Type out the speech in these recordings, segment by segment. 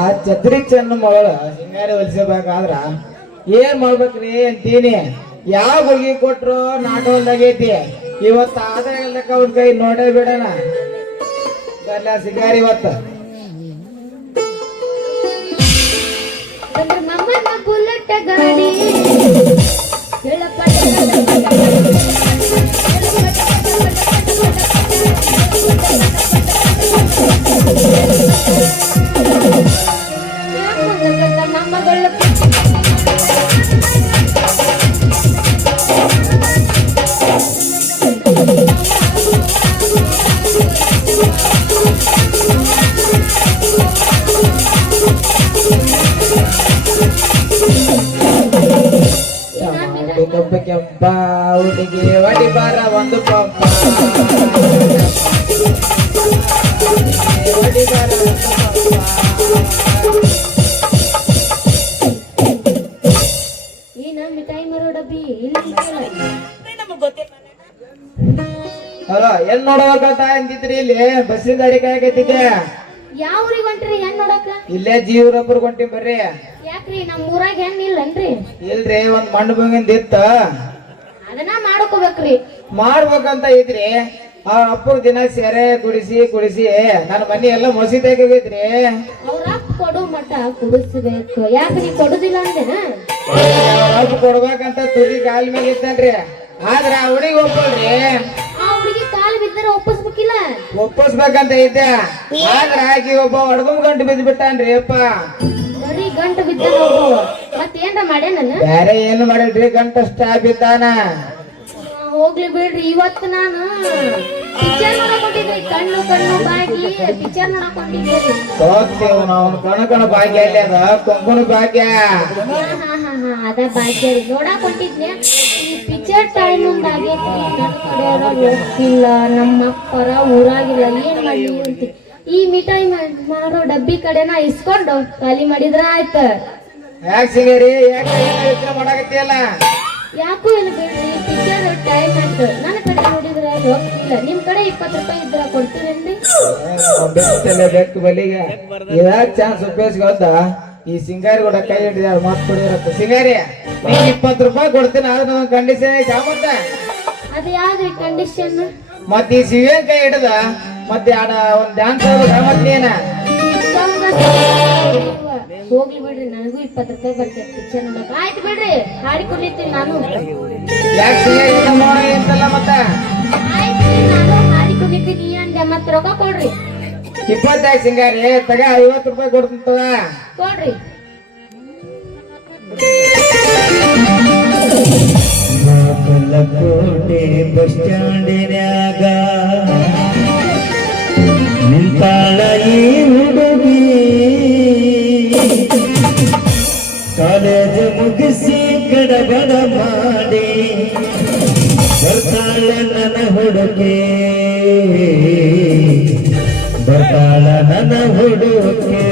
ಆ ಛತ್ರಿ ಚೆನ್ನ ಮಗಳ ಸಿಂಗಾರಿ ಹೊಲಿಸಬೇಕಾದ್ರ ಏನ್ ಮಾಡ್ಬೇಕ್ರಿ ಅಂತೀನಿ. ಯಾವ ಹುಡುಗಿ ಕೊಟ್ರು ನಾಟೋಲ್ದಾಗೈತಿ. ಇವತ್ತು ಆದಾಯಕ್ಕ ಅವ್ರ ಕೈ ನೋಡೇ ಬಿಡಣ ಬಲ್ಲ ಸಿಂಗಾರಿ ಇವತ್ತ. ಬುಲೆಟ್ ಗಾಡಿ ಕಬ್ಬ ಕೆಂಪ ಹುಡುಗಿ ಒಡಿ ಬಾರ ಒಂದು ಪಂಪ ಒಡಿ ಬಾರ ಏನ ಮಿಠಾಯಿ ಮರೋ ಡಬ್ಬಿ ಹಲೋ ಏನ್ ನೋಡ್ಬೇಕಂತ ಅಂತಿದ್ರಿ ಇಲ್ಲಿ ಬಸ್ಸಿನ ಗಾಡಿ ಕಾಯಕತ್ತಿದ್ದೆ. ಯಾವ ಊರಿಗೆ ಹೊಂಟ್ರಿ ಹೆಣ್ ನೋಡಕ? ಇಲ್ಲೇ ಜೀವರೊಬ್ಬರು ಹೊಂಟಿ ಬರ್ರಿ. ಯಾಕ್ರಿ ನಮ್ಮ ಊರಾಗ ಹೆಣ್ ಇಲ್ಲನ್ರಿ? ಇಲ್ರಿ ಒಂದ್ ಮಣ್ಣು ಬಂಗಿಂದ ಇತ್ತ ಅದನ್ನ ಮಾಡ್ಕೋಬೇಕ್ರಿ. ಮಾಡ್ಬೇಕಂತ ಐತ್ರಿ. ಆ ಅಪ್ಪಗ ದಿನ ಸೆರೆ ಕುಡಿಸಿ ನನ್ನ ಮನಿ ಎಲ್ಲ ಮಸೀದಾಗಿ ಹೋಗೈತ್ರಿ. ಅವ್ರ ಅಪ್ಪ ಕೊಡು ಮಟ ಕುಡಿಸ್ಬೇಕು. ಯಾಕ್ರಿ ಕೊಡುದಿಲ್ಲ ಅಂದೇನ? ಅಪ್ಪ ಕೊಡ್ಬೇಕಂತ ತುದಿ ಕಾಲ್ ಮ್ಯಾಗ ಇತ್ತನ್ರಿ. ಆದ್ರ ಆ ಹುಡುಗಿ ಒಪ್ಪಲ್ರಿ. ಆ ಹುಡುಗಿ ಕಾಲು ಬಿದ್ದರೆ ಒಪ್ಪಿಸ್ಬೇಕಿಲ್ಲ? ಒಪ್ಪಿಸ್ಬೇಕಂತ ಐತೆ. ಆದ್ರ ಆಕಿ ಒಬ್ಬ ಹೊಡ್ಕೊಂಡ್ ಗಂಟು ಬಿದ್ದು ಬಿಟ್ಟಾನ್ರಿ ಅಪ್ಪ. ಬರೀ ಗಂಟು ಬಿದ್ದ ಮತ್ತೇನ್ರ ಮಾಡ್ಯಾನ? ಬ್ಯಾರೆ ಏನು ಮಾಡಿಲ್ರಿ, ಗಂಟಷ್ಟ ಬಿದ್ದಾನ. ಹೋಗ್ಲಿ ಬಿಡ್ರಿ. ಇವತ್ತು ನಾನು ಪಿಕ್ಚರ್ ನೋಡಕೊಂಡಿದ್ರಿ. ಕಣ್ಣು ಕಣ್ಣು ಬಾಗಿ ಪಿಕ್ಚರ್ ನೋಡಕೊಂಡಿದ್ರಿ. ಹೋಗ್ತೇವ್ ನಾವು ಕಣ ಭಾಗ್ಯ ಅಲ್ಲಿ ಅದ ಕೊಂಕಣ ಭಾಗ್ಯ. ಅದ ಭಾಗ್ಯ ರೀ ನೋಡಕೊಂಡಿದ್ನೆ. ಈ ಪಿಕ್ಚರ್ ಟೈಮ್ ಆಗೈತ್ರಿ. ನನ್ನ ಕಡೆಯವ್ರ ಹೋಗ್ತಿಲ್ಲ, ನಮ್ಮ ಅಪ್ಪರ ಊರಾಗಿಲ್ಲ. ಏನ್ ಮಾಡ್ಲಿ ಅಂತ ಈ ಮಿಠಾಯಿ ಮಾರೋ ಡಬ್ಬಿ ಕಡೆನ ಇಸ್ಕೊಂಡು ಖಾಲಿ ಮಾಡಿದ್ರ ಆಯ್ತ. ಯಾಕೆ ಸಿಂಗರಿ ಯಾಕೆ ಯೋಚನೆ ಮಾಡಾಕತ್ತಿಯಲ್ಲ? ಯಾಕೂ ಏನು ಬಿಡ್ರಿ, ಪಿಕ್ಚರ್ ಟೈಮ್ ಆಯ್ತು. ನನ್ನ ಕಡೆ ನೋಡಿದ್ರ ಹೋಗ್ತಿಲ್ಲ. ನಿಮ್ ಕಡೆ 20 ರೂಪಾಯಿ ಇದ್ರ ಕೊಡ್ತೀರೇನ್ರಿ? ಬೆಕ್ಕು ಬಲಿಗೆ ಇದಾಕ್ ಚಾನ್ಸ್ ಉಪಯೋಗಿಸ್ಕೊಂತ ಈ ಸಿಂಗಾರಿ ಕೂಡ ಕೈ ಹಿಡಿದ ಮಾತು ಕೊಡಿರತ್ತ. ಸಿಂಗಾರಿ 20 ರೂಪಾಯಿ ಕೊಡ್ತೀನಿ, ಆದ್ರೆ ನನ್ನ ಕಂಡೀಷನ್ ಐತಿ. ಮತ್ತೆ ಅದು ಯಾವ್ದ್ರಿ ಕಂಡೀಷನ್? ಮತ್ತೆ ಈ ಸಿವಿಯನ್ ಕೈ ಹಿಡದ ಮತ್ತೆ ಒಂದ್ ಡ್ಯಾನ್ಸ್ ಮತ್ತೆ ನೀನ ಹೋಗ್ಲಿ ಬಿಡ್ರಿ. ನನಗೂ 20 ರೂಪಾಯಿ ಬರ್ತೈತೆ ಪಿಕ್ಚರ್ ನೋಡಕ್. ಆಯ್ತು ಬಿಡ್ರಿ, ಹಾಡಿಕೊಂಡಿರ್ತೀನಿ ನಾನು. ಯಾಕೆ ಸಿಂಗಾರಿ ಅಂತಲ್ಲ ಮತ್ತೆ? ಆಯ್ತು, ನಾನು ಹಾಡಿಕೊಂಡಿರ್ತೀನಿ ಅಂದೆ. ಮತ್ತೆ ರೊಕ್ಕ ಕೊಡ್ರಿ. 20 ಸಿಂಗಾರಿ ತಗ 50 ರೂಪಾಯಿ ಕೊಡ್ತೀನಿ ತಗ ಕೊಡ್ರಿ. ಕೋಟೆ ಬಸ್ ಸ್ಟ್ಯಾಂಡಿನ್ಯಾಗ ನಿಂತಾಳ ಈ ಹುಡುಗಿ. ಕಾಲೇಜ್ ಮುಗಿಸಿ ಗಡಬಡ ಮಾಡಿ ಬರ್ತಾಳ ನನ್ನ ಹುಡುಗಿ. ಬರ್ತಾಳ ನನ್ನ ಹುಡುಗಿ.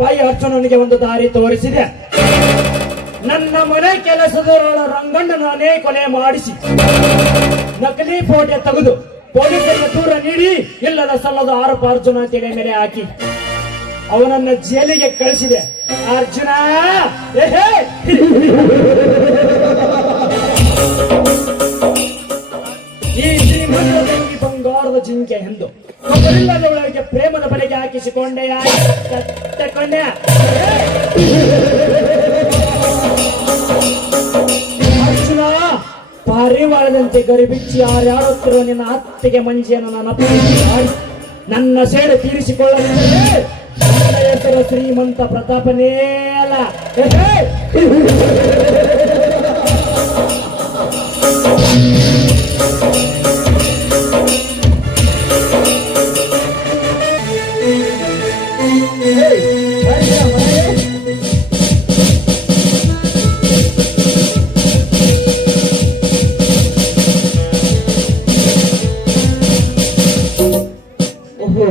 ಬಾಯಿ ಅರ್ಜುನನಿಗೆ ಒಂದು ದಾರಿ ತೋರಿಸಿದೆ. ನನ್ನ ಮನೆ ಕೆಲಸದವರ ರಂಗಣ್ಣ ನಾನೇ ಕೊಲೆ ಮಾಡಿಸಿ ನಕಲಿ ಫೋಟೋ ತೆಗೆದು ಪೊಲೀಸರಿಗೆ ದೂರ ನೀಡಿ ಇಲ್ಲದ ಸಲ್ಲದ ಆರೋಪ ಅರ್ಜುನ ತಲೆ ಮೇಲೆ ಹಾಕಿ ಅವನನ್ನ ಜೈಲಿಗೆ ಕಳಿಸಿದೆ. ಅರ್ಜುನ ಈ ಶ್ರೀಮಂತ ತಂಗಿ ಬಂಗಾರದ ಜಿಂಕೆ ಎಂದು ಒಬ್ಬರಿಲ್ಲದವಳಿಗೆ ಪ್ರೇಮದ ಬಲೆಗೆ ಹಾಕಿಸಿಕೊಂಡೆ ತಕೊಂಡೆ. ಅರ್ಜುನ ಪಾರಿವಾಳದಂತೆ ಗರಿಬಿಚ್ಚಿ ಯಾರ್ಯಾರುತ್ತಿರುವ ನಿನ್ನ ಅತ್ತಿಗೆ ಮಂಜಿಯನ್ನು ನನ್ನ ಮಾಡಿ ನನ್ನ ಸೇಡು ತೀರಿಸಿಕೊಳ್ಳಲಿದ್ದರೆ ನನ್ನ ಹೆಸರು ಶ್ರೀಮಂತ ಪ್ರತಾಪನೇ ಅಲ್ಲ.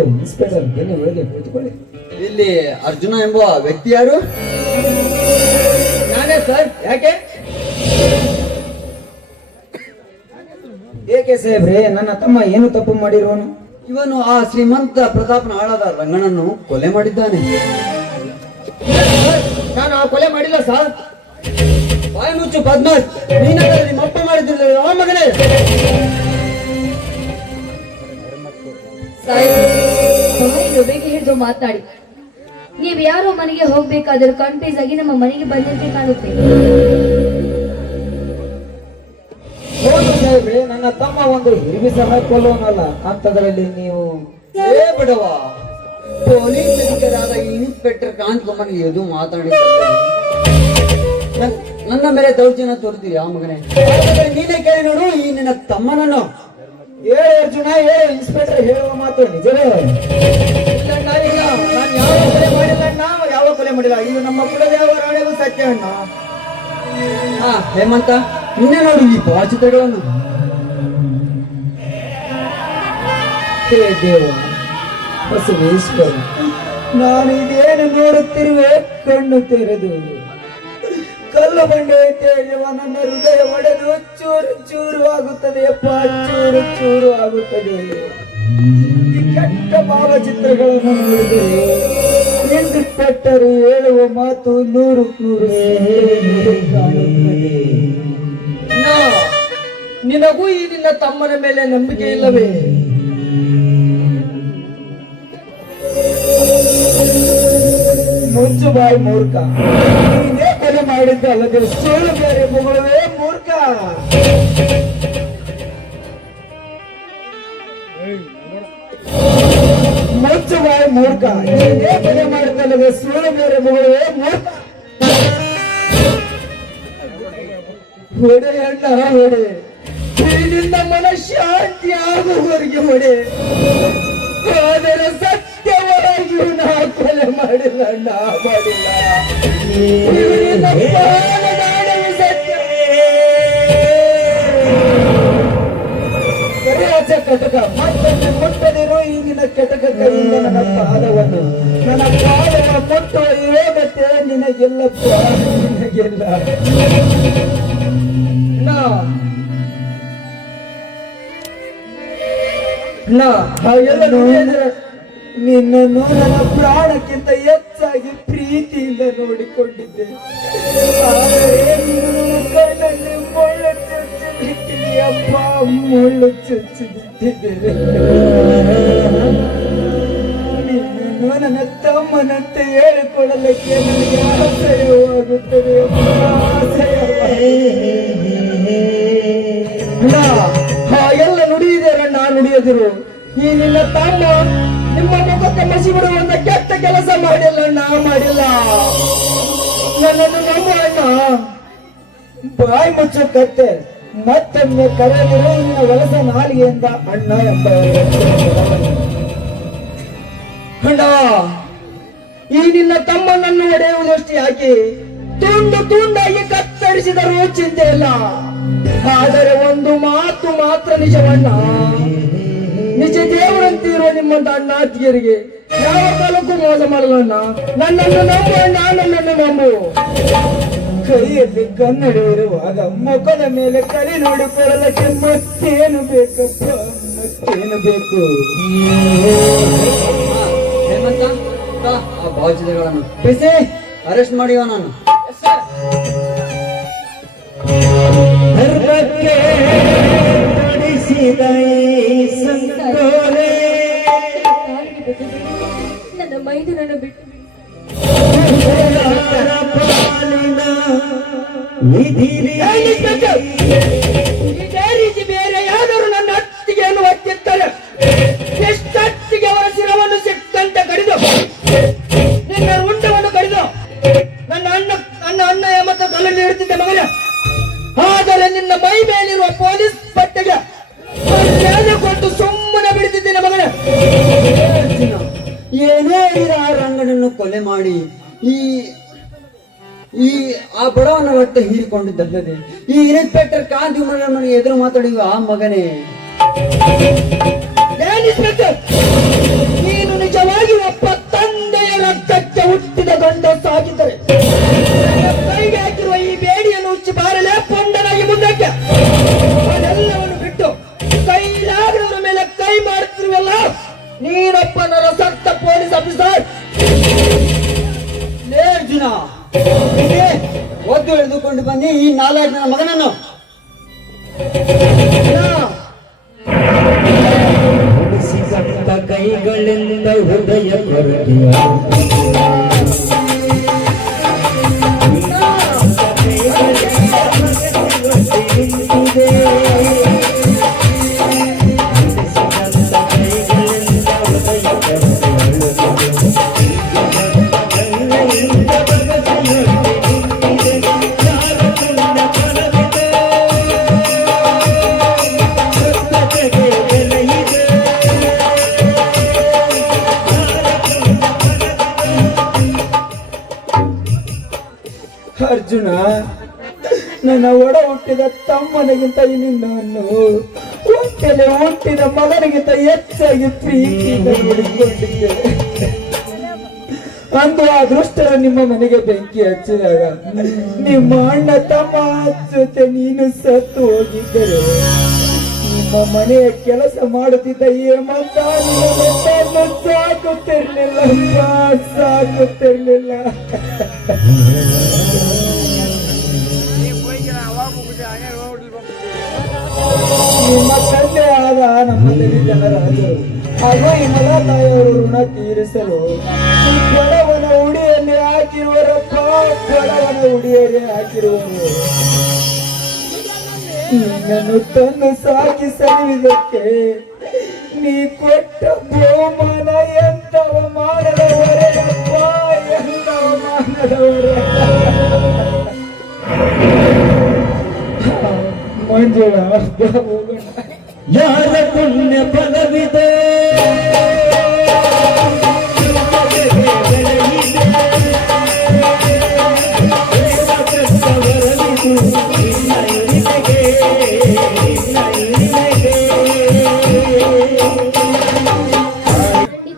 ಇನ್ಸ್ಪೆಕ್ಟರ್ ಬನ್ನಿ ಒಳಗೆ ಕೂತ್ಕೊಳ್ಳಿ. ಇಲ್ಲಿ ಅರ್ಜುನ ಎಂಬ ವ್ಯಕ್ತಿ ಯಾರು? ನಾನೇ ಸರ್. ಯಾಕೆ ಏಕೆ ಸಾಹೇಬ್ರೆ? ನನ್ನ ತಮ್ಮ ಏನು ತಪ್ಪು ಮಾಡಿರುವನು? ಇವನು ಆ ಶ್ರೀಮಂತ ಪ್ರತಾಪನ ಆಳದ ರಂಗನನ್ನು ಕೊಲೆ ಮಾಡಿದ್ದಾನೆ. ನಾನು ಆ ಕೊಲೆ ಮಾಡಿಲ್ಲ ಸರ್. ಬಾಯಿ ಮುಚ್ಚು ಪದ್ಮಾಸ್, ನೀನಾದರೆ ನಿಮ್ಮ ಅಪ್ಪ ಮಾಡಿದ್ದಿಲ್ಲ ಆ ಮಗನೇ. ಬೇಗ ಹಿಡಿದು ಮಾತಾಡಿ. ನೀವು ಯಾರೋ ಮನೆಗೆ ಹೋಗ್ಬೇಕಾದ್ರೆ ಕನ್ಫ್ಯೂಸ್ ಆಗಿ ನಮ್ಮ ಮನೆಗೆ ಬಂದಂತೆ ಕಾಣುತ್ತೆ. ಹೌದು ಸಾಹೇಬ್ರೆ, ನನ್ನ ತಮ್ಮ ಒಂದು ಹಿರಿಬಿ ಸಹ ಕೊಲ್ಲೋನಲ್ಲ ಅಂತದ್ರಲ್ಲಿ ನೀವು ಏ ಬಿಡವ, ಪೊಲೀಸ್ ಅಧಿಕಾರಿಯಾದ ಇನ್ಸ್ಪೆಕ್ಟರ್ ಕಾಂತ್ ಕುಮಾರ್ ಎದು ಮಾತಾಡಿದ್ದಾರೆ. ನನ್ನ ಮೇಲೆ ದೌರ್ಜನ್ಯ ತೋರಿದ್ದೀರಿ ಆ ಮಗನೇ. ಹಾಗಾದ್ರೆ ನೀನೇ ಕೇಳಿ ನೋಡು ಈ ನಿನ್ನ ತಮ್ಮನನ್ನು. ಹೇಳು ಅರ್ಜುನ, ಹೇಳು. ಇನ್ಸ್ಪೆಕ್ಟರ್ ಹೇಳುವ ಮಾತು ನಿಜವೇ? ನಾನು ಯಾವ ಕೊಲೆ ಮಾಡಿಲ್ಲ ಅಣ್ಣ, ಯಾವ ಕೊಲೆ ಮಾಡಿಲ್ಲ. ಇದು ನಮ್ಮ ಕುಲದೇವರ ಹಣೆಗೂ ಸತ್ಯ ಅಣ್ಣ. ಹಾ ಹೇಮಂತ, ನೀನೇ ನೋಡು ಈ ಭಾಷಿತಗಳನ್ನು. ಹೇ ದೇವ ಬಸವೇಶ್ವರ, ನಾನು ಇದೇನು ನೋಡುತ್ತಿರುವೆ ಕಣ್ಣು ತೆರೆದು. ಕಲ್ಲು ಬಂಡೆ ತೇಜವ ನನ್ನ ಹೃದಯ ಒಡೆದು ಚೂರು ಚೂರು ಆಗುತ್ತದೆ ಅಪ್ಪ, ಚೂರು ಚೂರು ಆಗುತ್ತದೆ. ಈ ಕೆಟ್ಟ ಭಾವಚಿತ್ರಗಳನ್ನು ನೋಡಿದರೆ ಎಂದು ಕೊಟ್ಟರು ಹೇಳುವ ಮಾತು ನೂರು ನೂರು ಕಾಣುತ್ತದೆ. ನಿನಗೂ ಈ ನಿನ್ನ ತಮ್ಮನ ಮೇಲೆ ನಂಬಿಕೆ ಇಲ್ಲವೇ? ಮುಚ್ಚು ಬಾಯಿ ಮೂರ್ಖ, ನೀನೇ ಕೊಲೆ ಮಾಡಿದ್ದು ಅಲ್ಲದೆ ಸುಳ್ಳು ಬೇರೆ ಮಗುಳುವೆ ಮೂರ್ಖ. ಮುಚ್ಚು ಬಾಯಿ ಮೂರ್ಖ, ನೀನೇ ಕೊಲೆ ಮಾಡಿದ್ದಲ್ಲದೆ ಸುಳ್ಳು ಬೇರೆ ಮಗುಳುವೆ ಮೂರ್ಖ. ಹೊಡೆ ಅಣ್ಣ ಹೊಡೆ, ನಿನ್ನ ಮನಃಶಾಂತಿ ಆಗುವವರೆಗೆ ಹೊಡೆ. ಆದರೆ ಸತ್ಯವಾಗಿಯೂ ನಾ ಕೊಲೆ ಮಾಡಿಲ್ಲ ಅಣ್ಣ, ಮಾಡಿಲ್ಲ. ಇವನಿಂದ ಪ್ರಾಣ ಮಾಡುವ ಸತ್ಯ. ಕರಿಯಾಚ ಕಟಕ ಮತ್ತೊಂದು ಮುಟ್ಟದಿರೋ ಈಗಿನ ಕಟಕ ಕೈಯಿಂದ ನನ್ನ ಪಾದವನ್ನು, ನನ್ನ ಪಾದವನ್ನು ಮುಟ್ಟುವ ಯೋಗತೆ ನಿನಗೆಲ್ಲಪ್ಪ, ನಿನಗೆಲ್ಲ. ಹಾಗೆಲ್ಲ ನೋಡಿದ್ರೆ ನಿನ್ನನ್ನು ನನ್ನ ಪ್ರಾಣಕ್ಕಿಂತ ಹೆಚ್ಚಾಗಿ ಪ್ರೀತಿಯಿಂದ ನೋಡಿಕೊಂಡಿದ್ದೆ. ಆದರೆ ನೀನು ನನ್ನ ಕಣ್ಣಲ್ಲಿ ಮುಳ್ಳು ಚುಚ್ಚಿ ಬಿಟ್ಟಿದೆಯಪ್ಪ, ಮುಳ್ಳು ಚುಚ್ಚಿ ಬಿಟ್ಟಿದ್ದೆ. ನಿನ್ನನ್ನು ನನ್ನ ತಮ್ಮನಂತೆ ಹೇಳಿಕೊಳ್ಳಲಿಕ್ಕೆ ನನಗೆ ಆಸಯವಾಗುತ್ತದೆ ಅಪ್ಪ, ಎಲ್ಲ ನುಡಿಯಿದೇರಣ್ಣ, ನುಡಿಯದಿರು. ಈ ನಿನ್ನ ತಮ್ಮ ನಿಮ್ಮ ಮುಖಕ್ಕೆ ಮಸಿ ಬಿಡುವಂತ ಕೆಟ್ಟ ಕೆಲಸ ಮಾಡಿಲ್ಲ ಅಣ್ಣ, ಮಾಡಿಲ್ಲ. ನನ್ನನ್ನು ನಂಬು ಅಣ್ಣ. ಬಾಯಿ ಮುಚ್ಚು ಕತ್ತೆ, ಮತ್ತೊಮ್ಮೆ ಕರೆದಿರು ನಿನ್ನ ವಲಸ ನಾಲಿಗೆಯಿಂದ ಅಣ್ಣ ಎಂಬ ಅಣ್ಣ. ಈ ನಿನ್ನ ತಮ್ಮನನ್ನು ಹೊಡೆಯುವುದಷ್ಟು ಯಾಕೆ? ತುಂಡು ತುಂಡಾಗಿ ಕತ್ತರಿಸಿದರೂ ಚಿಂತೆ ಇಲ್ಲ. ಆದರೆ ಒಂದು ಮಾತು ಮಾತ್ರ ನಿಜವಣ್ಣ, ನಿಜ ದೇವರಂತಿರುವ ನಿಮ್ಮಂತ ಅಣ್ಣಾತಿಯರಿಗೆ ಯಾವ ಕಾಲಕ್ಕೂ ಮೋಸ ಮಾಡಲಣ್ಣ. ನನ್ನನ್ನು ನಂಬು ಅಣ್ಣ, ನನ್ನನ್ನು ನಂಬು. ಕೈಯಲ್ಲಿ ಕನ್ನಡಿ ಇರುವಾಗ ಮುಖದ ಮೇಲೆ ಕೈ ನೋಡಿಕೊಳ್ಳಲಕ್ಕೆ ಮತ್ತೇನು ಬೇಕಪ್ಪ, ಮತ್ತೇನು ಬೇಕು? ಹೇಮಂತ ತಾ, ಆ ಭಾವಚಿತ್ರಗಳನ್ನು ಬಿಸಿ ಅರೆಸ್ಟ್ ಮಾಡಿವ ನಾನು. ಧರ್ಮಕ್ಕೆ ನಡೆಸಿದ ಈ ಸಂಕೋಲೆ ನನ್ನ ಮೈದುನನ್ನು ಬಿಟ್ಟು ಬಿಡಿ. ಪಾಲಿನ ವಿಧಿ ಇದೇ ರೀತಿ ಬೇರೆ ಯಾರು ನನ್ನ ಅತ್ತಿಗೆಯನ್ನು ಒತ್ತಿರ್ತಾರೆ. ಎಷ್ಟತ್ತಿಗೆ ಅವರ ಶಿರವನ್ನು ಸಿಕ್ಕಂತೆ ಕಡಿದು ನಿನ್ನ ಉಂಡವನ್ನು ಕಡಿದು ನನ್ನ ಅಣ್ಣ ಮತ್ತು ಕಲ್ಲಲ್ಲಿ ಇಡ್ತಿದ್ದೆ ಮಗನ. ಆದರೆ ನಿನ್ನ ಮೈ ಮೇಲಿರುವ ಪೊಲೀಸ್ ಬಟ್ಟೆಗೆ ಮರ್ಯಾದೆ ಕೊಟ್ಟು ಸುಮ್ಮನೆ ಬಿಡ್ತಿದ್ದೇನೆ ಮಗನ. ಏನೇ ಇರ ಆ ರಂಗನನ್ನು ಕೊಲೆ ಮಾಡಿ ಈ ಆ ಬಡವನ ಹೊಟ್ಟೆ ಹೀರಿಕೊಂಡಿದ್ದಲ್ಲದೆ ಈ ಇನ್ಸ್ಪೆಕ್ಟರ್ ಕಾಂತಿ ಮನೆ ಎದುರು ಮಾತಾಡಿವ ಆ ಮಗನೇ. ಇನ್ಸ್ಪೆಕ್ಟರ್, ನೀನು ನಿಜವಾಗಿ ಒಬ್ಬ ತಂದೆಯ ರಕ್ತಕ್ಕೆ ಹುಟ್ಟಿದ ಗಂಡ ಸಾಗಿದ್ದರೆ ಕೈಗೆ ಹಾಕಿರುವ ಈ ಬೇಡಿಯನ್ನು ಉಚ್ಚಿ ಬಾರಲೇ ಪೊಂಡನಾಗಿ ಮುಂದಕ್ಕೆ. ಅದೆಲ್ಲವನ್ನು ಬಿಟ್ಟು ಕೈಲಾಗದವರ ಮೇಲೆ ಕೈ ಮಾಡುತ್ತಿರುವಲ್ಲ, ನೀನೊಬ್ಬ ನರಸಕ್ತ ಪೊಲೀಸ್ ಆಫೀಸರ್. ಅರ್ಜುನ, ಒದ್ದು ಎಳೆದುಕೊಂಡು ಬನ್ನಿ ಈ 4 ನನ್ನ ಮಗನನ್ನು. ಉಳಿಸಿಕೊಂಡ ಕೈಗಳಿಂದ ಹೃದಯ ಕೊರತೆಯ ಅರ್ಜುನ, ನನ್ನ ಒಡ ಹುಟ್ಟಿದ ತಮ್ಮನಿಗಿಂತ ನಿನ್ನನ್ನು ಹೊಟ್ಟೆಲೆ ಹುಟ್ಟಿದ ಮಗನಿಗಿಂತ ಹೆಚ್ಚಾಗಿ ಪ್ರೀತಿಯಿಂದ ನೋಡಿಕೊಂಡಿದ್ದೆ. ಅಂದು ಆ ದುಷ್ಟರು ನಿಮ್ಮ ಮನೆಗೆ ಬೆಂಕಿ ಹಚ್ಚಿದಾಗ ನಿಮ್ಮ ಅಣ್ಣ ತಮ್ಮ ಜೊತೆ ನೀನು ಸತ್ತು ಹೋಗಿದ್ದರೆ ನಿಮ್ಮ ಮನೆಯ ಕೆಲಸ ಮಾಡುತ್ತಿದ್ದ ಹೇಮಂತ ನಿನ್ನನ್ನು ಸಾಕುತ್ತಿರ್ಲಿಲ್ಲ. ನಿಮ್ಮ ತಂದೆ ಆದ ನಮ್ಮಲ್ಲಿ ಜನರಾದರು ಹಾಗೂ ಈ ಮಗ ತಾಯಿಯವರು ಋಣ ತೀರಿಸಲು ಬಡವನ ಉಡಿಯಲ್ಲಿ ಹಾಕಿರುವರಪ್ಪ, ಬಡವನ ಉಡಿಯಲ್ಲಿ ಹಾಕಿರುವರು. ನಿನ್ನನ್ನು ತಂದು ಸಾಕಿ ಸರಿಯುವುದಕ್ಕೆ ನೀ ಕೊಟ್ಟ ಬಹುಮಾನ ಎಂತವ ಮಾಡದವರೇ ಅಪ್ಪ, ಎಂತವ ಮಾಡದವರೇ. ಮಂಜುಳ, ಯಾರ ಪುಣ್ಯ ಫಲವಿದೆ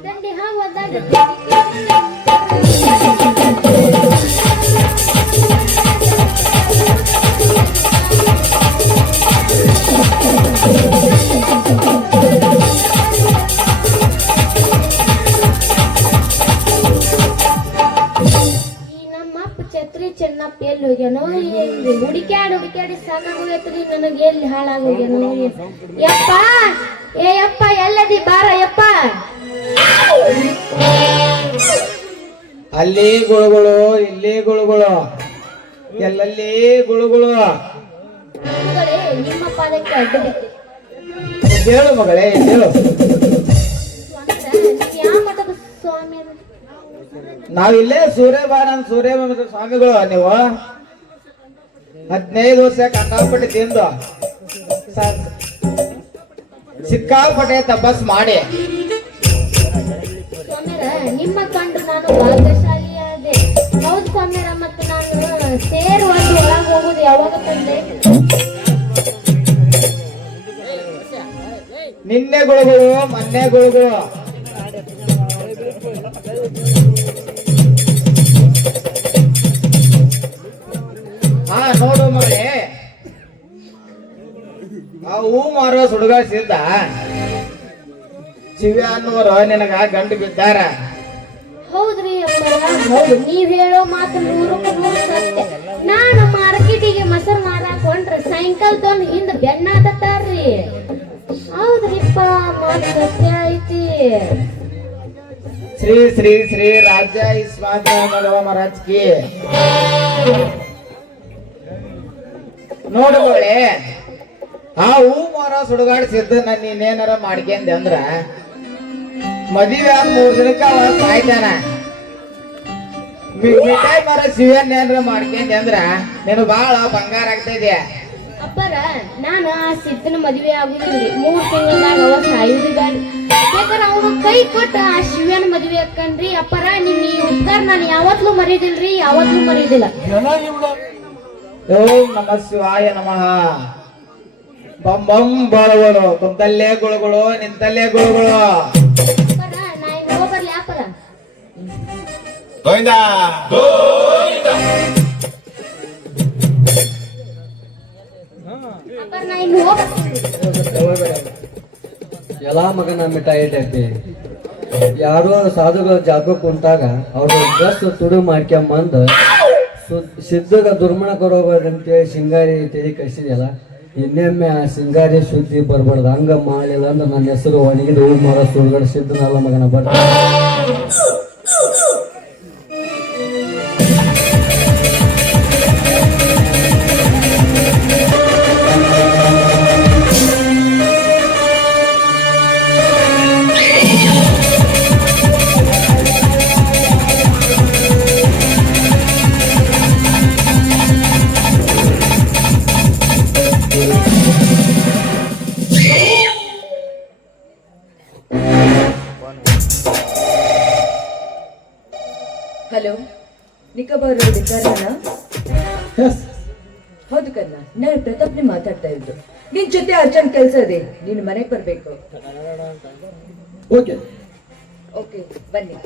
ದಂಡಿ ಹಾವು ಹೋದಾಗ ಚೆನ್ನಪ್ಪ ಎಲ್ಲಿ ಹೋಗ್ಯಾನೋ, ಎಲ್ಲಿ ಹುಡುಕ್ಯಾಡಿ ಸಾಕಾಗೋಗೈತ್ರಿ ನನಗೆ. ಎಲ್ಲಿ ಹಾಳಾಗೋಗ್ಯಾನೋ ಯಪ್ಪ. ಯಪ್ಪ ಎಲ್ಲದಿ ಬಾರ ಯಪ್ಪ. ಅಲ್ಲಿ ಗುಳುಗುಳು, ಇಲ್ಲಿ ಗುಳುಗುಳು, ಎಲ್ಲಲ್ಲಿ ಗುಳುಗುಳು. ಮಗಳೇ, ನಿಮ್ಮ ಪಾದಕ್ಕೆ ಅಡ್ಡ ಬಿತ್ತು. ಹೇಳು ಮಗಳೇ, ಹೇಳು. ಯಾವ ಮಠದ ಸ್ವಾಮಿ? ನಾವಿಲ್ಲೇ ಸೂರ್ಯಭಾನಂದ ಸೂರ್ಯವಂಶ ಸ್ವಾಮಿಗಳು. ನೀವು 15 ವರ್ಷ ಕಂಡಾಪಟ್ಟೆ ತಿಂದು ಸಿಕ್ಕಾಪಟ್ಟೆ ತಪಸ್ ಮಾಡಿ ಸ್ವಾಮ್ಯರ, ನಿಮ್ಮ ಕಂಡು ನಾನು ಭಾಗ್ಯಶಾಲಿಯಾದೆ. ಹೌದು ಸ್ವಾಮ್ಯರ, ಮತ್ತು ನಾನು ಸೇರು ಒಂದು ಒಳಗೆ ಹೋಗುದು ಯಾವಾಗ ತಂದೆ? ನಿನ್ನೆ ಗುಳುಗುಳು, ಮೊನ್ನೆ ಗುಳುಗುಳು. ಹಾ ನೋಡು ಮಗಳೇ, ಆ ಹೂ ಮಾರೋ ಸುಡುಗ ಸಿದ್ದ ಶಿವ್ಯ ಅನ್ನೋರು ನಿನಗ ಗಂಡು ಬಿದ್ದಾರ. ಹೌದ್ರಿ ಅಪ್ಪರ, ಹೌದು ನೀವ್ ಹೇಳೋ ಮಾತು 100% ಸತ್ಯ. ನಾನು ಮಾರ್ಕೆಟಿಗೆ ಮೊಸರು ಮಾರಾಕ್ ಹೊಂಟ್ರೆ ಸೈಕಲ್ ತೊಂದ್ ಹಿಂದ್ ಬೆನ್ನಾದತ್ತಾರ್ರಿ. ಹೌದ್ರಿಪ್ಪ, ಮಾತು ಸತ್ಯ ಐತಿ. ಶ್ರೀ ಶ್ರೀ ಶ್ರೀ ರಾಜ್ಯ ಇಸ್ಮಾತ್ ಮಗವ ಮಹಾರಾಜ್ ಕಿ. ನೋಡು ಮಗಳೇ, ಆ ಹೂ ಮಾರೋ ಸುಡುಗಾಡ್ ಸಿದ್ದ ನನ್ನ ಇನ್ನೇನಾರ ಮಾಡ್ಕೊಂಡೆ ಅಂದ್ರ ಮದುವೆ ಆದ 3 ದಿನಕ್ಕ ಅವ ಸಾಯ್ತಾನ. ಮಿಠಾಯಿ ಮಾರ ಶಿವನ್ ಏನಾರ ಮಾಡ್ಕೊಂಡೆ ಅಂದ್ರ ನೀನು ಬಾಳ ಬಂಗಾರ ಆಗ್ತಾ ಇದೆಯ. ಅಪ್ಪರ, ನಾನು ಆ ಸಿದ್ದನ ಮದುವೆ ಆಗುದಿಲ್ರಿ. 3 ತಿಂಗಳದಾಗ ಅವ ಸಾಯುದಿ ಬ್ಯಾಡ. ಬೇಕಾದ್ರೆ ಅವನು ಕೈ ಕೊಟ್ಟು ಆ ಶಿವನ ಮದುವೆ ಹಾಕನ್ರಿ. ಅಪ್ಪರ, ನಿಮ್ ಈ ಉಪಕಾರ ನಾನು ಯಾವತ್ಲೂ ಮರೀದಿಲ್ರಿ, ಯಾವತ್ಲೂ ಮರೀದಿಲ್ಲ. ಓಂ ನಮ ಶಿವಾಯ ನಮಃ. ಬಂ ಬಂ ಬಾಳುಗಳು, ಕುಂತಲ್ಲೇ ಗುಳುಗಳು, ನಿಂತಲ್ಲೇ ಗುಳುಗಳು. ಅಪ್ಪರ, ನಾ ಇನ್ನು ಹೋಗ್ಬರ್ಲಿ ಅಪ್ಪರ. ಅಪ್ಪರ, ನಾ ಇನ್ನು ಹೋಗ್ಬರ್ಲಿ. ಎಲ್ಲ ಮಗನ ಮಿಠಾಯಿ ಇಟ್ಟೈತಿ. ಯಾರೋ ಸಾಧುಗಳು ಜಾಗ ಕುಂತಾಗ ಅವ್ರ ಡ್ರೆಸ್ ತುಡು ಮಾಡ್ಕೊಂಬಂದು ಸಿದ್ಧಗ ದುರ್ಮಣ ಕೊಡೋಬೇಕಂತೇಳಿ ಸಿಂಗಾರಿ ತೆಗಿ ಕಳಿಸಿದ್ಯಲ್ಲ, ಇನ್ನೊಮ್ಮೆ ಆ ಸಿಂಗಾರಿ ಸುದ್ದಿ ಬರ್ಬಾರ್ದು. ಹಂಗ ಮಾಡಲಿಲ್ಲ ಅಂದ್ರೆ ನನ್ನ ಹೆಸರು ಒಣಗಿದ ಹೂ ಮಾರೋ ಸುಳ್ಗಡೆ ಸಿದ್ಧನಲ್ಲ ಮಗನ ಬರ್. Hello, Nicobar road Karna? ಹೌದು ಕರ್ಣ, ನಾನು ಪ್ರತಾಪ್ನೇ ಮಾತಾಡ್ತಾ ಇದ್ದು. ನಿನ್ ಜೊತೆ ಅರ್ಜೆಂಟ್ ಕೆಲಸ ಇದೆ, ನೀನು ಮನೆಗೆ ಬರ್ಬೇಕು. ಓಕೆ ಓಕೆ, ಬನ್ನಿ.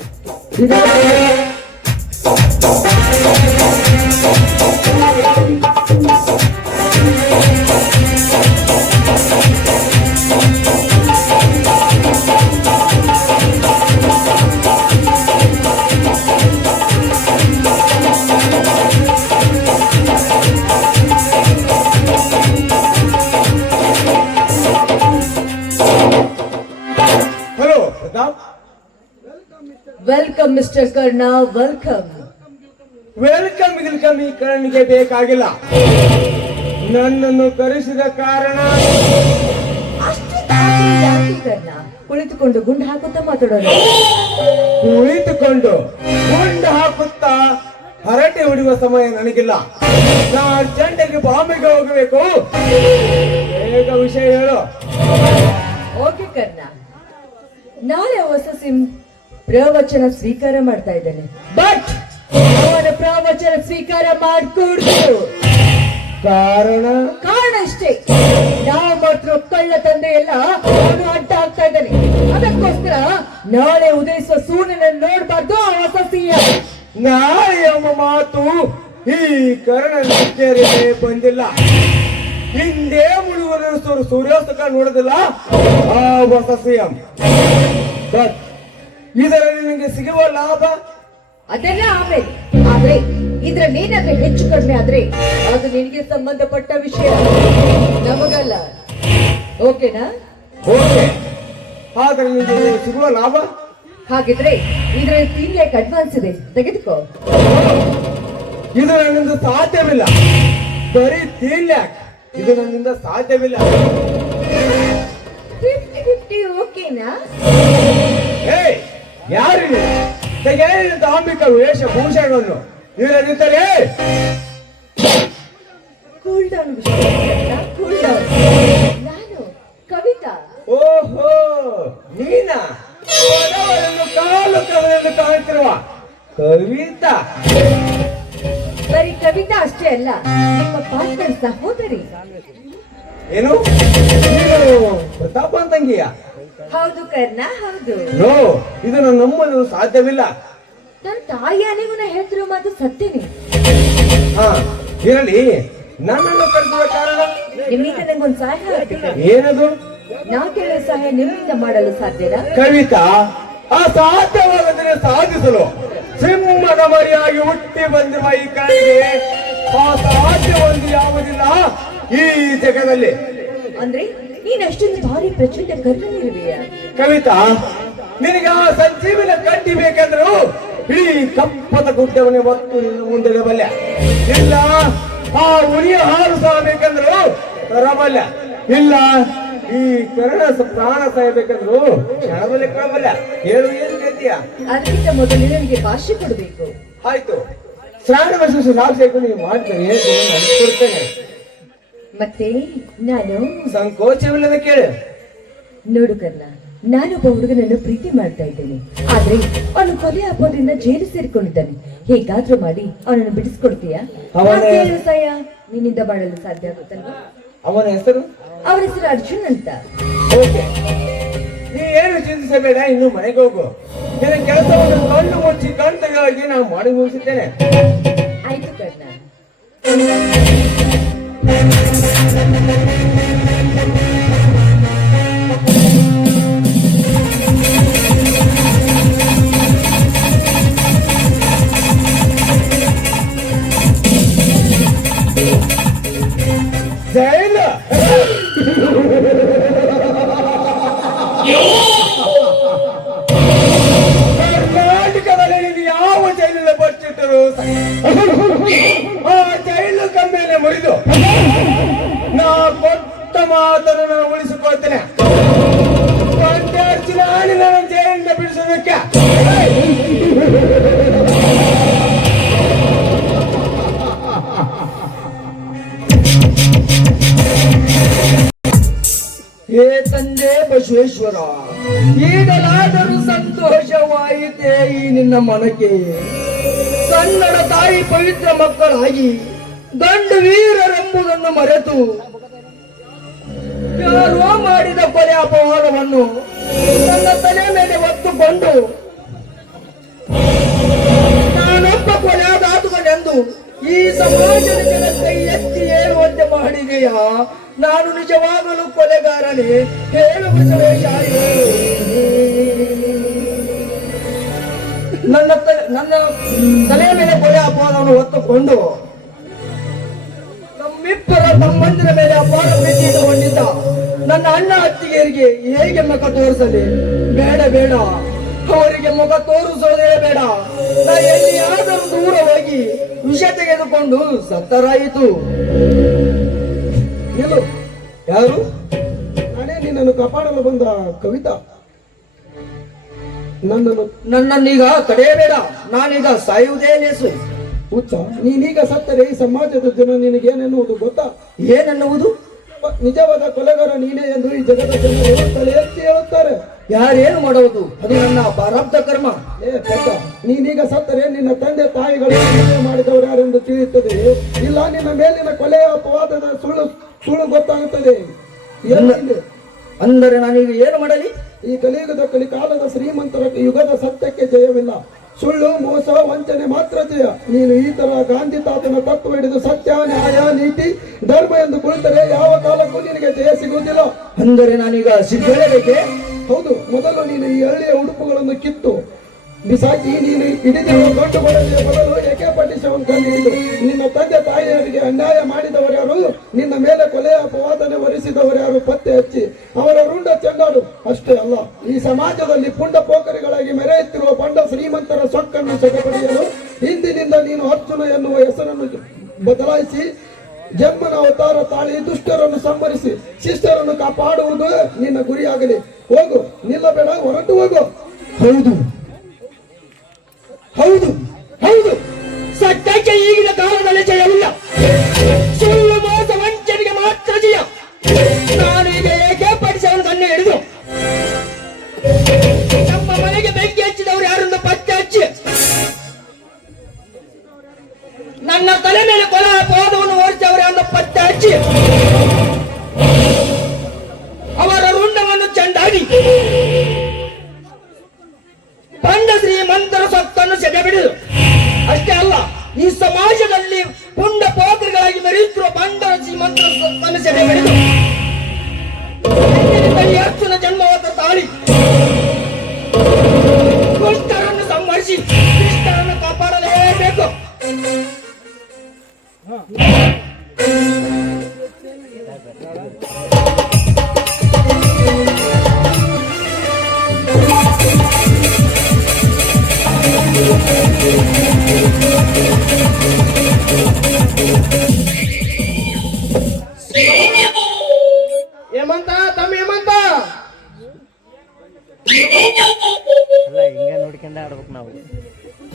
Hello Pratap. Welcome mister Karna, welcome. Welcome ಗಿಲ್ಕಮ್ ಈ ಕಣ್ಣಿಗೆ ಬೇಕಾಗಿಲ್ಲ. ನನ್ನನ್ನು ಕರೆಸಿದ ಕಾರಣ ಅಷ್ಟು ಯಾಕೆ ಕರ್ಣ? ಕುಳಿತುಕೊಂಡು ಗುಂಡು ಹಾಕುತ್ತಾ ಮಾತಾಡೋಣ. ಕುಳಿತುಕೊಂಡು ಗುಂಡು ಹಾಕುತ್ತಾ ಹರಟೆ ಹೊಡೆಯುವ ಸಮಯ ನನಗಿಲ್ಲ. ನಾ ಅರ್ಜೆಂಟಾಗಿ ಬಾಂಬೆಗೆ ಹೋಗಬೇಕು. ಬೇಗ ವಿಷಯ ಹೇಳು. ಓಕೆ ಕರ್ಣ, ನಾಳೆ ಹೊಸ ಪ್ರವಚನ ಸ್ವೀಕಾರ ಮಾಡ್ತಾ ಇದ್ದಾನೆ. ಬಟ್ ಅವನ ಪ್ರವಚನ ಸ್ವೀಕಾರ ಮಾಡ್ಕೊಡ್ತು. ಕಾರಣ ಇಷ್ಟೇ, ನಾವು ಮಾತ್ರ ಕಳ್ಳ ತಂದೆ ಎಲ್ಲ ಅವನು ಅಡ್ಡ ಆಗ್ತಾ ಇದ್ದಾನೆ. ಅದಕ್ಕೋಸ್ಕರ ನಾಳೆ ಉದಯಿಸುವ ಸೂರ್ಯನ ನೋಡ್ಬಾರ್ದು ಆ ಹೊಸ ಸಿಎಂ. ನಾಳೆ ಎಂಬ ಮಾತು ಈ ಕರ್ಣನಿಗೆ ಬಂದಿಲ್ಲ. ಹಿಂದೆ ಮುಳುಗುವ ಸೂರ್ಯಾಸ್ತಕ ನೋಡೋದಿಲ್ಲ ಆ ಹೊಸ ಸಿಎಂ. ಬಟ್ ಇದರಲ್ಲಿ ನಿನಗೆ ಸಿಗುವ ಲಾಭ ಅದೆಲ್ಲ ಆಮೇಲೆ. ಆದ್ರೆ ಇದ್ರಲ್ಲಿ ಏನಾದ್ರೆ ಹೆಚ್ಚು ಕಡಿಮೆ ಆದ್ರೆ ಅದು ನಿನಗೆ ಸಂಬಂಧಪಟ್ಟ ವಿಷಯ, ನಮಗಲ್ಲ. ಓಕೆನಾ? ಓಕೆ. ಆದ್ರೆ ನಿನಗೆ ಸಿಗುವ ಲಾಭ ಹಾಗಿದ್ರೆ ಇದ್ರಲ್ಲಿ 3 ಲ್ಯಾಕ್ ಅಡ್ವಾನ್ಸ್ ಇದೆ, ತೆಗೆದುಕೋ. ಇದು ನನ್ನಿಂದ ಸಾಧ್ಯವಿಲ್ಲ. ಬರೀ 3 ಲ್ಯಾಕ್ ಇದು ನನ್ನಿಂದ ಸಾಧ್ಯವಿಲ್ಲ. 50-50 ಓಕೆನಾ? ಏಯ್, ಯಾರು ದಾಂಬಿಕ ವೇಷಭೂಷಣವನ್ನು ಇರದಿದ್ದರೆ ಕೂಲ್ ಡೌನ್, ಕೂಲ್ ಡೌನ್. ನಾನು ಕವಿತಾ. ಓಹೋ, ನೀನಾ? ಬಡವರನ್ನು ಕಾಲು ಕವಲೆಂದು ಕಾಣುತ್ತಿರುವ ಕವಿತಾ. ಬರೀ ಕವಿತಾ ಅಷ್ಟೇ ಅಲ್ಲ, ನಿಮ್ಮ ಪಾರ್ಟ್ನರ್ ಸಹೋದರಿ. ಏನು ನೀನು ಪ್ರತಾಪನ್ ತಂಗಿಯ? ಹೌದು ಕರ್ಣ, ಹೌದು. ನೋ, ಇದನ್ನು ನಂಬಲು ಸಾಧ್ಯವಿಲ್ಲ. ನನ್ನ ತಾಯಿ ಅನಿಗೂ ನಾ ಹೇಳ್ತಿರೋ ಮಾತು ಸತ್ಯನೇ. ಹಾ, ಇರಲಿ. ನನ್ನನ್ನು ಕರೆಸುವ ಕಾರಣ ನಿಮ್ಮಿಂದ ನಂಗೊಂದು ಸಹಾಯ ಆಗ್ಬೇಕು. ಏನದು? ನಾ ಕೇಳೋ ಸಹಾಯ ನಿಮ್ಮಿಂದ ಮಾಡಲು ಸಾಧ್ಯನಾ? ಕವಿತಾ, ಅಸಾಧ್ಯವಾದದನ್ನು ಸಾಧಿಸಲು ಸಿಂಹದ ಮರಿಯಾಗಿ ಹುಟ್ಟಿ ಬಂದಿರುವ ಈ ಕಾಯಿಗೆ ಅಸಾಧ್ಯ ಒಂದು ಯಾವುದಿಲ್ಲ ಈ ಜಗದಲ್ಲಿ. ಅಂದ್ರೆ ನೀನ್ ಅಷ್ಟೊಂದು ಭಾರಿ ಪ್ರಚಂಡ ಕರ್ಣನಿರುವೆಯಾ? ಕವಿತಾ, ನಿನಗೆ ಆ ಸಂಜೀವಿನ ಕಟ್ಟಿ ಬೇಕೆಂದ್ರು ಇಡೀ ಕಪ್ಪದ ಗುಡ್ಡವನ್ನೇ ಹೊತ್ತು ನಿನ್ನ ಮುಂದೆ ಬಲ್ಯ. ಇಲ್ಲ ಆ ಉರಿಯ ಹಾಲು ಸಹ ಬೇಕೆಂದ್ರು ತರಬಲ್ಯ. ಇಲ್ಲ ಈ ಕರ್ಣ ಪ್ರಾಣ ಸಾಯಬೇಕಂದ್ರು ಕ್ಷಣದಲ್ಲಿ ಕಳಬಲ್ಯ. ಹೇಳು, ಏನ್ ಕೇಳ್ತೀಯ? ಅದಕ್ಕಿಂತ ಮೊದಲು ನನಗೆ ಭಾಷೆ ಕೊಡಬೇಕು. ಆಯ್ತು, ಶ್ರಾವಣ ವರ್ಷ ನಾಲ್ಕು ನೀವು ಮಾಡ್ತೇನೆ, ಕೊಡ್ತೇನೆ. ಮತ್ತೆ ನಾನು ಸಂಕೋಚವಿಲ್ಲದ ಕೇಳು. ನೋಡು ಕರ್ಣ, ನಾನೊಬ್ಬ ಹುಡುಗನನ್ನು ಪ್ರೀತಿ ಮಾಡ್ತಾ ಇದ್ದೇನೆ. ಆದ್ರೆ ಅವನು ಕೊಲೆ ಆಪೋದ್ರಿಂದ ಜೈಲು ಸೇರಿಕೊಂಡಿದ್ದಾನೆ. ಹೇಗಾದ್ರೂ ಮಾಡಿ ಅವನನ್ನು ಬಿಡಿಸ್ಕೊಡ್ತೀಯಾ? ಸಹಾಯ ನಿನ್ನಿಂದ ಮಾಡಲು ಸಾಧ್ಯ ಆಗುತ್ತಲ್ವಾ? ಅವನ ಹೆಸರು? ಅವನ ಹೆಸರು ಅರ್ಜುನ್ ಅಂತ. ಓಕೆ, ನೀ ಏನು ಚಿಂತಿಸಬೇಡ, ಇನ್ನು ಮನೆಗೆ ಹೋಗು. ನಿನ್ನ ಕೆಲಸವನ್ನು ಕಣ್ಣು ಮುಚ್ಚಿ ಕಣ್ತಗಾಗಿ ನಾನು ಮಾಡಿ ಮುಗಿಸುತ್ತೇನೆ. ಆಯ್ತು ಕರ್ಣ. ಜೈಲ ಕರ್ನಾಟಕದಲ್ಲಿ ನೀನು ಯಾವ ಜೈಲಿನ ಬಚ್ಚಿಟ್ಟರು ಆ ಜೈಲು ಕಮ್ಮೇಲೆ ಮುರಿದು ನಾ ಕೊಟ್ಟ ಮಾತನ್ನು ನಾನು ಉಳಿಸಿಕೊಳ್ತೇನೆ. ಒಂದೆರಡು ನಾನು ನನ್ನ ಜೈಲಿಂದ ಬಿಡಿಸೋದಕ್ಕೆ ಹೇ ತಂದೆ ಬಸವೇಶ್ವರ, ಈಗಲಾದರೂ ಸಂತೋಷವಾಯಿತೆ ಈ ನಿನ್ನ ಮನಕ್ಕೆ. ಕನ್ನಡ ತಾಯಿ ಪವಿತ್ರ ಮಕ್ಕಳಾಗಿ ಗಂಡು ವೀರರೆಂಬುದನ್ನು ಮರೆತು ಯಾರೋ ಮಾಡಿದ ಕೊಲೆ ಅಪವಾದವನ್ನು ನನ್ನ ತಲೆ ಮೇಲೆ ಹೊತ್ತುಕೊಂಡು ನಾನೊಬ್ಬ ಕೊಲೆಗಾರನೆಂದು ಈ ಸಮಾಜದ ಜನ ಕೈ ಎತ್ತಿ ಹೇಳುವಂತೆ ಮಾಡಿದೆಯಾ? ನಾನು ನಿಜವಾಗಲೂ ಕೊಲೆಗಾರನೇ? ಹೇಳು ಬಸವೇಶ. ನನ್ನ ತಲೆಯ ಮೇಲೆ ಕೊಲೆ ಅಪವಾದವನ್ನು ಹೊತ್ತುಕೊಂಡು ನಮ್ಮಿಬ್ಬರ ತಮ್ಮಂದಿರ ಮೇಲೆ ಅಪಾರ ಪ್ರೀತಿ ಇಟ್ಟುಕೊಂಡಿದ್ದ ನನ್ನ ಅಣ್ಣ ಅತ್ತಿಗೆಯರಿಗೆ ಹೇಗೆ ಮುಖ ತೋರಿಸಲಿ? ಬೇಡ ಬೇಡ, ಅವರಿಗೆ ಮುಖ ತೋರಿಸೋದೇ ಬೇಡ. ನಾ ಎಲ್ಲಿಯಾದರೂ ದೂರ ಹೋಗಿ ವಿಷ ತೆಗೆದುಕೊಂಡು ಸತ್ತರಾಯಿತು. ನಿಲ್ಲು. ಯಾರು? ನಾನೇ ನಿನ್ನನ್ನು ಕಾಪಾಡಲು ಬಂದ ಕವಿತಾ. ನನ್ನನ್ನೀಗ ತಡೆಯಬೇಡ, ನಾನೀಗ ಸಾಯುವುದೇ ಲೇಸು. ಹುಚ್ಚ, ನೀನೀಗ ಸತ್ತರೆ ಈ ಸಮಾಜದ ಜನ ನಿನಗೇನೆನ್ನುವುದು ಗೊತ್ತಾ? ಏನೆನ್ನುವುದು? ನಿಜವಾದ ಕೊಲೆಗಾರ ನೀನೇ ಎಂದು ಈ ಜಗದ ಜನರು ತಲೆ ಎತ್ತಿ ಹೇಳುತ್ತಾರೆ. ಯಾರೇನು ಮಾಡುವುದು? ಅದು ನನ್ನ ಪ್ರಾರಬ್ಧ ಕರ್ಮ. ನೀನೀಗ ಸತ್ತರೆ ನಿನ್ನ ತಂದೆ ತಾಯಿಗಳು ಮಾಡಿದವರು ಯಾರೆಂದು ತಿಳಿಯುತ್ತದೆ. ಇಲ್ಲ ನಿನ್ನ ಮೇಲಿನ ಕೊಲೆ ಅಪವಾದದ ಸುಳ್ಳು ಗೊತ್ತಾಗುತ್ತದೆ. ಅಂದರೆ ನಾನೀಗ ಏನು ಮಾಡಲಿ? ಈ ಕಲಿಯುಗದ ಕಲಿಕಾಲದ ಶ್ರೀಮಂತರ ಯುಗದ ಸತ್ಯಕ್ಕೆ ಜಯವಿಲ್ಲ. ಸುಳ್ಳು, ಮೋಸ, ವಂಚನೆ ಮಾತ್ರ ಜಯ. ನೀನು ಈ ತರ ಗಾಂಧಿ ತಾತನ ತತ್ವ ಹಿಡಿದು ಸತ್ಯ, ನ್ಯಾಯ, ನೀತಿ, ಧರ್ಮ ಎಂದು ಕುಳಿತರೆ ಯಾವ ಕಾಲಕ್ಕೂ ನಿನಗೆ ಜಯ ಸಿಗುವುದಿಲ್ಲ. ಅಂದರೆ ನಾನೀಗ ಸಿದ್ಧಬೇಕೆ? ಹೌದು. ಮೊದಲು ನೀನು ಈ ಹಳ್ಳಿಯ ಉಡುಪುಗಳನ್ನು ಕಿತ್ತು ಬಿಸಾಕಿ ನೀನು ಹಿಡಿದಿರುವ ದೊಡ್ಡಗೊಳಗೆ ಬದಲು ಏಕೆ ಪಟ್ಟಿಸವನ್ನು ಕಂಡು ನಿನ್ನ ತಂದೆ ತಾಯಿಯರಿಗೆ ಅನ್ಯಾಯ ಮಾಡಿದವರ್ಯಾರು, ನಿನ್ನ ಮೇಲೆ ಕೊಲೆ ಅಪವಾದನೆ ಹೊರಿಸಿದವರ್ಯಾರು ಪತ್ತೆ ಹಚ್ಚಿ ಅವರ ರುಂಡ ಚೆಂಡಾಡು. ಅಷ್ಟೇ ಅಲ್ಲ, ಈ ಸಮಾಜದಲ್ಲಿ ಪುಂಡ ಪೋಖರಿಗಳಾಗಿ ಮೆರೆಯುತ್ತಿರುವ ಪಂಡ ಶ್ರೀಮಂತರ ಸೊಕ್ಕನ್ನು ಸೆರೆಪಡೆಯಲು ಇಂದಿನಿಂದ ನೀನು ಅರ್ಜುನ ಎನ್ನುವ ಹೆಸರನ್ನು ಬದಲಾಯಿಸಿ ಜನ್ಮನ ಅವತಾರ ತಾಳಿ ದುಷ್ಟರನ್ನು ಸಂಹರಿಸಿ ಶಿಷ್ಟರನ್ನು ಕಾಪಾಡುವುದು ನಿನ್ನ ಗುರಿಯಾಗಲಿ. ಹೋಗು, ನಿಲ್ಲಬೇಡ, ಹೊರಟು ಹೋಗು. ಹೌದು ಹೌದು ಹೌದು, ಸತ್ಯಕ್ಕೆ ಈಗಿನ ಕಾಲದಲ್ಲಿ ಜಯವಿಲ್ಲ. ಸುಳ್ಳು, ಮೋಸ, ವಂಚನೆಗೆ ಮಾತ್ರ ಜಯ. ನಾನೀಗ ಏಕೆ ಪಡಿಸವನ್ನು ಕಣ್ಣು ಹಿಡಿದು ನಮ್ಮ ಮನೆಗೆ ಬೆಂಕಿ ಹಚ್ಚಿದವರು ಯಾರನ್ನು ಪತ್ತೆ ಹಚ್ಚಿ ನನ್ನ ತಲೆ ಮೇಲೆ ಕೊಲೆ ಅಪವಾದವನ್ನು ಹೊರಿಸಿದವರು ಯಾರನ್ನು ಪತ್ತೆ ಹಚ್ಚಿ ಅವರ ರುಂಡವನ್ನು ಚೆಂಡಾಡಿ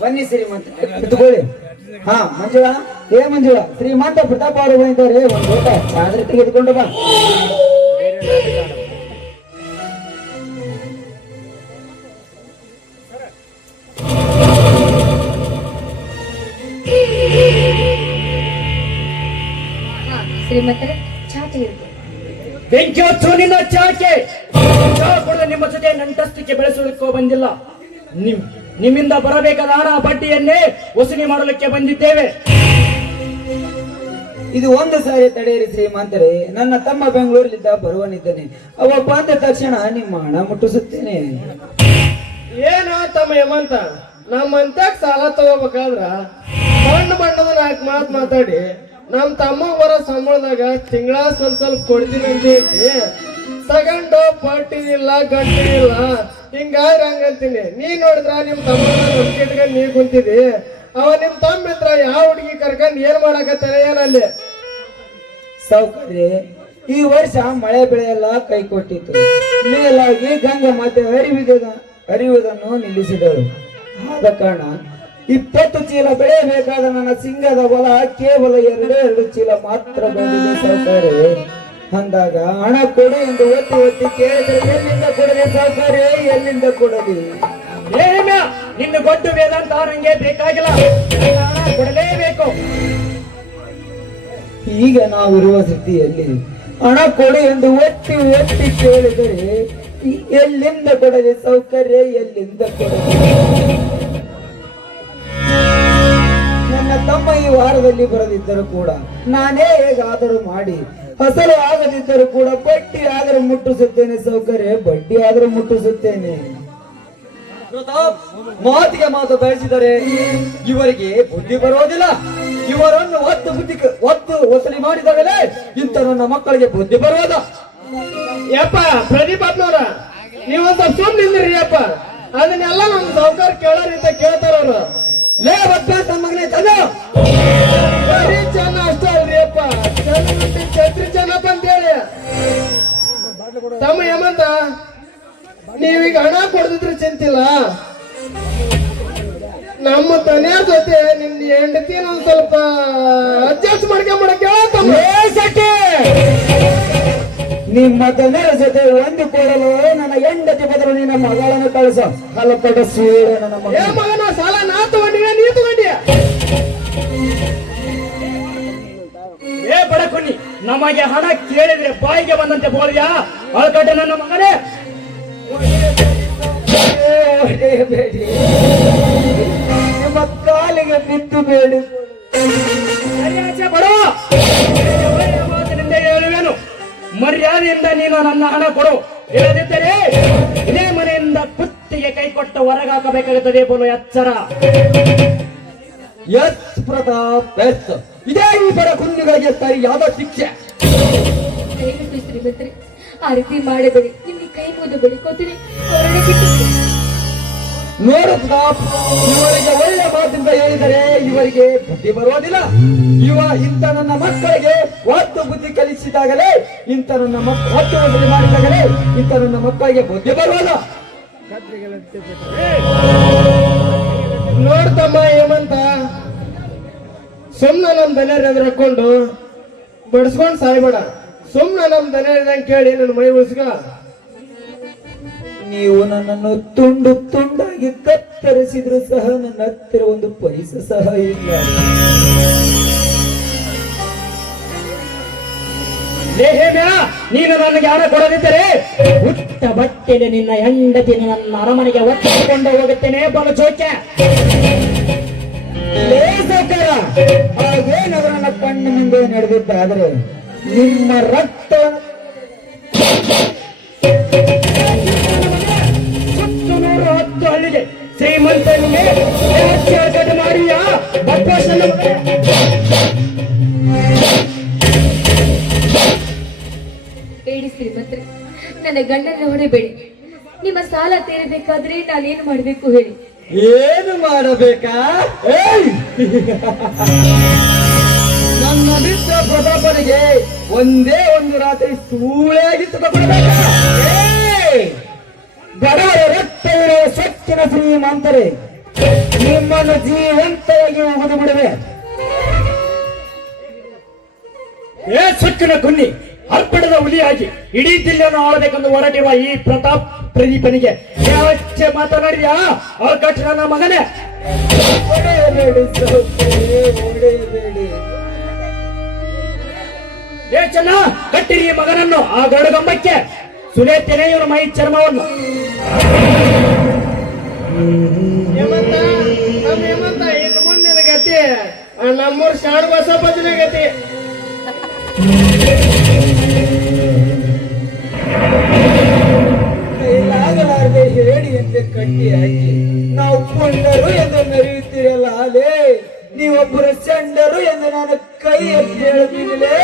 ಬನ್ನಿ ಶ್ರೀಮಂತ ಎತ್ಕೊಳ್ಳಿ. ಹಾ ಮಂಜುಳಾ, ಏ ಮಂಜುಳಾ, ಶ್ರೀಮಂತ ಪ್ರತಾಪ ಅವರು ಬಂದಿದ್ದಾರೆ, ಒಂದು ಊಟ ಚಾದ್ರೆ ತೆಗೆದುಕೊಂಡು ಬಾ. ಶ್ರೀಮಂತರೆ ಚಾ ತೆಗೆದುಕೊ. ಬೆಂಕಿ ಹೊತ್ತು ನಿನ್ನ ಚಾಕೆ ಚಾ ಕುಡಿದು ನಿಮ್ಮ ಜೊತೆ ನಂಟಸ್ತಿಕೆ ಬೆಳೆಸುವುದಕ್ಕೂ ಬಂದಿಲ್ಲ. ನಿಮ್ಮಿಂದ ಬರಬೇಕಾದ ಹಣ ಬಡ್ಡಿಯನ್ನೇ ವಸೂಲಿ ಮಾಡಲಿಕ್ಕೆ ಬಂದಿದ್ದೇವೆ. ಇದು ಒಂದು ಸಾರಿ ತಡೆಯಿರಿ ಶ್ರೀಮಂತರೇ, ನನ್ನ ತಮ್ಮ ಬೆಂಗಳೂರಿನಿಂದ ಬರುವನಿದ್ದಾನೆ. ಅವ ಬಂದ ತಕ್ಷಣ ನಿಮ್ಮ ಹಣ ಮುಟ್ಟಿಸುತ್ತೇನೆ. ಏನ ತಮ್ಮ ಹೇಮಂತ, ನಮ್ಮಂತ ಸಾಲ ತಗೋಬೇಕಾದ್ರ ಬಣ್ಣದ 4 ಮಾತು ಮಾತಾಡಿ ನಮ್ ತಮ್ಮ ಬರೋ ಸಂಬಳದಾಗ ತಿಂಗಳ ಸ್ವಲ್ಪ ಕೊಡ್ತೀನಿ ಅಂತ ಹೇಳಿ ತಗೊಂಡು ಪಟ್ಟಿನಿಲ್ಲ ಗಂಟಿನಿಲ್ಲ ಹಿಂಗಾದ್ರೆ ಹಂಗಂತೀನಿ. ನೀ ನೋಡಿದ್ರ ನಿಮ್ ತಮ್ಮ ಇಟ್ಕೊಂಡ್ ನೀ ಕುಂತಿದಿ, ಅವ ನಿಮ್ ತಮ್ಮ ಇದ್ರ ಯಾವ ಹುಡುಗಿ ಕರ್ಕೊಂಡ್ ಏನ್ ಮಾಡಕತ್ತಾನೆ ಏನಲ್ಲಿ? ಸೌಕರ್ಯ ಈ ವರ್ಷ ಮಳೆ ಬೆಳೆ ಎಲ್ಲ ಕೈ ಕೊಟ್ಟಿತ್ತು. ಮೇಲಾಗಿ ಗಂಗಾ ಮಾತೆ ಹರಿಯುವುದನ್ನು ನಿಲ್ಲಿಸಿದಳು. ಆದ ಕಾರಣ 20 ಚೀಲ ಬೆಳೆಯಬೇಕಾದ ನನ್ನ ಸಿಂಗದ ಹೊಲ ಕೇವಲ 2 ಚೀಲ ಮಾತ್ರ ಬೆಳೆದಿದೆ ಸೌಕರ್ಯ. ಅಂದಾಗ ಹಣ ಕೊಡು ಎಂದು ಒತ್ತಿ ಕೇಳಿದ್ರೆ ಎಲ್ಲಿಂದ ಕೊಡಲಿ ಸೌಕರ್ಯ, ಎಲ್ಲಿಂದ ಕೊಡಲಿ? ನಿನ್ನ ಗೊಡ್ಡು ವೇದಾಂತ ನಂಗೆ ಬೇಕಾಗಿಲ್ಲ, ಹಣ ಕೊಡಲೇಬೇಕು. ಈಗ ನಾವಿರುವ ಸ್ಥಿತಿಯಲ್ಲಿ ಹಣ ಕೊಡು ಎಂದು ಒತ್ತಿ ಕೇಳಿದರೆ ಎಲ್ಲಿಂದ ಕೊಡಲಿ ಸೌಕರ್ಯ, ಎಲ್ಲಿಂದ ಕೊಡಲಿ? ನನ್ನ ತಮ್ಮ ಈ ವಾರದಲ್ಲಿ ಬರದಿದ್ದರೂ ಕೂಡ ನಾನೇ ಹೇಗಾದರೂ ಮಾಡಿ, ಅಸಲು ಆಗದಿದ್ದರೂ ಕೂಡ ಬಡ್ಡಿ ಆದರೂ ಮುಟ್ಟಿಸುತ್ತೇನೆ ಸೌಕರ್ಯ, ಬಡ್ಡಿ ಆದರೂ ಮುಟ್ಟಿಸುತ್ತೇನೆ. ಪ್ರತಾಪ್, ಮಾತಿಗೆ ಮಾತು ಬೆಳೆಸಿದರೆ ಇವರಿಗೆ ಬುದ್ಧಿ ಬರೋದಿಲ್ಲ. ಇವರನ್ನು ಒತ್ತು ವಸೂಲಿ ಮಾಡಿದಾಗಲೇ ಇಂಥ ನನ್ನ ಮಕ್ಕಳಿಗೆ ಬುದ್ಧಿ ಬರೋದ. ಯಪ್ಪ ಪ್ರದೀಪ್ ಅಪ್ನವ್ರ, ನೀವು ಸ್ವಲ್ಪ ಸುಮ್ಮನೆ ನಿಂದ್ರಿ ಅಪ್ಪ. ಅದನ್ನೆಲ್ಲ ನಮ್ ಸಾವುಕಾರ ಕೇಳೋರಿಂದ ಕೇಳ್ತಾರ ಅವ್ರು. ಲೇ ಒತ್ತ ಮಗನೇ ಚಂದ, ಬರೀ ಚೆನ್ನ ಅಷ್ಟೇ ಅಲ್ರಿ ಅಪ್ಪ, ಛತ್ರಿ ಚೆನ್ನಪ್ಪ ಅಂತೇಳಿ. ತಮ್ಮ ಹೇಮಂತ, ನೀವೀಗ ಹಣ ಕೊಡದಿದ್ರೆ ಚಿಂತಿಲ್ಲ, ನಮ್ಮ ತನಿಯಾರ ಜೊತೆ ನಿಮ್ ಹೆಂಡತಿನ ಒಂದ್ ಸ್ವಲ್ಪ ಅಡ್ಜಸ್ಟ್ ಮಾಡ್ಕೊಂಬಿಡಕ್ಕೆ ತಮ್ಮ. ನಿಮ್ಮ ತಂದೆಯ ಜೊತೆ ಹೊಂದಿಕೊಳ್ಳಲು ನನ್ನ ಹೆಂಡತಿ ಬದಲು ನಿನ್ನ ಮಗಳನ್ನು ಕಳಿಸ. ಹಲಪಟ ಸೀರೆ ನನ್ನ ಏ ಮಗನ, ಸಾಲ ನಾ ತಗೊಂಡಿಯ ನೀ ತಗೊಂಡಿಯ? ಏ ಬಡಕುನಿ, ನಮಗೆ ಹಣ ಕೇಳಿದ್ರೆ ಬಾಯಿಗೆ ಬಂದಂತೆ ಬೋಳಿಯಾ? ಅಳ್ಕಟ್ಟೆ ನನ್ನ ಮಗನೇ. ಹೊಡೆಯಬೇಡಿ, ನಿಮ್ಮ ಕಾಲಿಗೆ ಬಿದ್ದು ಬೇಡಿ. ಬಡವ ಮಾತಿನಿಂದ ಹೇಳುವೆನು, ಮರ್ಯಾದೆಯಿಂದ ನೀನು ನನ್ನ ಹಣ ಕೊಡು. ಹೇಳದಿದ್ದರೆ ಇದೇ ಮನೆಯಿಂದ ಕುತ್ತಿಗೆ ಕೈ ಕೊಟ್ಟು ಹೊರಗಾಕಬೇಕಾಗುತ್ತದೆ ಬೋಲು ಎಚ್ಚರ. S Pratap, S. ಇದೇ ಈ ಬಡ ಕುಂದಿಗಳಿಗೆ ಸರಿಯಾದ ಶಿಕ್ಷೆ. ದಯವಿಟ್ಟು ಶ್ರೀಮಂತರೆ ಆ ರೀತಿ ಮಾಡಬೇಡಿ, ನಿಮಗೆ ಕೈ ಮುಗಿದು ಬೆಳಿಕೋತೀನಿ. ಅವರನ್ನೇ ಬಿಟ್ಟು ನೋಡು ಪ್ರತಾಪ್, ಇವರಿಗೆ ಒಳ್ಳೆ ಮಾತಿಂದ ಹೇಳಿದರೆ ಇವರಿಗೆ ಬುದ್ಧಿ ಬರುವುದಿಲ್ಲ. ಇಂಥ ನನ್ನ ಮಕ್ಕಳಿಗೆ ಒತ್ತು ಬುದ್ಧಿ ಕಲಿಸಿದಾಗಲೇ, ಇಂಥ ನನ್ನ ಒತ್ತು ವಸೂಲಿ ಮಾಡಿದಾಗಲೇ ಇಂಥ ನನ್ನ ಮಕ್ಕಳಿಗೆ ಬುದ್ಧಿ ಬರುವುದಿಲ್ಲ. ನೋಡ್ತಮ್ಮ ಹೇಮಂತ, ಸುಮ್ನ ನಮ್ ದನಿಯರ್ ಎದುರ್ಕೊಂಡು ಬಡಿಸ್ಕೊಂಡ್ ಸಾಯ್ಬೇಡ. ಸುಮ್ನ ನಮ್ ದನಿಯರ್ ಕೇಳಿ ನನ್ನ ಮೈ ಉಳಿಸ್ಕ. ನೀವು ನನ್ನನ್ನು ತುಂಡು ತುಂಡಾಗಿ ಕತ್ತರಿಸಿದ್ರು ಸಹ ನನ್ನ ಹತ್ತಿರ ಒಂದು ಪೈಸೆ ಸಹ ಇಲ್ಲ. ನೀನು ನನಗೆ ಹಣ ಕೊಡದಿದ್ದರೆ ಉಟ್ಟ ಬಟ್ಟೆಗೆ ನಿನ್ನ ಹೆಂಡತಿ ನನ್ನ ಅರಮನೆಗೆ ಒತ್ತಿಕೊಂಡು ಹೋಗುತ್ತೇನೆ ಬಲು ಚೋಕೆ. ಹಾಗೇನಾದ್ರೂ ನನ್ನ ಕಣ್ಣು ಮುಂದೆ ನಡೆದಿದ್ದಾದ್ರೆ ನಿಮ್ಮ ರಕ್ತ ಸುತ್ತನೂರು 10 ಹಳ್ಳಿಗೆ ಶ್ರೀಮಂತನಿಗೆ ಕಟ್ಟು ಮಾಡಿಯಾ ಬಪ್ಪಾಸ್ ನನ್ನ ಮಗನೇ. ಬೇಡಿ ಶ್ರೀಮಂತರೆ, ನನ್ನ ಗಂಡನ ಹೊಡೆಬೇಡಿ. ನಿಮ್ಮ ಸಾಲ ತೀರಬೇಕಾದ್ರೆ ನಾನೇನು ಮಾಡಬೇಕು ಹೇಳಿ? ಏನು ಮಾಡಬೇಕಾ? ನನ್ನ ಮಿತ್ರ ಪ್ರತಾಪನಿಗೆ ಒಂದೇ ಒಂದು ರಾತ್ರಿ ಸೂಳೆಯಾಗಿ ಸುಖ ಕೊಡಬೇಕಾ? ಬಡವರ ರಕ್ತವಿರುವ ಸೊಕ್ಕಿನ ಶ್ರೀಮಂತರೇ, ನಿಮ್ಮನ್ನು ಜೀವಂತವಾಗಿ ಉಗಿದು ಬಿಡುವೆ. ಏ ಸೊಕ್ಕಿನ ಕುನ್ನಿ, ಅರ್ಪಣದ ಹುಲಿಯಾಗಿ ಇಡೀ ಜಿಲ್ಲೆಯನ್ನು ಆಳಬೇಕೆಂದು ಹೊರಟಿರುವ ಈ ಪ್ರತಾಪ್ ಪ್ರದೀಪನಿಗೆ ಯಾವಚ್ಚೆ ಮಾತನಾಡಿದ್ಯಾ? ಅವಕಾಶ ನನ್ನ ಮಗನೇ. ಏ ಚೆನ್ನ, ಕಟ್ಟಿರಿ ಈ ಮಗನನ್ನು ಆ ಗರುಡಗಂಬಕ್ಕೆ. ಸುಲೇತೇನೆ ಇವರ ಮೈ ಚರ್ಮವನ್ನು. ಹೇಮಂತ, ನಮ್ ಹೇಮಂತ ಇನ್ನು ಮುಂದಿನ ಗತಿ ನಮ್ಮೂರ್ ಶಾಣು ಬಸಪ್ಪನ ಗತಿ. ಕೈಲಾಗಲಾರದೆ ಹೇಳಿ ಎಂದು ಕಟ್ಟಿ ಹಾಕಿ ನಾವು ಪುಂಡರು ಎಂದು ಮೆರೆಯುತ್ತೀರಲ್ಲ ಅಲೇ, ನೀವೊಬ್ಬರು ಚಂಡರು ಎಂದು ನಾನು ಕೈ ಎತ್ತಿ ಹೇಳ್ತೀನಿಲೇ.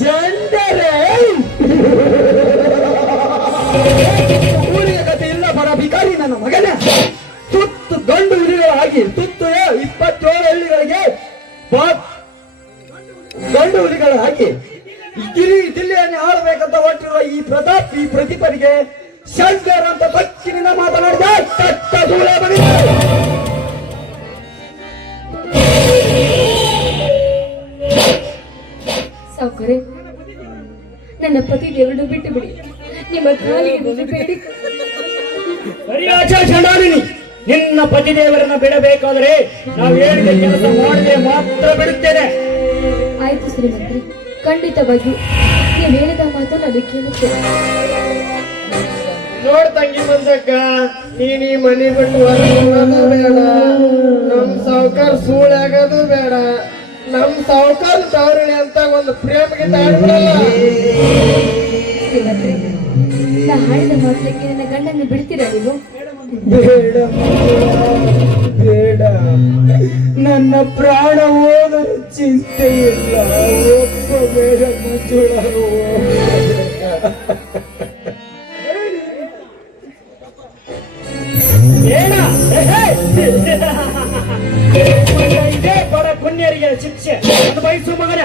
ಚಂಡರೇ, ಊರಿಗೆ ಕತೆ ಇಲ್ಲ ಬರ ಬಿಕಾರಿ ನನ್ನ ಮಗನೇ. ತುತ್ತು ಗಂಡು ಹುಲಿಗಳಾಗಿ ತುತ್ತು 27 ಹಳ್ಳಿಗಳಿಗೆ ಗಂಡು ಹುಲಿಗಳಾಗಿ ಇಡೀ ಜಿಲ್ಲೆಯನ್ನು ಆಳಬೇಕಂತ ಹೊರಟಿರುವ ಈ ಪ್ರತಾಪ್, ಈ ಪ್ರದೀಪನಿಗೆ ಶಂಕರ್ ಅಂತ ತಕ್ಕಿನಿಂದ ಮಾತನಾಡಿದ ತಟ್ಟ ಧೂಳೆ ಬಂದಿದೆ. ಸಾವುಕಾರೆ, ನನ್ನ ಪತಿ ದೇವರನ್ನು ಬಿಟ್ಟು ಬಿಡಿ. ನಿಮ್ಮ ಕಾಲಿಗೆ ಬಿದ್ದು ಬೇಡಿ. ಸರಿಯಾಚ ಚಂಡಾಲಿನಿ, ನಿನ್ನ ಪತಿದೇವರನ್ನ ಬಿಡಬೇಕಾದ್ರೆ ನಾವು ಹೇಳಿದ ಕೆಲಸ ಮಾಡದೆ ಮಾತ್ರ ಬಿಡುತ್ತೇನೆ. ಆಯ್ತು ಶ್ರೀಮಂತ್ರಿ, ಖಂಡಿತವಾಗಿಯೂ ನೀವು ಹೇಳಿದ ಮಾತು ನಾನು ಕೇಳುತ್ತೇನೆ. ನೋಡ್ ತಂಗಿ ಬಂದಕ್ಕ, ನೀನ್ ಈ ಮನೆ ಬಿಟ್ಟು ಹೊರಗೆ ಹೋಗೋದು ಬೇಡ. ನಮ್ ಸಾವುಕಾರ ಸೂಳಾಗೋದು ಬೇಡ. ನಮ್ ಸಾವುಕಾರ ಸೌರಣಿ ಅಂತ ಒಂದು ಪ್ರೇಮ ಗೀತ ಆಡ್ಬಿಡಲ್ಲ. ಶ್ರೀಮಂತ್ರಿ, ನಾ ಹಾಡಿದ ಮಾತಕ್ಕೆ ನನ್ನ ಗಂಡನ್ನು ಬಿಡ್ತೀರಾ ನೀವು? ಬೇಡ ಬೇಡ, ನನ್ನ ಪ್ರಾಣ ಹೋದರೂ ಚಿಂತೆ ಇಲ್ಲ. ಒಪ್ಪ ಬೇಡ ಮಂಜುಳ, ಬೇಡ. ಇದೇ ಬಡ ಪುಣ್ಯರಿಗೆ ಶಿಕ್ಷೆ ಅನುಭವಿಸುವ ಮಗನ.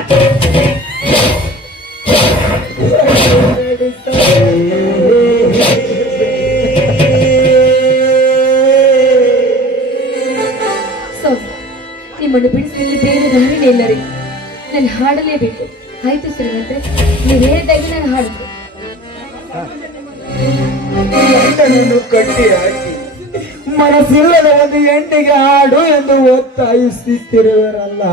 ನಿಮ್ಮನ್ನು ಬಿಡಿಸಲಿಕ್ಕೆ ಬೇರೆ ದಾರಿನೇ ಇಲ್ಲ ರೀ. ನಾನು ಹಾಡಲೇಬೇಕು. ಆಯ್ತು ಶ್ರೀಮಂತ್ರೆ, ನೀವು ಹೇಳಿದಾಗೆ ನಾನು ಹಾಡುತ್ತೆ. ಗಂಡನನ್ನು ಕಟ್ಟಿ ಹಾಕಿ ಮನಸ್ಸಿಲ್ಲದ ಒಂದು ಹೆಣ್ಣಿಗೆ ಹಾಡು ಎಂದು ಒತ್ತಾಯಿಸುತ್ತಿರುವರಲ್ಲ.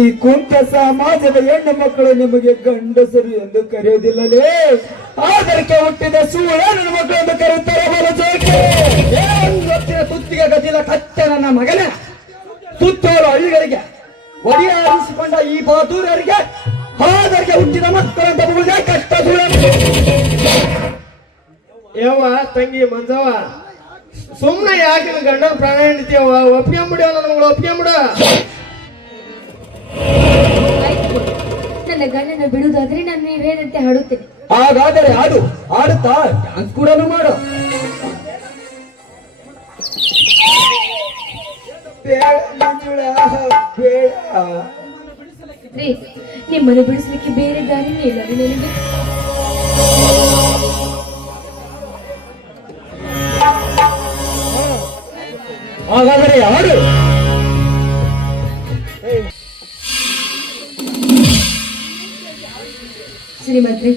ಈ ಕುಂತ ಸಮಾಜದ ಹೆಣ್ಣು ಮಕ್ಕಳು ನಿಮಗೆ ಗಂಡಸರು ಎಂದು ಕರೆಯುವುದಿಲ್ಲಲೇ. ಆದರಕ್ಕೆ ಹುಟ್ಟಿದ ಸೂಳ ನನ್ನ ಮಕ್ಕಳು ಎಂದು ಕರೆಯುತ್ತಾರೆ. ಗೊತ್ತಿನ ತುತ್ತಿಗೆ ಗತಿಲ ಕತ್ತೆ ನನ್ನ ಮಗನ. ತುತ್ತೂರು ಹಳ್ಳಿಗಳಿಗೆ ಒಡಿಯಾರಿಸಿಕೊಂಡ ಈ ಬಹದ್ದೂರರಿಗೆ ಆದರಿಗೆ ಹುಟ್ಟಿದ ಮಕ್ಕಳಂತ ಬಹುದೇ ಕಷ್ಟ ಸುಳ. ಯವ್ವ ತಂಗಿ ಮಂಜವ್ವ, ಸುಮ್ನೆ ಯಾಕೆ ಗಂಡನ ಪ್ರಾಣ ಹಿಡಿತೀಯವ್ವ? ಒಪ್ಕೊಂಬಿಡ ನನ್ಗಳು, ಒಪ್ಕೊಂಬಿಡ. ಆಯ್ತು, ನನ್ನ ಗಂಡನ ಬಿಡುವುದಾದ್ರೆ ನಾನು ನೀವು ಹೇಳಿದಂತೆ ಹಾಡುತ್ತೇನೆ. ಹಾಗಾದರೆ ಹಾಡು, ಹಾಡುತ್ತಾ ಡ್ಯಾನ್ಸ್ ಕೂಡ ಮಾಡು. ಬೇಡ ಮಂಜುಳ, ಬೇಡ. ರೀ, ನಿಮ್ಮನ್ನು ಬಿಡಿಸ್ಲಿಕ್ಕೆ ಬೇರೆ ದಾರಿನೇ ಇಲ್ಲ ರೀ ನನಗೆ. ಹಾಗಾದರೆ ಹಾಡು. ಶ್ರೀಮಂತ್ರಿ,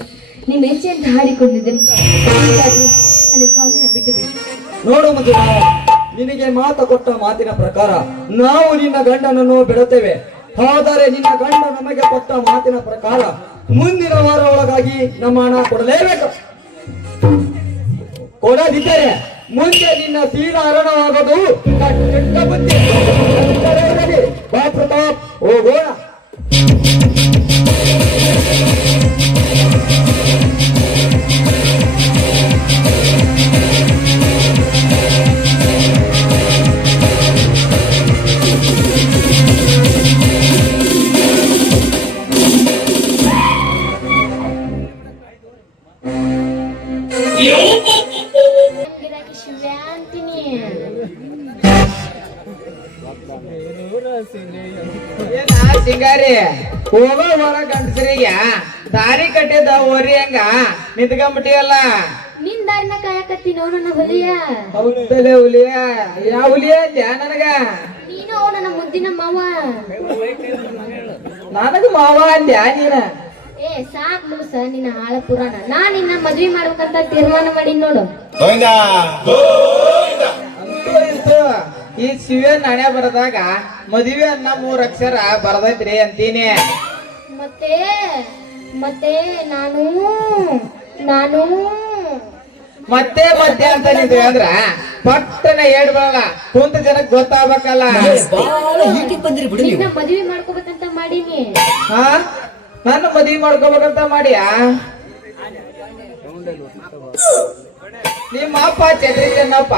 ನಿಮ್ಮ ಹೆಜ್ಜೆ ಅಂತ ಹಾಡಿಕೊಂಡಿದ್ದೇನೆ. ಹಾಗಾಗಿ ನನ್ನ ಸ್ವಾಮಿನ ಬಿಟ್ಟು ಬಿಡಿ. ನೋಡು ಮಂಜುಳ, ನಿನಗೆ ಮಾತು ಕೊಟ್ಟ ಮಾತಿನ ಪ್ರಕಾರ ನಾವು ನಿನ್ನ ಗಂಡನನ್ನು ಬಿಡುತ್ತೇವೆ. ಆದರೆ ನಿನ್ನ ಗಂಡ ನಮಗೆ ಕೊಟ್ಟ ಮಾತಿನ ಪ್ರಕಾರ ಮುಂದಿನ ವಾರ ಒಳಗಾಗಿ ನಮ್ಮ ಹಣ ಕೊಡಲೇಬೇಕು. ಕೊಡದಿದ್ದರೆ ಮುಂದೆ ನಿನ್ನ ತೀರ ಹರಣವಾಗೋದು ಕೆಟ್ಟ ಬುದ್ಧಿ. ಬಾ ಪ್ರತಾಪ್, ಹೋಗೋಣ. ಸಿಂಗಾರಿ ಹೋಗೋ ಹೊರ ಗಂಡಸರಿಗೆ ದಾರಿ ಕಟ್ಟಿದ ಓರಿ ಹಂಗ ನಿಂತ್ಕೊಂಡ್ಬಿಟ್ಟಿಯಲ್ಲ. ನೀನ್ ನಿನ್ ದಾರಿನ ಕಾಯಕತ್ತೀನೋ ನನ್ನ ಹುಲಿಯ. ಹೌದಲೆ ಹುಲಿಯ, ಯಾವ ಹುಲಿಯ ಅಂದ್ಯಾ ನನಗ? ನೀನು ನನ್ನ ಮುದ್ದಿನ ಮಾವ. ನನಗ ಮಾವ ಅಂದ್ಯಾ ನೀನ? ಏ ಸಾಕ್ ಮುಗಿಸ ನಿನ್ನ ಹಾಳ ಪುರಾಣ. ನಾನ್ ನಿನ್ನ ಮದ್ವಿ ಮಾಡ್ಬೇಕಂತ ತೀರ್ಮಾನ ಮಾಡಿ ನೋಡು. ಅಂತೂ ಇತ್ತು ಈ ಶಿವ ನಾಣ್ಯ ಬರದಾಗ ಮದುವೆ ಅನ್ನ 3 ಅಕ್ಷರ ಬರದೈತ್ರಿ ಅಂತೀನಿ. ಮತ್ತೆ ಮತ್ತೆ ನಾನು ನಾನು ಮತ್ತೆ ಮಧ್ಯ ಅಂತ ನಿಂತ್ರಿ ಅಂದ್ರ ಪಟ್ಟನ ಹೇಳ್ ಬರಲ್ಲ, ಕುಂತ ಜನಕ್ಕೆ ಗೊತ್ತಾಗ್ಬೇಕಲ್ಲ. ನಿನ್ನ ಮದ್ವಿ ಮಾಡ್ಕೋಬೇಕಂತ ಮಾಡೀನಿ. ಹಾ, ನನ್ನ ಮದ್ವಿ ಮಾಡ್ಕೋಬೇಕಂತ ಮಾಡಿಯಾ? ನಿಮ್ಮ ಅಪ್ಪ ಚಂದ್ರಿ ಚೆನ್ನಪ್ಪ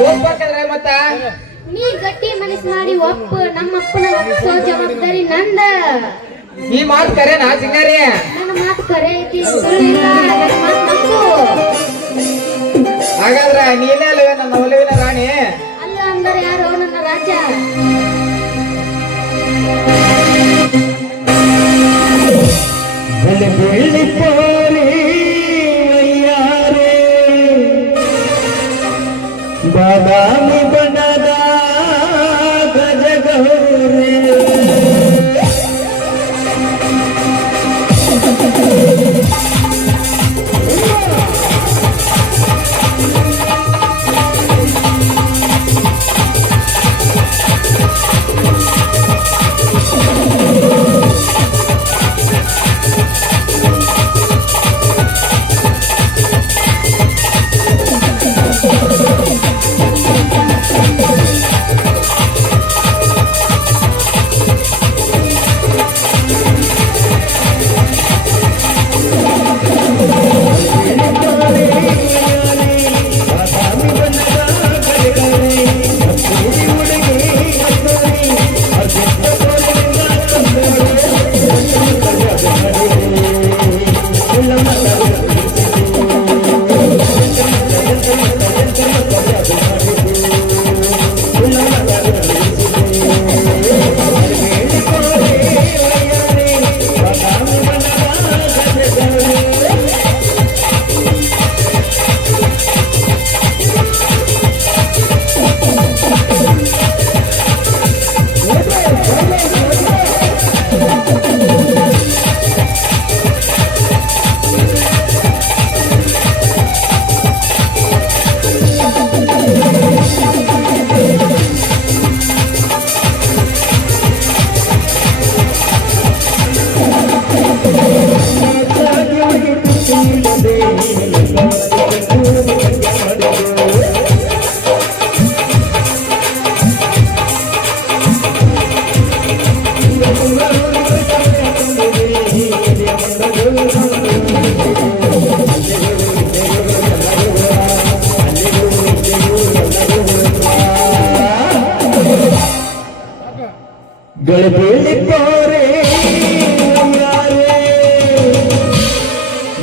ಹೋಗ್ಬೇಕಂದ್ರೆ ಮತ್ತ ನೀ ಗಟ್ಟಿ ಮನಸ್ ಮಾಡಿ ಒಪ್ಪ. ನಮ್ಮ ಅಪ್ಪನ ಒಪ್ಸೋ ಜವಾಬ್ದಾರಿ ನಂದ. ಈ ಮಾತು ಕರೆನಾ ಸಿಂಗಾರಿ? ನನ್ನ ಮಾತು ಕರೆ ಐತಿ, ಸುಳ್ಳಿಲ್ಲ. ನನ್ನ ಮಾತು ನಂಬು. ಹಾಗಾದ್ರೆ ನೀನೇ ಅಲ್ವೇ ನನ್ನ ಒಲವಿನ ರಾಣಿ? ಅಲ್ಲ ಅಂದರೆ ಯಾರು ನನ್ನ ರಾಜ? ಬಾದಾಮಿ ಬಣ್ಣದ ಗಜಗೌರಿ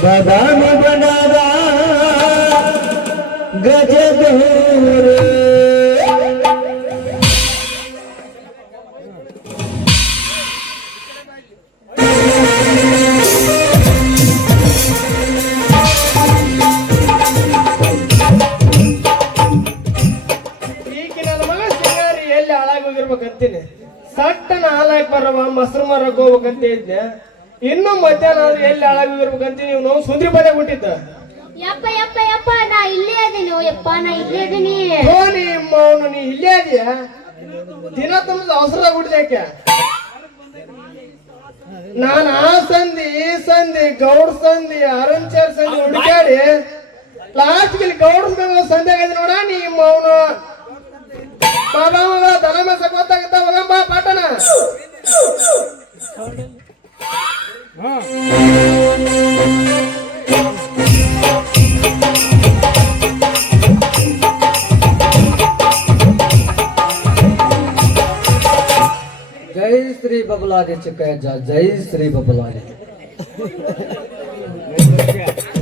ಬಾದಾಮಿ ಬಣ್ಣದ ಗಜಗೌರಿ ಈಗ ನನ್ನ ಮಗ ಸಿಂಗಾರಿ ಎಲ್ಲಿ ಹಾಳಾಗೋಗಿರ್ಬೇಕಂತೀನಿ. ಸಟ್ಟನ ಹಾಲಾಕ್ ಬರವ ಮೊಸರು ಮಾರಕ್ ಹೋಗ್ಬೇಕಂತ ಇದ್ನೆ. ಇನ್ನು ಮಧ್ಯಾಹ್ನ ಆದ್ರೆ ಎಲ್ಲಿ ಹಾಳಾಗೋಗಿರ್ಬೇಕಂತೀನಿ. ನೀವು ಸುಂದ್ರಿ ಪದ ಕೊಟ್ಟಿದ್ದ. ಯಪ್ಪ ಯಪ್ಪ ಯಪ್ಪ ನಾ ಇಲ್ಲೇ ಅದೀನಿ. ಯಪ್ಪ ನಾ ಇಲ್ಲೇ ಅದೀನಿ. ನೀ ಇಲ್ಲೇ ಅದೀಯ? ದಿನ ತುಂಬದ ಅವಸರ ಬಿಡ್ದಕ್ಕೆ ನಾನು ಆ ಸಂಧಿ ಈ ಸಂಧಿ ಗೌಡ್ ಸಂಧಿ ಅರಂಚರ್ ಸಂಧಿ ಹುಡುಕಾಡಿ ಲಾಸ್ಟ್ಗೆ ಗೌಡ್ಸ್ಗಂಗ ಸಂಧಿ ಆಗಿದೆ ನೋಡ. ನಿಮ್ಮ ಅವನು ಬಾಬಾ ಮಗ ದನ ಮೇಸ ಗೊತ್ತಾಗತ್ತ ಹೋಗಂಬ ಪಾಟನ. ಜೈ ಶ್ರೀ ಬಬಲಾದಿ ಚಿಕ್ಕಯ್ಯ, ಜೈ ಶ್ರೀ ಬಬಲಾದಿ.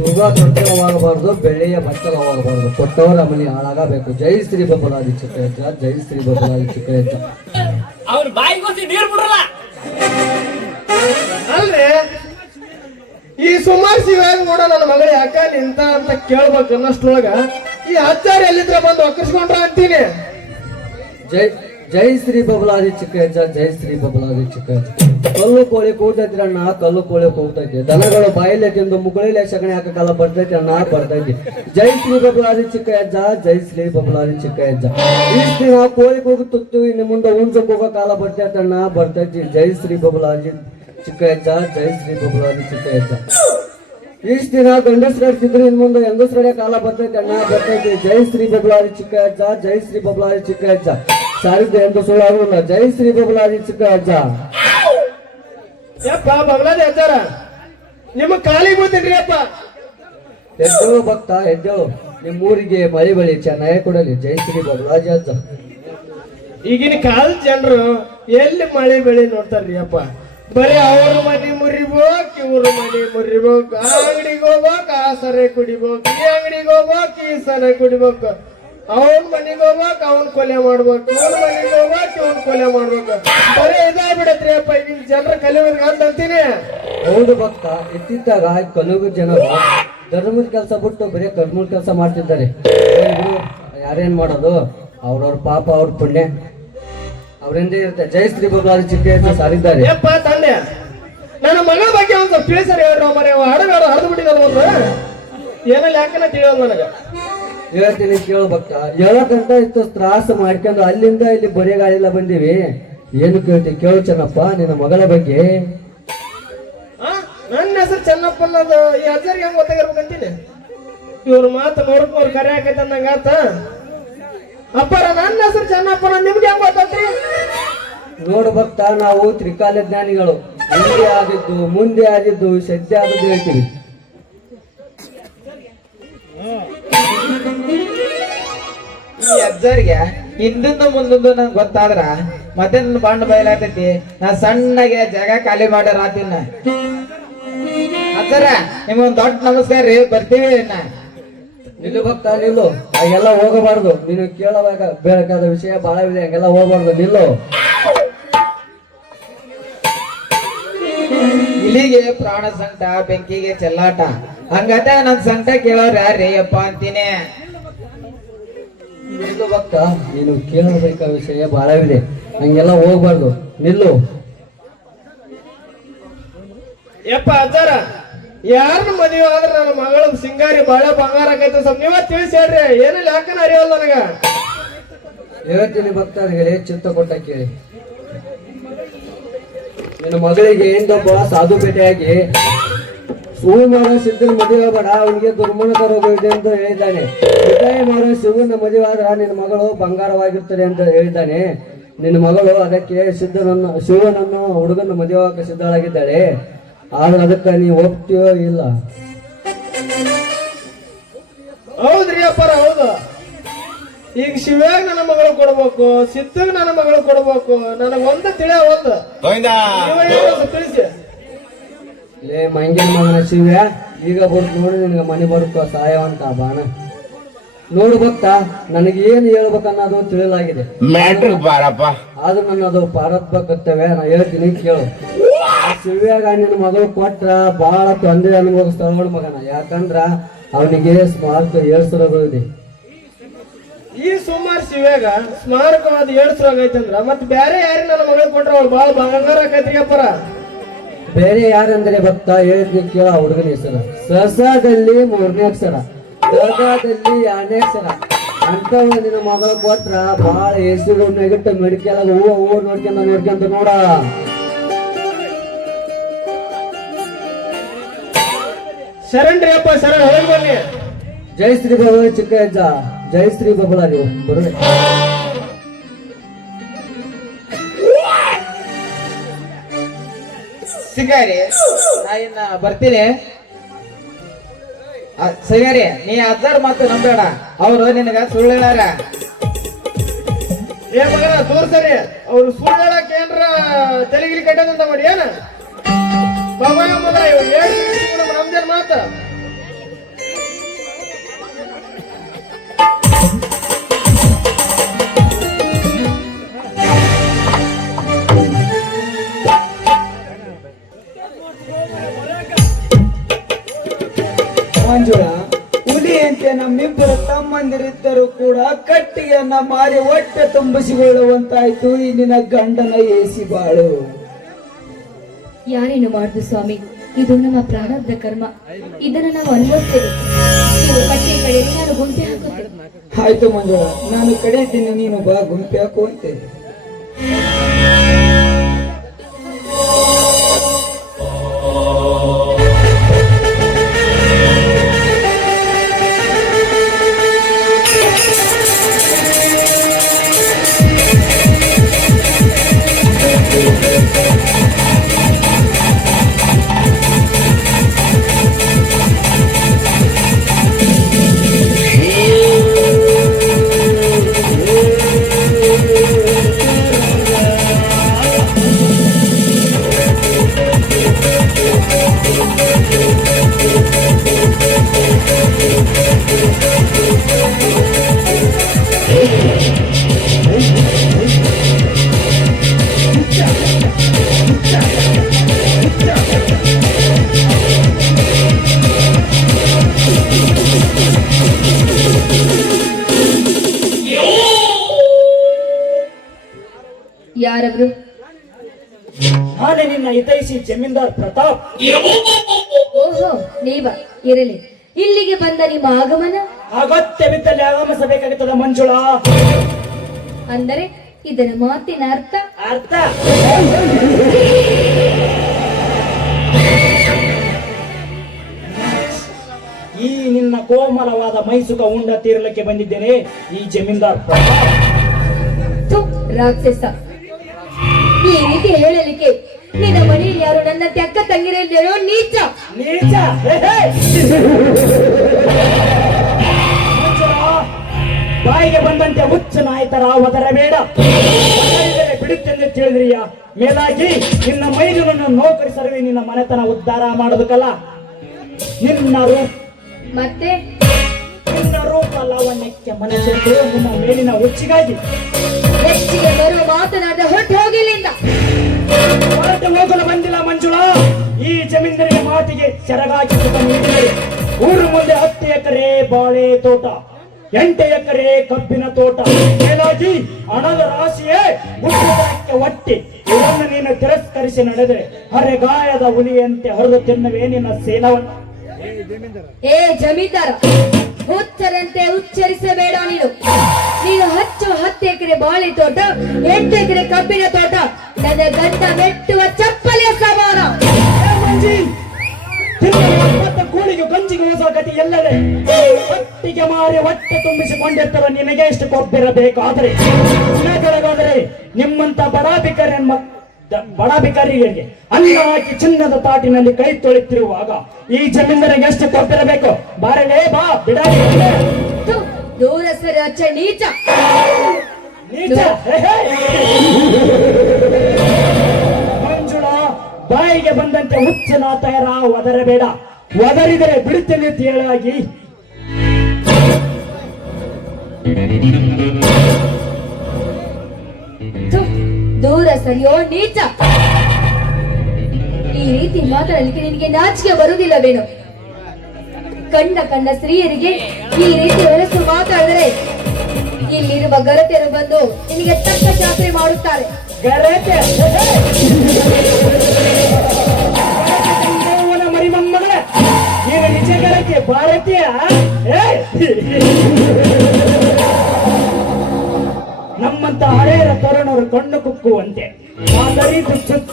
ಯೋಗ ತೊಟ್ಟವಾಗಬಾರ್ದು, ಬೆಳ್ಳಿಯ ಬಚ್ಚಲವಾಗಬಾರ್ದು, ಕೊಟ್ಟವರ ಮನೆ ಹಾಳಾಗಬೇಕು. ಜೈ ಶ್ರೀ ಬಬಲಾದಿ ಚಿಕ್ಕಯ್ಯ, ಜೈ ಶ್ರೀ ಬಬಲಾದಿ ಚಿಕ್ಕಯ್ಯ. ಅವ್ರ ಬಾಯಿಗೋಸಿ ನೀರ್ ಬಿಡಲ್ಲ. ಅಲ್ರಿ ಈ ಸುಮಾರು ಶಿವಾಗ ಕೂಡ ನನ್ನ ಮಗಳು ಯಾಕ ನಿಂತ ಅಂತ ಕೇಳ್ಬೇಕು ಅನ್ನಷ್ಟೊಳಗ ಈ ಹತ್ತಾರು ಎಲ್ಲಿದ್ರೆ ಬಂದು ಒಕ್ಕರ್ಸ್ಕೊಂಡ್ರ ಅಂತೀನಿ. ಜೈ ಜೈ ಶ್ರೀ ಬಬಲಾದಿ ಚಿಕ್ಕ ಹೆಜ್ಜ, ಜೈ ಶ್ರೀ ಬಬಲಾದಿ ಚಿಕ್ಕ ಹೆಜ್ಜ. ಕಲ್ಲು ಕೋಳಿ ಕೂಗ್ತೈತಿ ಅಣ್ಣ, ಕಲ್ಲು ಕೋಳಿ ಕೂಗ್ತೈತಿ. ದನಗಳು ಬಾಯಿಲೆ ತಿಂದು ಮುಗುಳಿಲೆ ಸಗಣಿ ಹಾಕಕ್ಕಾಲ ಬರ್ತೈತಿ ಅಣ್ಣ, ಬರ್ತೈತಿ. ಜೈ ಶ್ರೀ ಬಬಲಾದಿ ಚಿಕ್ಕ ಹೆಜ್ಜ, ಜೈ ಶ್ರೀ ಬಬಲಾದಿ ಚಿಕ್ಕ ಹೆಜ್ಜ. ಇಷ್ಟ ದಿನ ಕೋಳಿ ಕೂಗುತ್ತಿತ್ತು, ಇನ್ನು ಮುಂದೆ ಹುಂಚಕ್ ಹೋಗೋ ಕಾಲ ಬರ್ತೈತಿ ಅಣ್ಣ, ಬರ್ತೈತಿ. ಜೈ ಶ್ರೀ ಬಬಲಾದಿ ಚಿಕ್ಕ ಹೆಜ್ಜ, ಜೈ ಶ್ರೀ ಬಬಲಾದಿ ಚಿಕ್ಕ ಹೆಜ್ಜ. ಇಷ್ಟ ದಿನ ಗಂಡಸ್ರು ಹಿಡ್ತಿದ್ರು, ಇನ್ ಮುಂದೆ ಹೆಂಗಸ್ರಡೆ ಕಾಲ ಬರ್ತೈತಿ ಅಣ್ಣ, ಬರ್ತೈತಿ. ಜೈ ಶ್ರೀ ಬಬಲಾದಿ ಚಿಕ್ಕ ಹೆಜ್ಜ, ಜೈ ಶ್ರೀ ಬಬಲಾದಿ ಚಿಕ್ಕ ಹೆಜ್ಜ. ಸಾರಿದ್ದೆ ಎಂದು ಸುಳ್ಳಾಗುವುದಿಲ್ಲ. ಜೈ ಶ್ರೀ ಬಬಲಾದಿ ಚಿಕ್ಕ ಹೆಜ್ಜ. ಯಪ್ಪ ಬಬಲಾದಿ ಅಜ್ಜಾರ ನಿಮ್ಮ ಕಾಲಿಗೆ ಬೀಳ್ತೀನ್ರಿ ಅಪ್ಪ. ಎದ್ದೇಳು ಭಕ್ತ ಎದ್ದೇಳು, ನಿಮ್ಮೂರಿಗೆ ಮಳೆ ಬಳಿ ಚೆನ್ನಾಗಿ ಕೊಡಲಿ. ಜೈ ಶ್ರೀ ಬಬಲಾದಿ ಅಜ್ಜ. ಈಗಿನ ಕಾಲ ಜನರು ಎಲ್ಲಿ ಮಳೆ ಬೆಳೆ ನೋಡ್ತಾರ್ರಿ ಅಪ್ಪ. ಬರೀ ಅವ್ರ ಮನೆ ಮುರಿಬೋಕ್, ಇವ್ರ ಮನೆ ಮುರಿಬೋಕ್, ಆ ಅಂಗಡಿಗೆ ಹೋಗ್ಬೋಕ್, ಆ ಸರೆ ಕುಡಿಬೋಕ್, ಈ ಅಂಗಡಿಗೆ ಹೋಗ್ಬೋಕ್, ಈ ಸರೆ ಕುಡಿಬೋಕ್, ಅವನ್ ಮನೆಗೆ ಹೋಗ್ಬೋಕ್, ಅವನ್ ಕೊಲೆ ಮಾಡ್ಬೇಕು, ಇವನ್ ಮನೆಗೆ ಹೋಗ್ಬೋಕ್, ಇವನ್ ಕೊಲೆ ಮಾಡ್ಬೇಕು. ಬರೀ ಇದಾಗ್ಬಿಡತ್ರಿ ಅಪ್ಪ ಈಗಿನ ಜನರ ಕಲಿಯೋರ್ಗ ಅಂತ ಅಂತೀನಿ. ಹೌದು ಭಕ್ತ, ಇತ್ತಿದ್ದಾಗ ಕಲುಗು ಜನರು ಧರ್ಮದ ಕೆಲಸ ಬಿಟ್ಟು ಬರೀ ಕರ್ಮದ ಕೆಲಸ ಮಾಡ್ತಿದ್ದಾರೆ. ಯಾರೇನ್ ಮಾಡೋದು, ಅವ್ರವ್ರ ಪಾಪ ಅವ್ರ ಪುಣ್ಯ ಅವರಿಂದ ಇರುತ್ತೆ. ಜೈ ಶ್ರೀ ಬಬಲಾದಿ ಚಿಕ್ಕ ಹೆಜ್ಜ ಸಾರಿದ್ದಾರೆ. ಯಪ್ಪ ತಂದೆ, ನನ್ನ ಮಗಳ ಬಗ್ಗೆ ಒಂದ್ ಸ್ವಲ್ಪ ತಿಳಿಸರಿ ಹೇಳ್ರಿ ಮರೆ. ಹಡಗಾಡ ಹರಿದು ಬಿಟ್ಟಿದ್ದಾರೆ ಒಂದು ಏನಲ್ಲಿ ಯಾಕನ ತಿಳಿಯೋದು ನನಗ. ಹೇಳ್ತೀನಿ ಕೇಳು ಭಕ್ತ. ಹೇಳಕ್ಕಂತ ಇತ್ತು ತ್ರಾಸ ಮಾಡ್ಕೊಂಡು ಅಲ್ಲಿಂದ ಇಲ್ಲಿ ಬರೆಗಾಲಿಲ್ಲ ಬಂದೀವಿ. ಏನು ಕೇಳ್ತೀವಿ ಕೇಳು ಚೆನ್ನಪ್ಪ ನಿನ್ನ ಮಗಳ ಬಗ್ಗೆ. ನನ್ನ ಹೆಸರು ಚೆನ್ನಪ್ಪ ಅನ್ನೋದು ಈ ಅಜ್ಜರಿಗೆ ಹೆಂಗ್ ಗೊತ್ತಾಗಿರ್ಬೇಕಂತೀನಿ. ಇವ್ರ ಮಾತು ನೋಡಕ್ ಅವ್ರು ಕರೆ ಹಾಕೈತೆ ಅನ್ನಂಗಾತ. ಅಪ್ಪರ ನನ್ನ ಹೆಸರು ಚೆನ್ನಪ್ಪ ನಿಮ್ಗೆ ಹೆಂಗ್ ಗೊತ್ತಾಗ್ರಿ? ನೋಡು ಭಕ್ತ, ನಾವು ತ್ರಿಕಾಲ ಜ್ಞಾನಿಗಳು. ಹಿಂದೆ ಆದಿದ್ದು, ಮುಂದೆ ಆದಿದ್ದು, ಸದ್ಯ ಆದದ್ದು ಹೇಳ್ತೀವಿ. ಈ ಅಜ್ಜರಿಗೆ ಹಿಂದಿಂದ ಮುಂದಿಂದ ನಂಗೆ ಗೊತ್ತಾದ್ರ ಮತ್ತೆ ನನ್ನ ಬಣ್ಣ ಬಯಲಾಗ್ತೈತಿ. ನಾ ಸಣ್ಣಗೆ ಜಾಗ ಖಾಲಿ ಮಾಡ್ಯಾರ ಆತಿನ. ಅಜ್ಜರ ನಿಮ್ಗೊಂದ್ ದೊಡ್ಡ ನಮಸ್ಕಾರ ರೀ, ಬರ್ತೀವಿ. ನಿಲ್ಲು ಭಕ್ತ ನಿಲ್ಲು, ಹಾಗೆಲ್ಲ ಹೋಗಬಾರ್ದು. ನೀನು ಕೇಳವಾಗ ಬೇಕಾದ ವಿಷಯ ಬಹಳ ಇದೆ, ಹಂಗೆಲ್ಲ ಹೋಗ್ಬಾರ್ದು. ನಿಲ್ಲು. ಇಲ್ಲಿಗೆ ಪ್ರಾಣ ಸಂಕಟ, ಬೆಂಕಿಗೆ ಚೆಲ್ಲಾಟ. ಹಂಗತ ನನ್ ಸಂಕಟ ಕೇಳೋರು ಯಾರೇ ಅಪ್ಪ ಅಂತೀನಿ. ನಿಲ್ಲು ಭಕ್ತ, ನೀನು ಕೇಳಬೇಕಾದ ವಿಷಯ ಬಹಳವಿದೆ, ಹಂಗೆಲ್ಲ ಹೋಗ್ಬಾರ್ದು. ನಿಲ್ಲು. ಯಪ್ಪ ಅಜ್ಜಾರ, ಯಾರನ್ನ ಮದುವೆ ಆದ್ರೆ ನನ್ನ ಮಗಳು ಸಿಂಗಾರಿ ಬಾಳೆ ಬಂಗಾರ ಆಕೈತೆ ಸ್ವಲ್ಪ ನೀವ ತಿಳಿಸಿ ಹೇಳ್ರಿ. ಏನಲ್ಲಿ ಯಾಕನ ಅರಿಯೋಲ್ಲ ನನಗ. ಹೇಳ್ತೀನಿ ಭಕ್ತರಿಗೆ ಚಿತ್ತ ಕೊಟ್ಟ ಕೇಳಿ. ನಿನ್ನ ಮಗಳಿಗೆ ಏನೊಬ್ಬ ಸಾಧು ಭೇಟಿಯಾಗಿ ಸೋಮವಾರ ಸಿದ್ಧನ ಮದುವೆ ಬೇಡ, ಅವನಿಗೆ ದುರ್ಮಣಕ ರೋಗ ಇದೆ ಅಂತ ಹೇಳಿದ್ದಾನೆ. ವಿದಾಯ ಮಾಡೋ ಶಿವನ ಮದುವೆ ಆದ್ರ ನಿನ್ನ ಮಗಳು ಬಂಗಾರವಾಗಿರ್ತಾರೆ ಅಂತ ಹೇಳಿದ್ದಾನೆ. ನಿನ್ನ ಮಗಳು ಅದಕ್ಕೆ ಶಿವನನ್ನು ಹುಡುಗನ ಮದುವೆ ಆಗಕ್ಕೆ ಸಿದ್ಧಳಾಗಿದ್ದಾಳೆ. ಆದ್ರೆ ಅದಕ್ಕೆ ನೀವು ಒಪ್ತೀಯೋ ಇಲ್ಲ? ಹೌದ್ರಿ ಅಪ್ಪರ, ಹೌದು. ಈಗ ಶಿವ್ಯಾಗ ನನ್ನ ಮಗಳು ಕೊಡ್ಬೇಕು, ಸಿದ್ಧಗ್ ನನ್ನ ಮಗಳು ಕೊಡ್ಬೇಕು. ನನಗ್ ಒಂದು ತಿಳಿಯ ಒಂದು ತಿಳಿಸಿ. ಲೇ ಮಂಗೇನ ಮಗನ ಶಿವ್ಯ, ಈಗ ಬರುತ್ತೆ ನೋಡಿ ನಿನಗೆ ಮನೆ ಬರುತ್ತೋ ಸಹಾಯ ಅಂತ ಬಾಣ. ನೋಡು ಭಕ್ತ, ನನಗೆ ಏನು ಹೇಳ್ಬೇಕನ್ನೋದು ತಿಳಿಲಾಗಿದೆ. ಆದ್ರೂ ನನ್ನದು ಪಾರತ್ವ ಕರ್ತವ್ಯ. ನಾ ಹೇಳ್ತೀನಿ ಕೇಳು. ಶಿವ್ಯಾಗ ನಿನ್ನ ಮಗಳು ಕೊಟ್ರ ಬಹಳ ತೊಂದರೆ ಅನುಭವಿಸ್ತಾಳ ನೋಡು ಮಗನ. ಯಾಕಂದ್ರ ಅವನಿಗೆ ಸ್ಮಾರಕ ಏಳ್ಸರಗಳಿದೆ. ಈ ಸುಮಾರು ಶಿವ್ಯಾಗ ಸ್ಮಾರಕವಾದ 7 ಆಗೈತಂದ್ರ ಮತ್ತೆ ಬೇರೆ ಯಾರಿ ನನ್ನ ಮಗಳು ಕೊಟ್ರ ಅವಳು ಬಾಳ ಬಂಗಾರ ಆಕೈತ್ರಿ ಅಪ್ಪರ. ಬೇರೆ ಯಾರಂದ್ರೆ ಭಕ್ತ ಹೇಳಿದ್ನಿ ಕೇಳ. ಹುಡುಗನ ಹೆಸರು ಸಸಾದಲ್ಲಿ 3ನೇ ಅಕ್ಷರ, ದರ್ಗಾದಲ್ಲಿ 2ನೇ ಅಕ್ಷರ ಅಂತವ್ ನಿನ್ನ ಮಗಳು ಕೊಟ್ರ ಬಹಳ ಹೆಸರು ನೆಗಟ್ಟು ಮೆಡಿಕಲ್ ಹೂವು ನೋಡ್ಕೊಂತ ನೋಡ. ಶರಣ್ರಿ ಅಪ್ಪ, ಶರಣ ಹೋಗಿ ಬನ್ನಿ. ಜೈ ಶ್ರೀ ಬಬಲಾದಿ ಚಿಕ್ಕ ಹೆಜ್ಜ, ಜೈ ಶ್ರೀ ಬಬಲಾದಿ. ಬರೋಣ. ಸಿಂಗಾರಿ, ನಾ ಇನ್ನ ಬರ್ತೀನಿ. ಸಿಂಗಾರಿ, ನೀ ಅಜ್ಜಾರ್ ಮಾತು ನಂಬೇಡ, ಅವ್ರು ನಿನಗ ಸುಳ್ಳು ಹೇಳಾರ. ಏ ಮಗನ ತೋರ್ಸರಿ, ಅವ್ರು ಸುಳ್ಳು ಹೇಳಕ್ ಏನ್ರ ತೆಲಿಗಿಲಿ ಕಟ್ಟದಂತ ಮಾಡಿ ಏನ ಬಾಬಾ ಮಗ ನಮ್ದೇನ್ ಮಾತ. ಮಂದಿರಿದ್ದರೂ ಕೂಡ ಕಟ್ಟಿಗೆಯನ್ನ ಮಾರಿ ಹೊಟ್ಟೆ ತುಂಬಿಸಿಕೊಳ್ಳುವಂತಾಯ್ತು ಈ ನಿನ್ನ ಗಂಡನ ಏಸಿ ಬಾಳು. ಯಾರೇನು ಮಾಡುದು ಸ್ವಾಮಿ, ಇದು ನಮ್ಮ ಪ್ರಾರಬ್ಧ ಕರ್ಮ, ಇದನ್ನು ನಾವು ಅನುಭವಿಸ್ತೇವೆ. ನೀವು ಕಟ್ಟೆ ಕಡೆ ನಾನು ಗುಂಪೆ ಹಾಕುತ್ತೇನೆ. ಆಯ್ತು ಮಂಜುಳ, ನಾನು ಕಡೆಯಿದ್ದೀನಿ, ನೀನು ಬಾ ಗುಂಪೆ ಹಾಕುವಂತೆ. ಯಾರವರು? ನಾನೇ ನಿನ್ನ ಹಿತೈಷಿ ಜಮೀನ್ದಾರ್ ಪ್ರತಾಪ್. ಓಹೋ, ನೀವ ಇರಲಿ. ಇಲ್ಲಿಗೆ ಬಂದ ನಿಮ್ಮ ಆಗಮನ ಅಗತ್ಯವಿದ್ದಲ್ಲಿ ಆಗಮಿಸಬೇಕಾಗುತ್ತದೆ ಮಂಜುಳಾ. ಅಂದರೆ ಇದರ ಮಾತಿನ ಅರ್ಥ? ಅರ್ಥ ಈ ನಿನ್ನ ಕೋಮಲವಾದ ಮೈಸುಕ ಉಂಡ ತೀರಲಿಕ್ಕೆ ಬಂದಿದ್ದೇನೆ ಈ ಜಮೀನ್ದಾರ್ ಪ್ರತಾಪ್. ಥು, ರಾಕ್ಷಸ, ಈ ರೀತಿ ಹೇಳಲಿಕ್ಕೆ ನಿನ್ನ ಮನೆಯಲ್ಲಿ ಯಾರು ನನ್ನಂತೆ ಅಕ್ಕ ತಂಗಿರಲ್ಲೇನೋ? ನೀಚ ನೀಚ. ಬಾಯಿಗೆ ಬಂದಂತೆ ಹುಚ್ಚ ನಾಯ್ತರ ಒದರಬೇಡ. ಬಿಡುತ್ತೆಂದು ತಿಳಿದ್ರಿಯ ಮೇಲಾಗಿ ನಿನ್ನ ಮೈದುನನ್ನು ನೌಕರಿಸಲು ನಿನ್ನ ಮನೆತನ ಉದ್ಧಾರ ಮಾಡೋದಕ್ಕಲ್ಲ, ನಿನ್ನ ಮತ್ತೆ ನಿನ್ನ ರೂಪ ಲಾವಣ್ಯಕ್ಕೆ ಮನಸ್ಸು ನಿಮ್ಮ ಮೇಲಿನ ಹುಚ್ಚಿಗಾಗಿ ಹೆಚ್ಚಿಗೆ ಬರುವ ಮಾತನಾಡದೆ ಹೊರಟು ಹೋಗಿಲ್ಲಿಂದ. ಹೊರಟು ಹೋಗಲು ಬಂದಿಲ್ಲ ಮಂಜುಳಾ. ಈ ಜಮೀನರಿಗೆ ಮಾತಿಗೆ ಸೆರಗಾಗಿ ನೀಡಿದರೆ ಊರು ಮುಂದೆ 10 ಎಕರೆ ಬಾಳೆ ತೋಟ, 8 ಎಕರೆ ಕಬ್ಬಿನ ತೋಟ, ಮೇಲಾಗಿ ಹಣದ ರಾಶಿಯೇ ಗುಡ್ಡಕ್ಕೆ ಒಟ್ಟಿ. ಇದನ್ನು ನೀನು ತಿರಸ್ಕರಿಸಿ ನಡೆದರೆ ಹರೆಗಾಯದ ಹುಲಿಯಂತೆ ಹರಿದು ತಿನ್ನುವೆ ನಿನ್ನ ಸೇನವನ್ನು. ಏ ಜಮೀನ್ದಾರ, ಹುಚ್ಚರಂತೆ ಉಚ್ಚರಿಸಬೇಡ. ನೀನು ಹಚ್ಚು 10 ಎಕರೆ ಬಾಳೆ ತೋಟ, 8 ಎಕರೆ ಕಬ್ಬಿನ ತೋಟ ನನ್ನ ಗಂಡ ಮೆಟ್ಟುವ ಚಪ್ಪಲಿಯ ಸಮಾನ. ಕೂಳಿಗೆ ಗಂಜಿಗೆ ಹೊಸ ಗತಿ ಎಲ್ಲದೆ ಹೊಟ್ಟಿಗೆ ಮಾರಿ ಹೊಟ್ಟೆ ತುಂಬಿಸಿಕೊಂಡಿರ್ತಾರ. ನಿನಗೆ ಎಷ್ಟು ಕೊಬ್ಬಿರಬೇಕಾದ್ರೆ ಬೆಳಗಾದರೆ ನಿಮ್ಮಂತ ಬಡ ಬಿಕಾರಿಗಳಿಗೆ ಅನ್ನ ಹಾಕಿ ಚಿನ್ನದ ತಾಟಿನಲ್ಲಿ ಕೈ ತೊಳೆತಿರುವಾಗ ಈ ಜಮೀನರಿಗೆ ಎಷ್ಟು ಕೊಬ್ಬಿರಬೇಕು? ಬಾರಲೇ ಬಾ ಬಿಡಾರಿ. ದೂರ ಸರಿ ಅಚ್ಚ ನೀಚ ನೀಚ. ಮಂಜುಳಾ, ಬಾಯಿಗೆ ಬಂದಂತೆ ಹುಚ್ಚನ ತಯಾರ ಒದರಬೇಡ. ಒದರಿದರೆ ಬಿಡುತ್ತೇನೆ ತೇಳಾಗಿ. ದೂರ ಸರಿಯೋ ನೀಚ. ಈ ರೀತಿ ಮಾತಾಡಲಿಕ್ಕೆ ನಿನಗೆ ನಾಚಿಕೆ ಬರುವುದಿಲ್ಲವೇನು? ಕಂಡ ಸ್ತ್ರೀಯರಿಗೆ ಈ ರೀತಿ ಹೊಲಸು ಮಾತಾಡಿದರೆ ಇಲ್ಲಿರುವ ಗರತೆಯರು ಬಂದು ನಿನಗೆ ತಕ್ಕ ಜಾತ್ರೆ ಮಾಡುತ್ತಾರೆ. ಗರತೆ ಮರಿ ಮೊಮ್ಮಗಳೇ, ನೀನು ನಿಜ ಗರತೆ ಭಾರತೀಯ. ನಮ್ಮಂತ ಹಳೆಯರ ತರುಣರು ಕಣ್ಣು ಕುಕ್ಕುವಂತೆ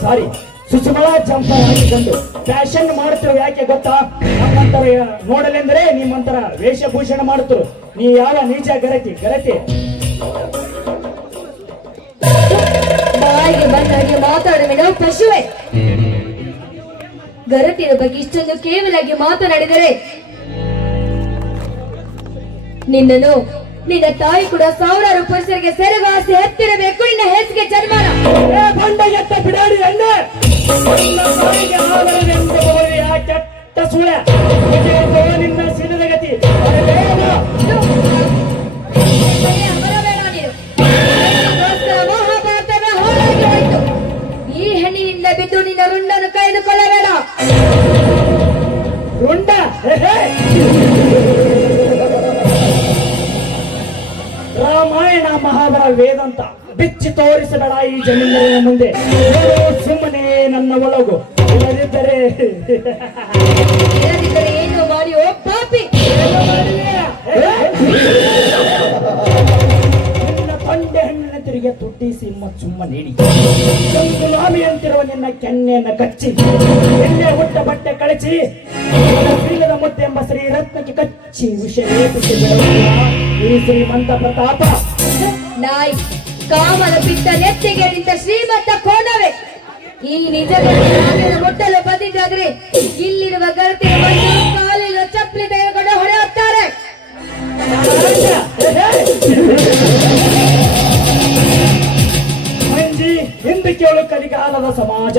ಸಾರಿ ಸುಸುಮಳ ಜಂಪರ್ ಹಾಕಿಕೊಂಡು ಫ್ಯಾಷನ್ ಮಾಡುತ್ತಿರು. ಯಾಕೆ ಗೊತ್ತಾ? ನಮ್ಮಂತರ ನೋಡಲೆಂದರೆ ನಿಮ್ಮಂತರ ವೇಷಭೂಷಣ ಮಾಡುತ್ತರು. ನೀ ಯಾವ ನೀಚ ಗರತಿ. ಬಾಯಿಗೆ ಬಂದ ಹಾಗೆ ಮಾತಾಡುವೆ ಪಶುವೆ. ಗರತಿಯ ಬಗ್ಗೆ ಇಷ್ಟೊಂದು ಕೇವಲಾಗಿ ಮಾತನಾಡಿದರೆ ನಿನ್ನನ್ನು ನಿನ್ನ ತಾಯಿ ಕೂಡ ಸಾವಿರಾರು ಪುರುಷರಿಗೆ ಸೆರಗಾಸಿ ಹತ್ತಿರಬೇಕು. ನಿನ್ನ ಹೇಸಿಗೆ ಜನ್ಮಾನ ಬಂಡ ಎತ್ತ ಬಿಡಾಡಿ ಅಣ್ಣೆ. ಕೆಟ್ಟ ಸುಳೆ ನಿನ್ನ ಸಿಡಿದ ಗತಿ. ಮಹಾಭಾರತದ ಹೋರಾಗಿ ಹೋಯಿತು. ಈ ಹೆಣ್ಣಿನಿಂದ ಬಿದ್ದು ನಿನ್ನ ರುಂಡನ್ನು ಕಳೆದುಕೊಳ್ಳಬೇಡ. ರುಂಡ ರಾಮಾಯಣ ಮಹಾಭಾರತ ವೇದಾಂತ ಬಿಚ್ಚಿ ತೋರಿಸಬೇಡ ಈ ಜಮೀನಿನ ಮುಂದೆ. ಸುಮ್ಮನೆ ನನ್ನ ಒಳಗು, ಇಲ್ಲದಿದ್ದರೆ ಇಲ್ಲದಿದ್ದರೆ ಏನು ಮಾಡಿ ಓ ಪಾಪಿ. ನಿನ್ನ ತೊಂಡೆ ಹಣ್ಣಿನ ತಿರುಗಿ ತುಟ್ಟಿ ಸಿಂಹ ಚುಮ್ಮ ನೀಡಿ ಗುಲಾಬಿ ಅಂತಿರುವ ನಿನ್ನ ಕೆನ್ನೆಯನ್ನು ಕಚ್ಚಿ ಎಣ್ಣೆ ಹುಟ್ಟ ಬಟ್ಟೆ ಕಳಚಿ ಬೀಳದ ಮುತ್ತೆ ಎಂಬ ಶ್ರೀರತ್ನಕ್ಕೆ ಕಚ್ಚಿ ವಿಷ ಲೇಪಿಸಿ ಬಿಡುವುದಿಲ್ಲ ಈ ಶ್ರೀಮಂತ ಪ್ರತಾಪ. ನಾಯಿ ಕಾಮನ ಬಿಟ್ಟ ನೆತ್ತಿಗೆ ನಿಂತ ಶ್ರೀಮಂತ ಕೋಣವೇ. ಈ ನಿಜಗಳನ್ನು ಮುಟ್ಟಲು ಬಂದಿದ್ದಾದ್ರೆ ಇಲ್ಲಿರುವ ಗರ್ತಿಗೆ ಬಂದು ಕಾಲಿನ ಚಪ್ಪಲಿ ತೆಗೆದುಕೊಂಡು ಹೊಡೆ ಹಾಕ್ತಾರೆ. ಮಂಜಿ ಹಿಂದೆ ಕೇಳು ಕಲಿಕಾಲದ ಸಮಾಜ.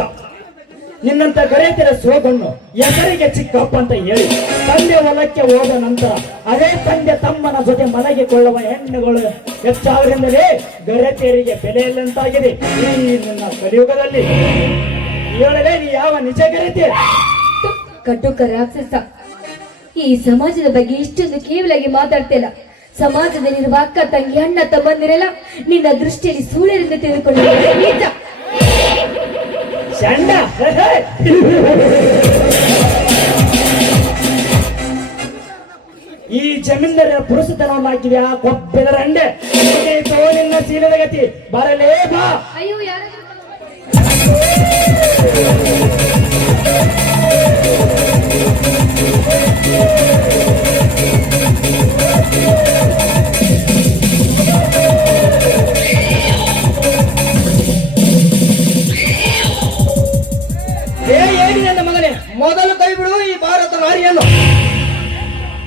ನಿನ್ನಂತ ಗರೇತಿರ ಸೋಗನ್ನು ಎಕರಿಗೆ ಚಿಕ್ಕಪ್ಪ ಅಂತ ಹೇಳಿ ತಂದೆ ಹೊಲಕ್ಕೆ ಹೋದ ನಂತರ ಅದೇ ತಂದೆ ತಮ್ಮನ ಜೊತೆ ಮಲಗಿಕೊಳ್ಳುವ ಹೆಣ್ಣುಗಳು ಹೆಚ್ಚಾದ್ರಿಂದಲೇ ಗರೇತಿಯರಿಗೆ ಬೆಲೆ ಇಲ್ಲಂತಾಗಿದೆ ಈ ನಿನ್ನ ಕಲಿಯುಗದಲ್ಲಿ. ಹೇಳಲೇ ನೀ ಯಾವ ನಿಜ ಗರೇತಿ? ಕಟುಕ ರಾಕ್ಷಸ, ಈ ಸಮಾಜದ ಬಗ್ಗೆ ಇಷ್ಟೊಂದು ಕೇವಲಾಗಿ ಮಾತಾಡ್ತಿಲ್ಲ. ಸಮಾಜದಲ್ಲಿರುವ ಅಕ್ಕ ತಂಗಿ ಅಣ್ಣ ತಮ್ಮಂದಿರೆಲ್ಲ ನಿನ್ನ ದೃಷ್ಟಿಯಲ್ಲಿ ಸೂಳ್ಯರಿಂದ ತೆಗೆದುಕೊಂಡಿದ್ದಾರೆ. ನಿಜ ಚಂಡ ಈ ಜಮೀನ್ದಾರ ಪುರುಷತನವನ್ನು ಹಾಕಿದ್ಯಾ ಕೊಬ್ಬೆದರ ಅಂಡೆ ನಿನ್ನ ಸೀಲದ ಗತಿ ಬರಲೇ ಬಾ. ಅಯ್ಯೋ ಯಾರಾದ್ರೂ ಏನಿ ನನ್ನ ಮಗನೇ, ಮೊದಲು ಕೈ ಬಿಡು ಈ ಭಾರತ ನಾರಿಯನ್ನು.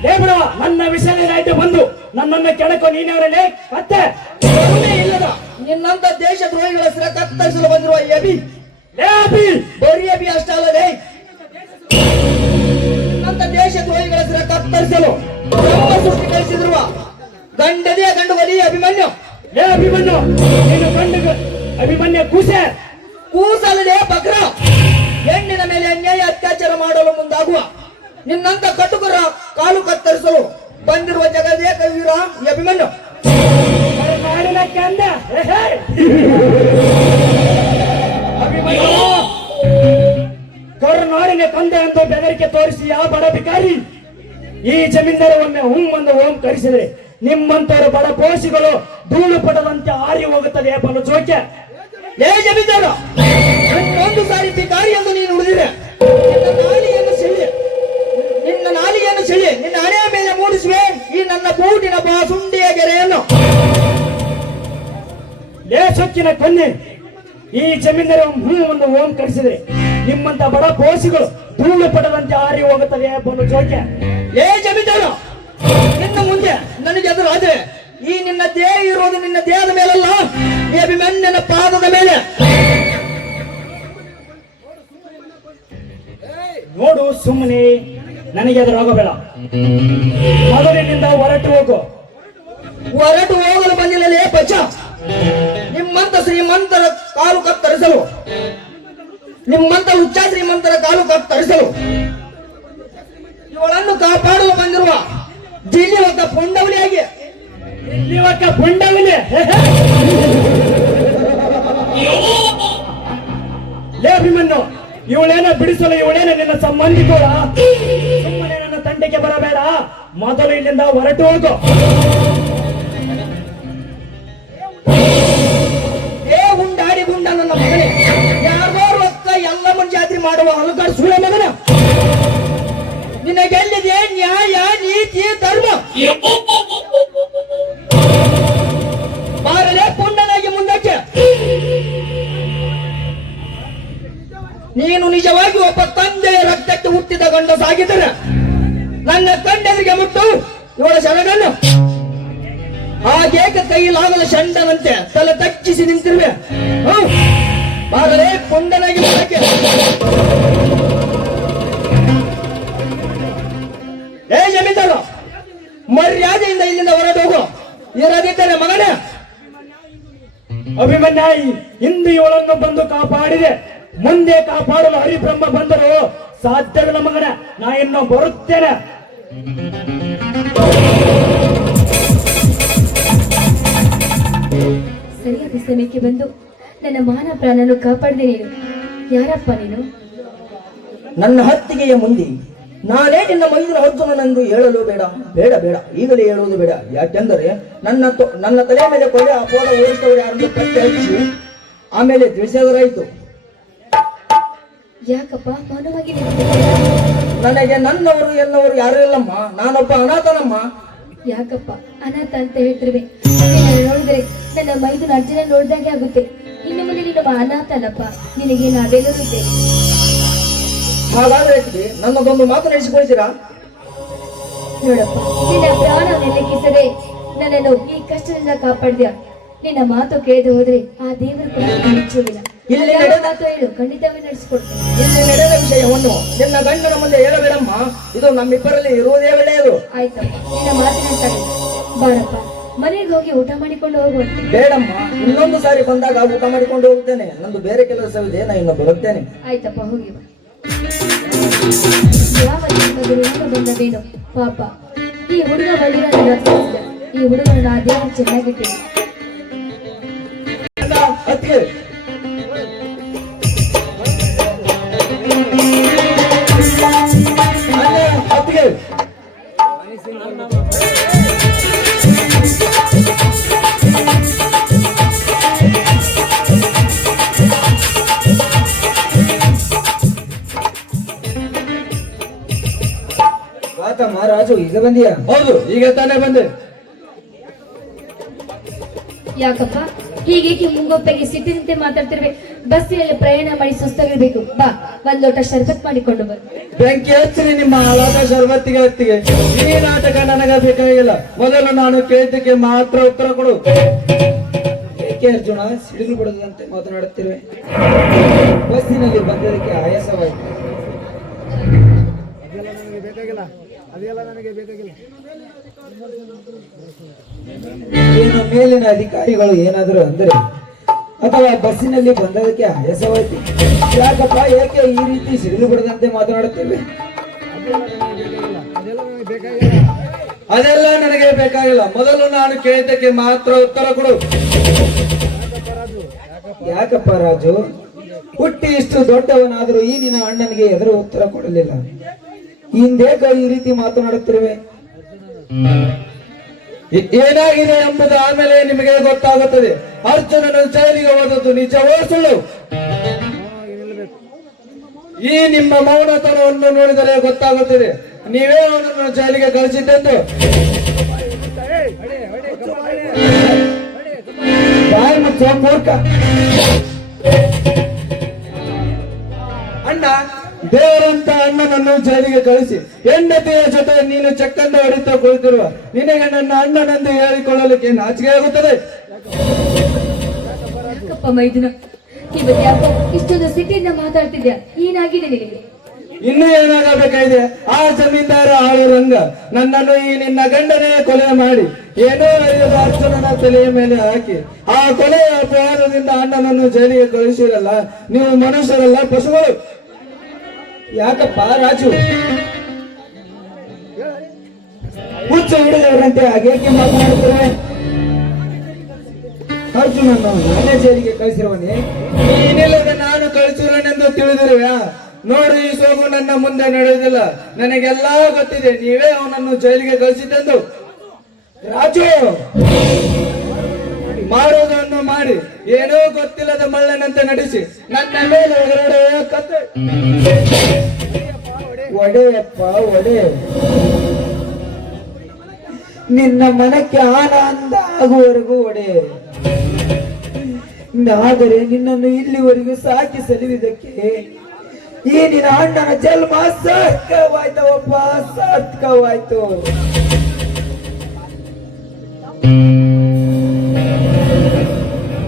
ಲೇ ಬಿಡುವ ನನ್ನ ವಿಷಯದ ಬಂದು ನನ್ನನ್ನು ಕೆಣಕೋ ನೀನವರಲ್ಲೇ ಮತ್ತೆ ಕರುಣೆ ಇಲ್ಲದ ನಿನ್ನಂತ ದೇಶ ದ್ರೋಹಿಗಳ ಹೆಸರ ಕತ್ತರಿಸಲು ಬಂದಿರುವ ಎಬಿ. ಲೇ ಅಭಿ, ಬರೀ ಎಬಿ ಅಷ್ಟೇ ಅಲ್ಲದೆ ನಿನ್ನಂತ ದೇಶ ದ್ರೋಹಿಗಳ ಹೆಸರ ಕತ್ತರಿಸಲು ಬ್ರಹ್ಮ ಸೃಷ್ಟಿ ಕಳಿಸಿರುವ ಗಂಡದೇ ಗಂಡು ಒಲಿ ಅಭಿಮನ್ಯು. ಲೇ ಅಭಿಮನ್ಯು, ನೀನು ಗಂಡು ಅಭಿಮನ್ಯ ಕೂಸೆ ಕೂಸಲೇ ಬಕ್ರ ಹೆಣ್ಣಿನ ಮೇಲೆ ಅನ್ಯಾಯ ಅತ್ಯಾಚಾರ ಮಾಡಲು ಮುಂದಾಗುವ ನಿನ್ನಂತ ಕಟುಕರ ಕಾಲು ಕತ್ತರಿಸಲು ಬಂದಿರುವ ಜಗದೇಕ ವೀರ ಈ ಅಭಿಮನ್ಯು. ನಾಡಿನ ಕಂದ ಅಭಿಮನ್ಯು ಕರುನಾಡಿನ ಕಂದೆ ಎಂದು ಬೆದರಿಕೆ ತೋರಿಸಿ ಯಾವ ಬಡ ಬಿಕಾರಿ ಈ ಜಮೀನ್ದಾರ ಒಮ್ಮೆ ಒಂದು ಓಂ ಕರೆಸಿದ್ರೆ ನಿಮ್ಮಂತವರ ಬಡ ಪೋಷಿಗಳು ಧೂಳು ಪಡದಂತೆ ಹಾರಿ ಹೋಗುತ್ತದೆ ಬಲು ಜೋಕೆ. ಲೇ ಜಮೀನ್ದಾರ, ಒಂದು ಸಾರಿ ಬಿಕಾರಿ ಎಂದು ನೀನು ಉಳಿದಿದೆ ನಿನ್ನ ನಾಲಿಗೆಯನ್ನು ಸೆಳಿ ನಿನ್ನ ಹಣೆಯ ಮೇಲೆ ಮೂಡಿಸುವೆ ಈ ನನ್ನ ಬೂಟಿನ ಬಾಸುಂಡಿಯ ಗೆರೆಯನ್ನು. ಲೇ ಸೊಕ್ಕಿನ ಕೊನ್ನೆ, ಈ ಜಮೀನ್ದಾರ ಒಂದು ಓಂ ಕರೆಸಿದ್ರೆ ನಿಮ್ಮಂತ ಬಡ ಪೋಷಿಗಳು ಧೂಳು ಪಡದಂತೆ ಹಾರಿ ಹೋಗುತ್ತದೆ ಬಲು ಜೋಕೆ. ಲೇ ಜಮೀನ್ದಾರ, ನಿನ್ನ ಮುಂದೆ ನನಗೆ ಎದುರಾದ್ರೆ ಈ ನಿನ್ನ ದೇಹ ಇರುವುದು ನಿನ್ನ ದೇಹದ ಮೇಲಲ್ಲ, ಈ ಅಭಿಮನ್ಯನ ಪಾದದ ಮೇಲೆ. ನೋಡು ಸುಮ್ಮನೆ ನನಗೆ ಎದುರಾಗಬೇಡ. ಮೊದಲಿನಿಂದ ಹೊರಟು ಹೋಗು. ಹೊರಟು ಹೋಗಲು ಬಂದಿಲ್ಲಲೇ ಪಚ್ಚ. ನಿಮ್ಮಂತ ಶ್ರೀಮಂತರ ಕಾಲು ಕತ್ತರಿಸಲು, ನಿಮ್ಮಂತ ಹುಚ್ಚ ಶ್ರೀಮಂತರ ಕಾಲು ಕತ್ತರಿಸಲು ಇವಳನ್ನು ಕಾಪಾಡಲು ಬಂದಿರುವ ಜಿಲ್ಲೆ ಒಬ್ಬ ಪುಂಡವಲಿಯಾಗಿ ಇಲ್ಲಿವಕ್ಕ ಪುಂಡವಿಲೆ. ಲೇ ಅಭಿಮನ್ಯು, ಇವಳೇನ ಬಿಡಿಸಲು ಇವಳೇನ ನಿನ್ನ ಸಂಬಂಧಿಕರ. ಸುಮ್ಮನೆ ನನ್ನ ತಂಟೆಗೆ ಬರಬೇಡ. ಮೊದಲು ಇಲ್ಲಿಂದ ಹೊರಟು ಹೋಗು. ಏ ಉಂಡಾಡಿ ಗುಂಡ ನನ್ನ ಮಗನೇ, ಯಾರೋ ರೊಕ್ಕ ಎಲ್ಲಮ್ಮ ಜಾತ್ರೆ ಮಾಡುವ ಹಲಗಾರ ಸುಳ್ಳ ಮಗನ. ನಿನಗೆಲ್ಲಿದೆ ನ್ಯಾಯ ನೀತಿ ಧರ್ಮ? ಬಾರಲೇ ಪುಂಡನಾಗಿ ಮುಂದಕ್ಕೆ. ನೀನು ನಿಜವಾಗಿ ಒಬ್ಬ ತಂದೆಯ ರಕ್ತಕ್ಕೆ ಹುಟ್ಟಿದ ಗಂಡಸಾಗಿದ್ದರೆ ನನ್ನ ಕಣ್ಣೆದುರಿಗೆ ಮುಟ್ಟು ಇವಳ ಶರಣನ್ನು ಹಾಗೇಕ ಕೈಲಾಗಲ ಶಂಡನಂತೆ ತಲೆ ತಚ್ಚಿಸಿ ನಿಂತಿರುವೆ. ಬಾರಲೇ ಪುಂಡನಾಗಿ ಮುಂದಕ್ಕೆ. ಏ ಜಮೀನ್ದಾರ, ಮರ್ಯಾದೆಯಿಂದ ಇಲ್ಲಿಂದ ಹೊರಟು ಹೋಗು. ಇರದಿದ್ದರೆ ಮಗನೇ. ಅಭಿಮನ್ಯ ಇಂದು ಇವಳನ್ನು ಬಂದು ಕಾಪಾಡಿದೆ, ಮುಂದೆ ಕಾಪಾಡಲು ಹರಿಬ್ರಹ್ಮ ಬಂದರು ಸಾಧ್ಯವಿಲ್ಲ ಮಗನ. ನಾ ಇನ್ನು ಬರುತ್ತೇನೆ. ಸರಿಯಾದ ಸಮಯಕ್ಕೆ ಬಂದು ನನ್ನ ಮಾನ ಪ್ರಾಣನು ಕಾಪಾಡಿದೆ ನೀನು. ಯಾರಪ್ಪ ನೀನು? ನನ್ನ ಹತ್ತಿಗೆಯ ಮುಂದೆ ನಾನೇ ನಿನ್ನ ಮೈದುನ ಅರ್ಜುನನೆಂದು ಹೇಳಲು ಬೇಡ ಬೇಡ ಬೇಡ ಈಗಲೇ ಹೇಳುವುದು ಬೇಡ. ಯಾಕೆಂದರೆ ನನ್ನ ತಲೆ ಮೇಲೆ ಕೊಲೆ ಅಪೋದ ಓಡಿಸಿದವರು ಯಾರನ್ನು ಪತ್ತೆ ಹಚ್ಚಿ ಆಮೇಲೆ ತಿಳಿಸಿದರಾಯಿತು. ಯಾಕಪ್ಪ ಮೌನವಾಗಿ ನನಗೆ ನನ್ನವರು ಎನ್ನವರು ಯಾರು ಇಲ್ಲಮ್ಮ. ನಾನೊಬ್ಬ ಅನಾಥನಮ್ಮ. ಯಾಕಪ್ಪ ಅನಾಥ ಅಂತ ಹೇಳ್ತಿರುವೆ? ನೋಡಿದ್ರೆ ನನ್ನ ಮೈದುನ ಅರ್ಜುನ ನೋಡಿದಾಗೆ ಆಗುತ್ತೆ. ಇನ್ನು ಮುಂದೆ ನೀನು ಅನಾಥ ಅಲ್ಲಪ್ಪ, ನಿನಗೆ ನಾವೆಲ್ಲರೂ ಇದ್ದೇವೆ. ಹಾಗಾದ್ರೆ ನನ್ನದೊಂದು ಮಾತು ನಡೆಸಿಕೊಳ್ತೀರಾ? ನೋಡಪ್ಪ, ನಿನ್ನ ಪ್ರಾಣವನ್ನು ಲೆಕ್ಕಿಸದೆ ನನ್ನನ್ನು ಈ ಕಷ್ಟದಿಂದ ಕಾಪಾಡಿದ್ಯಾ. ನಿನ್ನ ಮಾತು ಕೇಳದೆ ಹೋದ್ರೆ ಆ ದೇವರು ಕೂಡ ಮೆಚ್ಚುವುದಿಲ್ಲ. ಇಲ್ಲಿ ಯಾವ ನಡೆದ- ಮಾತು ಹೇಳು, ಖಂಡಿತವೇ ನಡೆಸಿಕೊಡ್ತೀನಿ. ಇಲ್ಲಿ ನಡೆದ ವಿಷಯವನ್ನು ನಿನ್ನ ಗಂಡನ ಮುಂದೆ ಹೇಳಬೇಡಮ್ಮ. ಇದು ನಮ್ಮಿಬ್ಬರಲ್ಲಿ ಇರುವುದೇ ಒಳ್ಳೆಯದು. ಆಯ್ತಪ್ಪ, ನಿನ್ನ ಮಾತಿನಂತಾಗಲಿ. ಬಾರಪ್ಪ, ಮನೆಗೆ ಹೋಗಿ ಊಟ ಮಾಡಿಕೊಂಡು ಹೋಗುವ. ಬೇಡಮ್ಮ, ಇನ್ನೊಂದು ಸಾರಿ ಬಂದಾಗ ಊಟ ಮಾಡಿಕೊಂಡು ಹೋಗ್ತೇನೆ. ನಂದು ಬೇರೆ ಕೆಲಸವಿದೆ, ನಾ ಇನ್ನು ಬರುತ್ತೇನೆ. ಆಯ್ತಪ್ಪ, ಹೋಗಿ ಬಾ. ಯಾವ ಜನ್ಮದ ಋಣ ಬಂದವೇನೋ ಪಾಪ, ಈ ಹುಡುಗ ಬಳಿಗಳನ್ನು ರಕ್ಷಿಸಿದ. ಈ ಹುಡುಗನ ಆ ದೇವರು ಚೆನ್ನಾಗಿಟ್ಟಿದೆ. ಅತ್ತಿಗೆ ಅತ್ತಿಗೆ ಆತಮ್ಮ ರಾಜು, ಈಗ ಬಂದಿಯಾ? ಹೌದು, ಈಗ ತಾನೇ ಬಂದೆ. ಯಾಕಪ್ಪ ಹೀಗೇಕೆ ಮುಂಗೊಪ್ಪೆಗೆ ಸಿಟ್ಟಿನಂತೆ ಮಾತಾಡ್ತಿರ್ಬೇಕು? ಬಸ್ಸಿನಲ್ಲಿ ಪ್ರಯಾಣ ಮಾಡಿ ಸುಸ್ತಾಗಿರ್ಬೇಕು. ಬಾ, ಒಂದ್ ಲೋಟ ಶರ್ಬತ್ ಮಾಡಿಕೊಂಡು ಬರು. ಬೆಂಕಿ ಹಚ್ಚಿರಿ ನಿಮ್ಮ ಹಳದ ಶರ್ಬತ್ತಿಗೆ ಹೊತ್ತಿಗೆ. ಈ ನಾಟಕ ನನಗ ಬೇಕಾಗಿಲ್ಲ. ಮೊದಲು ನಾನು ಕೇಳಿದ್ದಕ್ಕೆ ಮಾತ್ರ ಉತ್ತರ ಕೊಡು. ಏಕೆ ಅರ್ಜುನ ಸಿಡಿಲು ಬಡದಂತೆ ಮಾತನಾಡುತ್ತಿರುವೆ? ಬಸ್ಸಿನಲ್ಲಿ ಬಂದದಕ್ಕೆ ಆಯಾಸವಾಯಿತು. ಏನು ಮೇಲಿನ ಅಧಿಕಾರಿಗಳು ಏನಾದರೂ ಅಂದರೆ, ಅಥವಾ ಬಸ್ಸಿನಲ್ಲಿ ಬಂದದಕ್ಕೆ ಆಯಾಸವಾಯಿತು? ಯಾಕಪ್ಪ, ಏಕೆ ಈ ರೀತಿ ಸಿಡಿಲು ಬಡದಂತೆ ಮಾತನಾಡುತ್ತೇವೆ? ಅದೆಲ್ಲ ನನಗೆ ಬೇಕಾಗಿಲ್ಲ. ಮೊದಲು ನಾನು ಕೇಳಿದ್ದಕ್ಕೆ ಮಾತ್ರ ಉತ್ತರ ಕೊಡು. ಯಾಕಪ್ಪ ರಾಜು, ಹುಟ್ಟಿ ಇಷ್ಟು ದೊಡ್ಡವನಾದರೂ ಈ ನಿನ್ನ ಅಣ್ಣನಿಗೆ ಎದುರು ಉತ್ತರ ಕೊಡಲಿಲ್ಲ. ಹಿಂದೇಕ ಈ ರೀತಿ ಮಾತನಾಡುತ್ತಿರುವೆ? ಏನಾಗಿದೆ ಎಂಬುದು ಆಮೇಲೆ ನಿಮಗೆ ಗೊತ್ತಾಗುತ್ತದೆ. ಅರ್ಜುನನು ಜೈಲಿಗೆ ಹೋದದ್ದು ನಿಜವೋ ಸುಳ್ಳು? ಈ ನಿಮ್ಮ ಮೌನತನವನ್ನು ನೋಡಿದರೆ ಗೊತ್ತಾಗುತ್ತದೆ. ನೀವೇ ಅವನನ್ನು ಜೈಲಿಗೆ ಕಳಿಸಿದ್ದೆಂದು. ಬಾಯಿ ಮುಚ್ಚೋ ಮೂರ್ಖ. ಅಣ್ಣ, ದೇವರಂತ ಅಣ್ಣನನ್ನು ಜೈಲಿಗೆ ಕಳಿಸಿ ಹೆಂಡತಿಯ ಜೊತೆ ನೀನು ಚಕ್ಕಂದ ಹೊಡಿತಾ ಕುಳಿತಿರುವ ನಿನಗೆ ನನ್ನ ಅಣ್ಣನೆಂದು ಹೇಳಿಕೊಳ್ಳಲಿಕ್ಕೆ ನಾಚಿಕೆ ಆಗುತ್ತದೆ. ಯಾಕಪ್ಪ ಮೈದುನ, ಇವತ್ತು ಯಾಕೋ ಇಷ್ಟೊಂದು ಸಿಟ್ಟಿಯಿಂದ ಮಾತಾಡ್ತಿದ್ಯಾ? ಏನಾಗಿದೆ ನಿನಗೆ? ಇನ್ನೂ ಏನಾಗಬೇಕಾಗಿದೆ? ಆ ಜಮೀನ್ದಾರ ಆಳು ರಂಗ ನನ್ನನ್ನು ಈ ನಿನ್ನ ಗಂಡನೇ ಕೊಲೆ ಮಾಡಿ ಏನೋ ಅರಿಯದ ಅರ್ಜುನನ ತಲೆಯ ಮೇಲೆ ಹಾಕಿ ಆ ಕೊಲೆಯ ಅಪರಾಧದಿಂದ ಅಣ್ಣನನ್ನು ಜೈಲಿಗೆ ಕಳಿಸಿರಲ್ಲ. ನೀವು ಮನುಷ್ಯರಲ್ಲ, ಪಶುಗಳು. ಯಾಕಪ್ಪ ರಾಜು, ಹುಚ್ಚ ಹಿಡಿದವರಂತೆ ಹಾಗೇಕೆ ಮಾತನಾಡುತ್ತೇವೆ? ಅರ್ಜುನನ್ನು ನಾನೇ ಜೈಲಿಗೆ ಕಳಿಸಿರುವನೇ? ನೀನಿಲ್ಲದೆ ನಾನು ಕಳಿಸಿರೋನೆಂದು ತಿಳಿದಿರುವ್ಯಾ? ನೋಡು, ಈ ಸೋಗು ನನ್ನ ಮುಂದೆ ನಡೆಯುವುದಿಲ್ಲ. ನನಗೆಲ್ಲಾ ಗೊತ್ತಿದೆ. ನೀವೇ ಅವನನ್ನು ಜೈಲಿಗೆ ಕಳಿಸಿದ್ದೆಂದು. ರಾಜು, ಮಾಡುವುದನ್ನು ಮಾಡಿ ಏನೋ ಗೊತ್ತಿಲ್ಲದ ಮಳ್ಳನಂತೆ ನಡೆಸಿ ನನ್ನ ಮೇಲೆ ಹೊರಡೆ ಕತ್ತೆ. ಒಡೆಯಪ್ಪ ಒಡೆ. ನಿನ್ನ ಮನಕ್ಕೆ ಆನಂದ ಆಗುವವರೆಗೂ ಒಡೆ. ಆದರೆ ನಿನ್ನನ್ನು ಇಲ್ಲಿವರೆಗೂ ಸಾಕಿ ಸಲುವಿದಕ್ಕೆ ಈ ನಿನ್ನ ಅಣ್ಣನ ಜನ್ಮ ಸಾರ್ಥಕವಾಯ್ತವಪ್ಪ, ಸಾರ್ಥಕವಾಯ್ತು.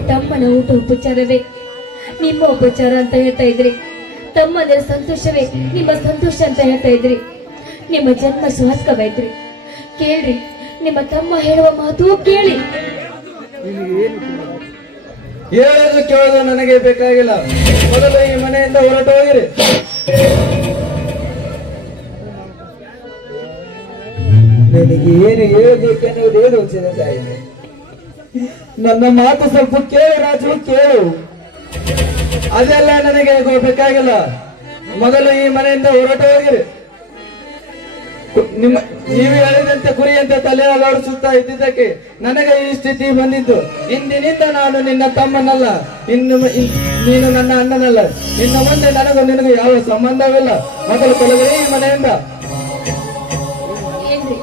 ತಮ್ಮನ ಊಟ ಉಪಚಾರವೇ ನಿಮ್ಮ ಉಪಚಾರ ಅಂತ ಹೇಳ್ತಾ ಇದ್ರಿ. ತಮ್ಮನ ಸಂತೋಷವೇ ನಿಮ್ಮ ಸಂತೋಷ ಅಂತ ಹೇಳ್ತಾ ಇದ್ರಿ. ನಿಮ್ಮ ಜನ್ಮ ಸಾರ್ಥಕವಾಯ್ತ್ರಿ. ಕೇಳ್ರಿ, ನಿಮ್ಮ ತಮ್ಮ ಹೇಳುವ ಮಾತು ಕೇಳಿ. ಹೇಳೋದು ಕೇಳೋದು ನನಗೆ ಬೇಕಾಗಿಲ್ಲ. ಮೊದಲು ಈ ಮನೆಯಿಂದ ಹೊರಟು ಹೋಗಿರಿ. ನನಗೆ ಏನು ಹೇಳಬೇಕೆನ್ನುವುದೇ ರೋಚನೆ ಸಾಯಿದೆ. ನನ್ನ ಮಾತು ಸ್ವಲ್ಪ ಕೇಳು ರಾಜು, ಕೇಳು. ಅದೆಲ್ಲ ನನಗೆ ಬೇಕಾಗಿಲ್ಲ. ಮೊದಲು ಈ ಮನೆಯಿಂದ ಹೊರಟು ಹೋಗಿರಿ. ನೀವು ಹೇಳಿದಂತೆ ಕುರಿಯಂತೆ ತಲೆ ಅಲಾಡಿಸುತ್ತಾ ಇದ್ದಿದ್ದಕ್ಕೆ ನನಗೆ ಈ ಸ್ಥಿತಿ ಬಂದಿದ್ದು. ಇಂದಿನಿಂದ ನಾನು ನಿನ್ನ ತಮ್ಮನಲ್ಲ, ನೀನು ನನ್ನ ಅಣ್ಣನಲ್ಲ. ನಿನ್ನ ಮುಂದೆ ನಿನಗೂ ಯಾವ ಸಂಬಂಧವಿಲ್ಲ. ಮೊದಲು ತೊಲಗಿರಿ ಈ ಮನೆಯಿಂದ. ಏನ್ರಿ,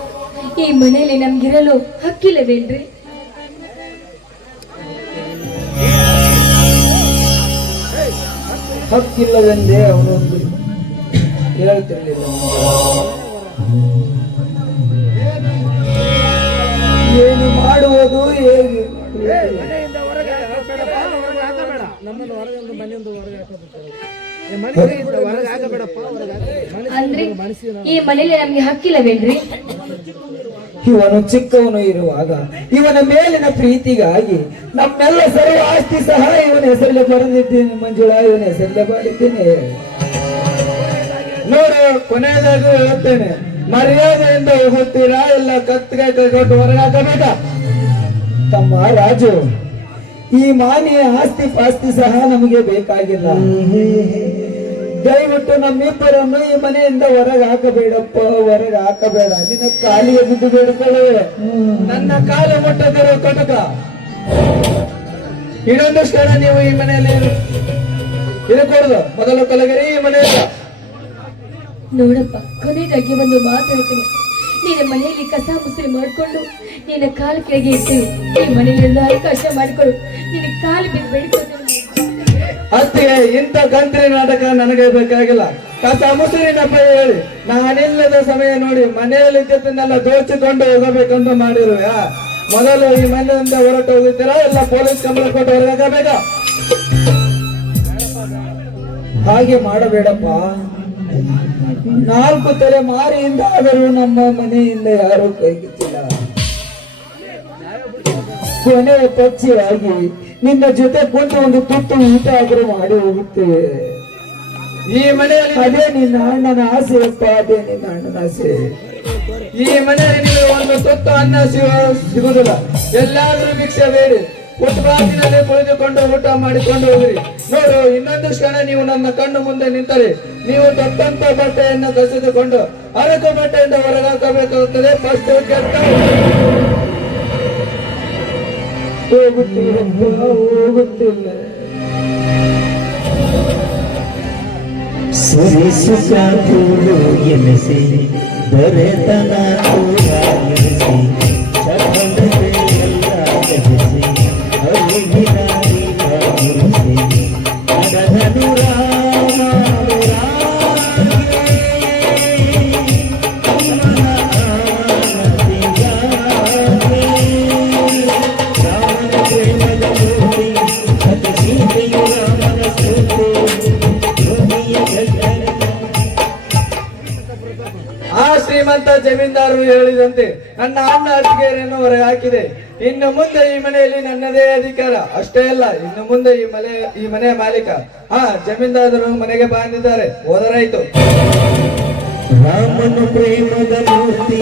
ಈ ಮನೆಯಲ್ಲಿ ನಮ್ಗಿರಲು ಹಕ್ಕಿಲ್ಲವೇನ್ರಿ? ಹಕ್ಕಿಲ್ಲವೆಂದೇ ಅವನೊಂದು ಹೇಳ್ತಿರ್ಲಿಲ್ಲ. ಏನು ಮಾಡುವುದು, ಹೇಗೆ? ಅಂದ್ರೆ ಈ ಮನೇಲಿ ನಮ್ಗೆ ಹಕ್ಕಿಲ್ಲವೇನ್ರಿ? ಇವನು ಚಿಕ್ಕವನು ಇರುವಾಗ ಇವನ ಮೇಲಿನ ಪ್ರೀತಿಗಾಗಿ ನಮ್ಮೆಲ್ಲ ಸರ್ವ ಆಸ್ತಿ ಸಹ ಇವನ ಹೆಸರಲ್ಲೇ ಬರೆದಿದ್ದೇನೆ. ಮಂಜುಳಾ, ಇವನ ಹೆಸರಲ್ಲೇ ಮಾಡಿದ್ದೇನೆ. ನೋಡು, ಕೊನೆಯದಾಗೂ ಹೇಳ್ತೇನೆ, ಮರ್ಯಾದೆಯಿಂದ ಹೋಗ್ತೀರಾ ಇಲ್ಲ ಕತ್ತಿಗೆ ಕೈಗೊಟ್ಟು ಹೊರಗಾಕಬೇಕ? ತಮ್ಮ ರಾಜು, ಈ ಮಾನ್ಯ ಆಸ್ತಿ ಪಾಸ್ತಿ ಸಹ ನಮಗೆ ಬೇಕಾಗಿಲ್ಲ. ದಯವಿಟ್ಟು ನಮ್ಮಿಬ್ಬರನ್ನು ಈ ಮನೆಯಿಂದ ಹೊರಗೆ ಹಾಕಬೇಡಪ್ಪ, ಹೊರಗೆ ಹಾಕಬೇಡ. ನಿನ್ನ ಕಾಲಿಗೆ ಬಿದ್ದು ಬೇಡ್ಕೊಳ್ಳೆ. ನನ್ನ ಕಾಲು ಮುಟ್ಟದಿರೋ ಕಟಕ. ಇನ್ನೊಂದು ಕ್ಷಣ ನೀವು ಈ ಮನೆಯಲ್ಲಿ ಇರಕೂಡದು. ಮೊದಲು ಕಲಗಿರಿ ಈ ಮನೆಯಿಂದ. ನೋಡಪ್ಪ, ಕೊನೆಗಾಗಿ ಒಂದು ಮಾತು ಹೇಳ್ತೀನಿ. ನಿನ್ನ ಮನೆಯಲ್ಲಿ ಕಸ ಮುಸ್ರಿ ಮಾಡ್ಕೊಂಡು ನಿನ್ನ ಕಾಲು ಕೆಳಗೆ ಇರ್ತೀವಿ. ಈ ಮನೆಯಲ್ಲೆಲ್ಲ ಅವಕಾಶ ಮಾಡಿಕೊಳ್ಳು. ನಿನ್ನ ಕಾಲು ಬಿದ್ದು ಬೇಡಿಕೊಂಡು ಅತ್ತಿಗೆ, ಇಂಥ ಗಂತ್ರಿ ನಾಟಕ ನನಗೆ ಬೇಕಾಗಿಲ್ಲ. ಕಸ ಮುಸುರಿನಪ್ಪ ಹೇಳಿ ನಾನಿಲ್ಲದ ಸಮಯ ನೋಡಿ ಮನೆಯಲ್ಲಿ ಇದ್ದನ್ನೆಲ್ಲ ದೋಚಿಕೊಂಡು ಹೋಗಬೇಕಂತ ಮಾಡಿರುವೆ. ಮೊದಲು ಈ ಮನೆಯಿಂದ ಹೊರಟು ಹೋಗಿದ್ದೀರಾ ಇಲ್ಲ ಪೊಲೀಸ್ ಕಂಪ್ಲೇಂಟ್ ಕೊಟ್ಟು ಹೊರಗಾಗಬೇಕ? ಹಾಗೆ ಮಾಡಬೇಡಪ್ಪ. 4 ತಲೆ ಮಾರಿಯಿಂದ ಆದರೂ ನಮ್ಮ ಮನೆಯಿಂದ ಯಾರೂ ಕೈಗಿತ್ತಿಲ್ಲ. ಕೊನೆಯ ಪಕ್ಷಿಯಾಗಿ ನಿನ್ನ ಜೊತೆ ಕುಂತು ಒಂದು ತುತ್ತು ಊಟ ಆದರೂ ಮಾಡಿ ಹೋಗುತ್ತೇವೆ. ಈ ಮನೆಯಲ್ಲಿ ಅದೇ ನಿನ್ನ ಅಣ್ಣನ ಆಸೆ ಅಪ್ಪ, ಅದೇ ನಿನ್ನ ಅಣ್ಣನ ಆಸೆ. ಈ ಮನೆಯಲ್ಲಿ ನಿಮಗೆ ಒಂದು ತುತ್ತು ಅನ್ನ ಸಿಗುವುದಿಲ್ಲ. ಎಲ್ಲಾದ್ರೂ ಭಿಕ್ಷೆ ಬೇಡಿ ಫುಟ್ಪಾತಿನಲ್ಲಿ ಕುಳಿತುಕೊಂಡು ಊಟ ಮಾಡಿಕೊಂಡು ಹೋಗ್ರಿ. ನೋಡು, ಇನ್ನೊಂದು ಕ್ಷಣ ನೀವು ನನ್ನ ಕಣ್ಣು ಮುಂದೆ ನಿಂತರೆ ನೀವು ತೊಟ್ಟಂತ ಬಟ್ಟೆಯನ್ನು ಕಸಿದುಕೊಂಡು ಅರಕು ಬಟ್ಟೆಯಿಂದ ಹೊರಗಾಕಬೇಕಾಗುತ್ತದೆ. ಫಸ್ಟ್ ಹೋಗುತ್ತಿಲ್ಲ. ಸುರಿಸುತ್ತ ಕೂಡು ಎನಿಸಿ ದೊರೆತನ ಕೂರಾಗಿರಿಸಿ ಚಪ್ಪಂದತೆ ಎಲ್ಲ ತೆಗೆಸಿ ಅರಿಗಿರಾಗಿ ಕಾಗಿರಿಸಿ ಅಡಧನು ರಾಮ ಶ್ರೀಮಂತ ಜಮೀನ್ದಾರರು ಹೇಳಿದಂತೆ ನನ್ನ ಅಣ್ಣ ಅತ್ತಿಗೆಯರನ್ನು ಹೊರಗೆ ಹಾಕಿದೆ. ಇನ್ನು ಮುಂದೆ ಈ ಮನೆಯಲ್ಲಿ ನನ್ನದೇ ಅಧಿಕಾರ. ಅಷ್ಟೇ ಅಲ್ಲ, ಇನ್ನು ಮುಂದೆ ಈ ಮನೆಯ ಮಾಲೀಕ. ಜಮೀನ್ದಾರರು ಮನೆಗೆ ಬಂದಿದ್ದಾರೆ, ಹೋದರಾಯ್ತು. ರಾಮನ ಪ್ರೇಮದ ಮೂರ್ತಿ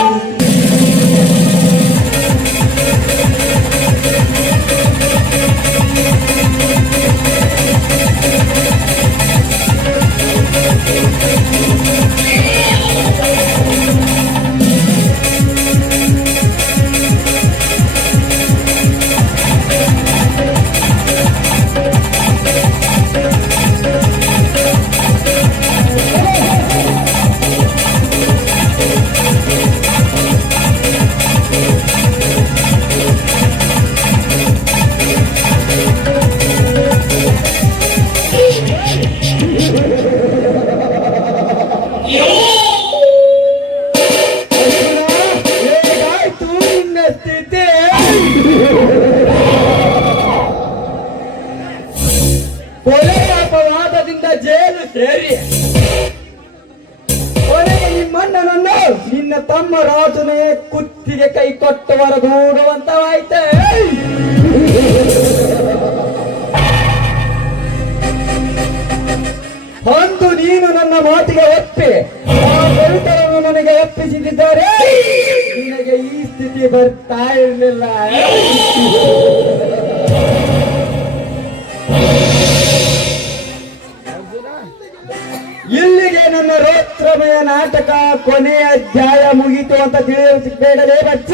ಕೊಲೆ ಅಪವಾದದಿಂದ ಜೈಲು ಸೇರಿ ಕೊನೆಗೆ ನಿಮ್ಮಣ್ಣನನ್ನು ನಿನ್ನ ತಮ್ಮ ರಾಜನೇ ಕುತ್ತಿಗೆ ಕೈ ಕೊಟ್ಟವರ ಗೂಡುವಂತವಾಯ್ತೆ. ಅಂದು ನೀನು ನನ್ನ ಮಾತಿಗೆ ಒಪ್ಪಿ ಆ ದಲಿತರನ್ನು ನನಗೆ ಒಪ್ಪಿಸಿದ್ದಾರೆ. ನಿನಗೆ ಈ ಸ್ಥಿತಿ ಮನಸ್ಸಿಗೆ ಬರ್ತಾ ಇರಲಿಲ್ಲ. ಇಲ್ಲಿಗೆ ನನ್ನ ರೋತ್ರಮಯ ನಾಟಕ ಕೊನೆಯ ಅಧ್ಯಾಯ ಮುಗೀತು ಅಂತ ತಿಳಿಯಬೇಡಲೇ ಬಚ್ಚ.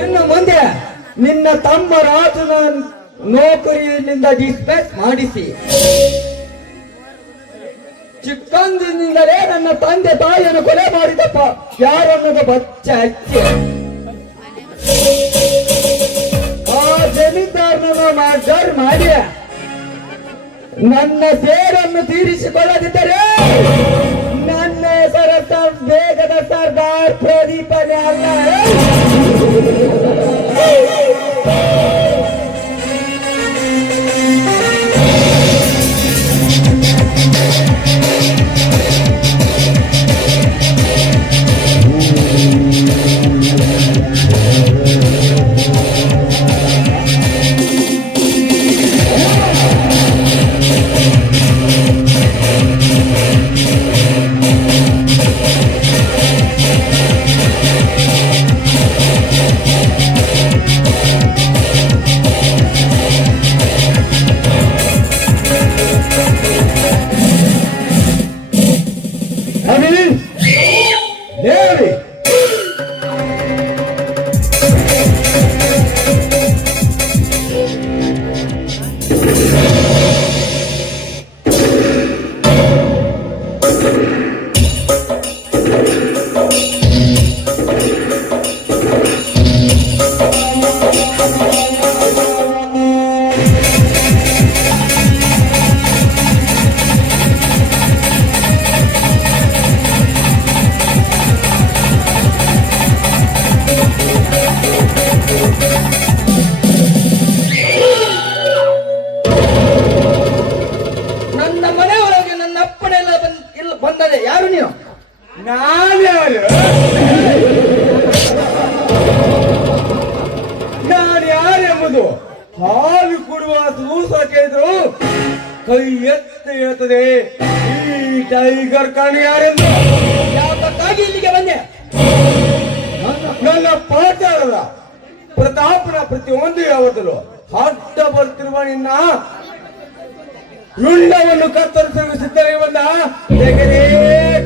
ಇನ್ನು ಮುಂದೆ ನಿನ್ನ ತಮ್ಮ ರಾಜನ ನೌಕರಿಯಿಂದ ಡಿಸ್ಪ್ಯಾಚ್ ಮಾಡಿಸಿ ಚಿಕ್ಕಂದಿನಿಂದಲೇ ನನ್ನ ತಂದೆ ತಾಯಿಯನ್ನು ಕೊಲೆ ಮಾಡಿದಪ್ಪ ಯಾರನ್ನೋದು ಬಚ್ಚ ಹಚ್ಚಿ ಆ ಜಮೀನ್ದಾರನನ್ನು ಮರ್ಡರ್ ಮಾಡಿ ನನ್ನ ಸೇರನ್ನು ತೀರಿಸಿಕೊಳ್ಳದಿದ್ದರೆ ನನ್ನ ಹೆಸರ ಬೇಗದ ಸರ್ದಾರ್ ಪ್ರದೀಪನೇ ಅಲ್ಲ. ನನ್ನ ಮನೆಯೊಳಗೆ ನನ್ನ ಅಪ್ಪಣೆ ಎಲ್ಲ ಬಂದದೆ. ಯಾರು ನೀವು? ನಾನು ಯಾರೆಂಬುದು ಹಾಲು ಕೊಡುವ ಸೂಸಕ್ಕೆ ಇದ್ರು ಕೈ ಎತ್ತಿ ಹೇಳ್ತದೆ ಈ ಟೈಗರ್ ಕಣ್ ಯಾರೆಂದು. ಯಾತಕ್ಕಾಗಿ ಇಲ್ಲಿಗೆ ಬಂದೆ? ನನ್ನ ಪಾಠದ ಪ್ರತಾಪನ ಪ್ರತಿಯೊಂದು ಯಾವತ್ತಲು ಅಡ್ಡ ಬರ್ತಿರುವ ನಿನ್ನ ರುಂಡವನ್ನು ಕತ್ತರಿಸಲು ಸಿದ್ಧರಿಗೆ ಬಂದ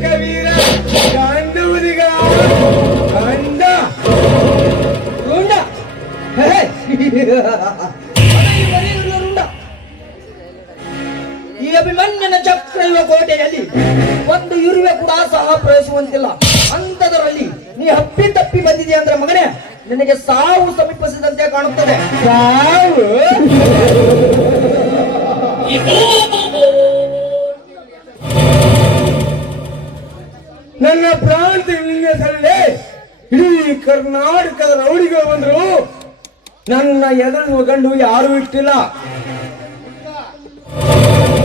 ಕವೀರ ಗಂಡುವುದಿಗ ಗಂಡ ರುಂಡ ರುಂಡ. ಈ ಅಭಿಮನ್ಯನ ಚಕ್ರಯುವ ಕೋಟೆಯಲ್ಲಿ ಒಂದು ಇರುವೆ ಕೂಡ ಸಹ ಪ್ರವೇಶಿಸುವಂತಿಲ್ಲ. ಅಂತದರಲ್ಲಿ ನೀ ಹಪ್ಪಿ ತಪ್ಪಿ ಬಂದಿದೆಯಾ ಅಂದ್ರೆ ಮಗನೇ ನಿನಗೆ ಸಾವು ಸಮೀಪಿಸಿದಂತೆ ಕಾಣುತ್ತದೆ. ಸಾವು ನನ್ನ ಪ್ರಾಂತ ವಿನ್ಯಾಸದಲ್ಲಿ ಇಡೀ ಕರ್ನಾಟಕದ ರೌಡಿಗಳು ಬಂದ್ರು ನನ್ನ ಎದುರು ಗಂಡು ಯಾರು ಇಟ್ಟಿಲ್ಲ.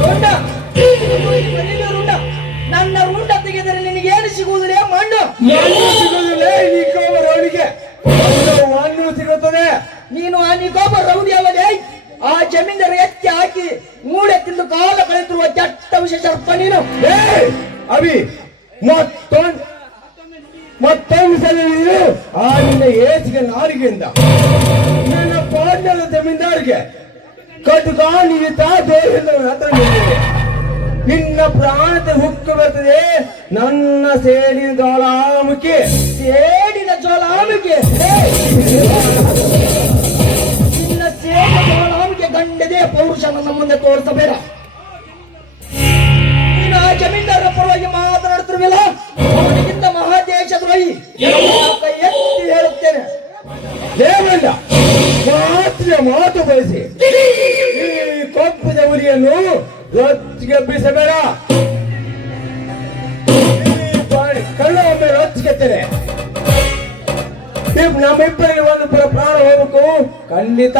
ರುಂಡ, ರುಂಡ, ನನ್ನ ರುಂಡ ತೆಗೆದರೆ ನಿನಗೇನು ಸಿಗುವುದಿಲ್ಲ? ಮಣ್ಣು ಸಿಗೋದಿಲ್ಲ. ಈ ಕೋಪ ರೌಡಿಗೆ ಮಣ್ಣು ಸಿಗುತ್ತದೆ. ನೀನು ಆ ನಿಕೋಪ ರೌಡಿ ಅವನೇ ಆ ಜಮೀನರ ಎತ್ತಿ ಹಾಕಿ ಮೂಡೆ ತಿಂದು ಕಾಲ ಕಳೆದಿರುವ ಚಟ್ಟ ವಿಶೇಷ ಸರ್ಪ ನೀನು. ಅಭಿ ಮತ್ತೊಂದು ಸಲ ನೀನು ಆ ನಿನ್ನ ಏಸಿಗೆ ನಾರಿಗೆಯಿಂದ ನನ್ನ ಪಾಂಡದ ಜಮೀನ್ದಾರಿಗೆ ಕಟುಕ ನಿಮಿತ್ತ ದೇಹದ ಹತ್ರ ನಿಂತಿದೆ. ನಿನ್ನ ಪ್ರಾಣದ ಹುಕ್ಕು ಬರ್ತದೆ ನನ್ನ ಸೇಡಿನ ಜ್ವಾಲಾಮುಖಿ. ಸೇಡಿನ ಜ್ವಾಲಾಮುಖಿ, ನಿನ್ನ ಸೇಡಿನ ಜ್ವಾಲಾಮುಖಿ ಗಂಡದೇ ಪೌರುಷ ನನ್ನ ಮುಂದೆ ತೋರಿಸಬೇಡ. ನೀನು ಆ ಜಮೀನ್ದಾರರ ಪರವಾಗಿ ಮಾತನಾಡುತ್ತಿರುವಿಲ್ಲ, ಅವನಿಗಿಂತ ಮಹಾದೇಶದ್ರೋಹಿ. ಕೈ ಎತ್ತಿ ಹೇಳುತ್ತೇನೆ, ದೇವಣ್ಣ ಮಾತು ಬಯಸಿ ಈ ಕೊಪ್ಪದ ಉರಿಯನ್ನು ರೊಚ್ಚಿಗೆ ಎಬ್ಬಿಸಬೇಡ. ಕಳ್ಳ ಒಮ್ಮೆ ರೊಚ್ಚಿಗೆತ್ತೇನೆ. ನಮ್ಮಿಬ್ಬರಿಗೆ ಒಂದು ಪ್ರಾಣ ಹೋಗ್ಬೇಕು ಖಂಡಿತ.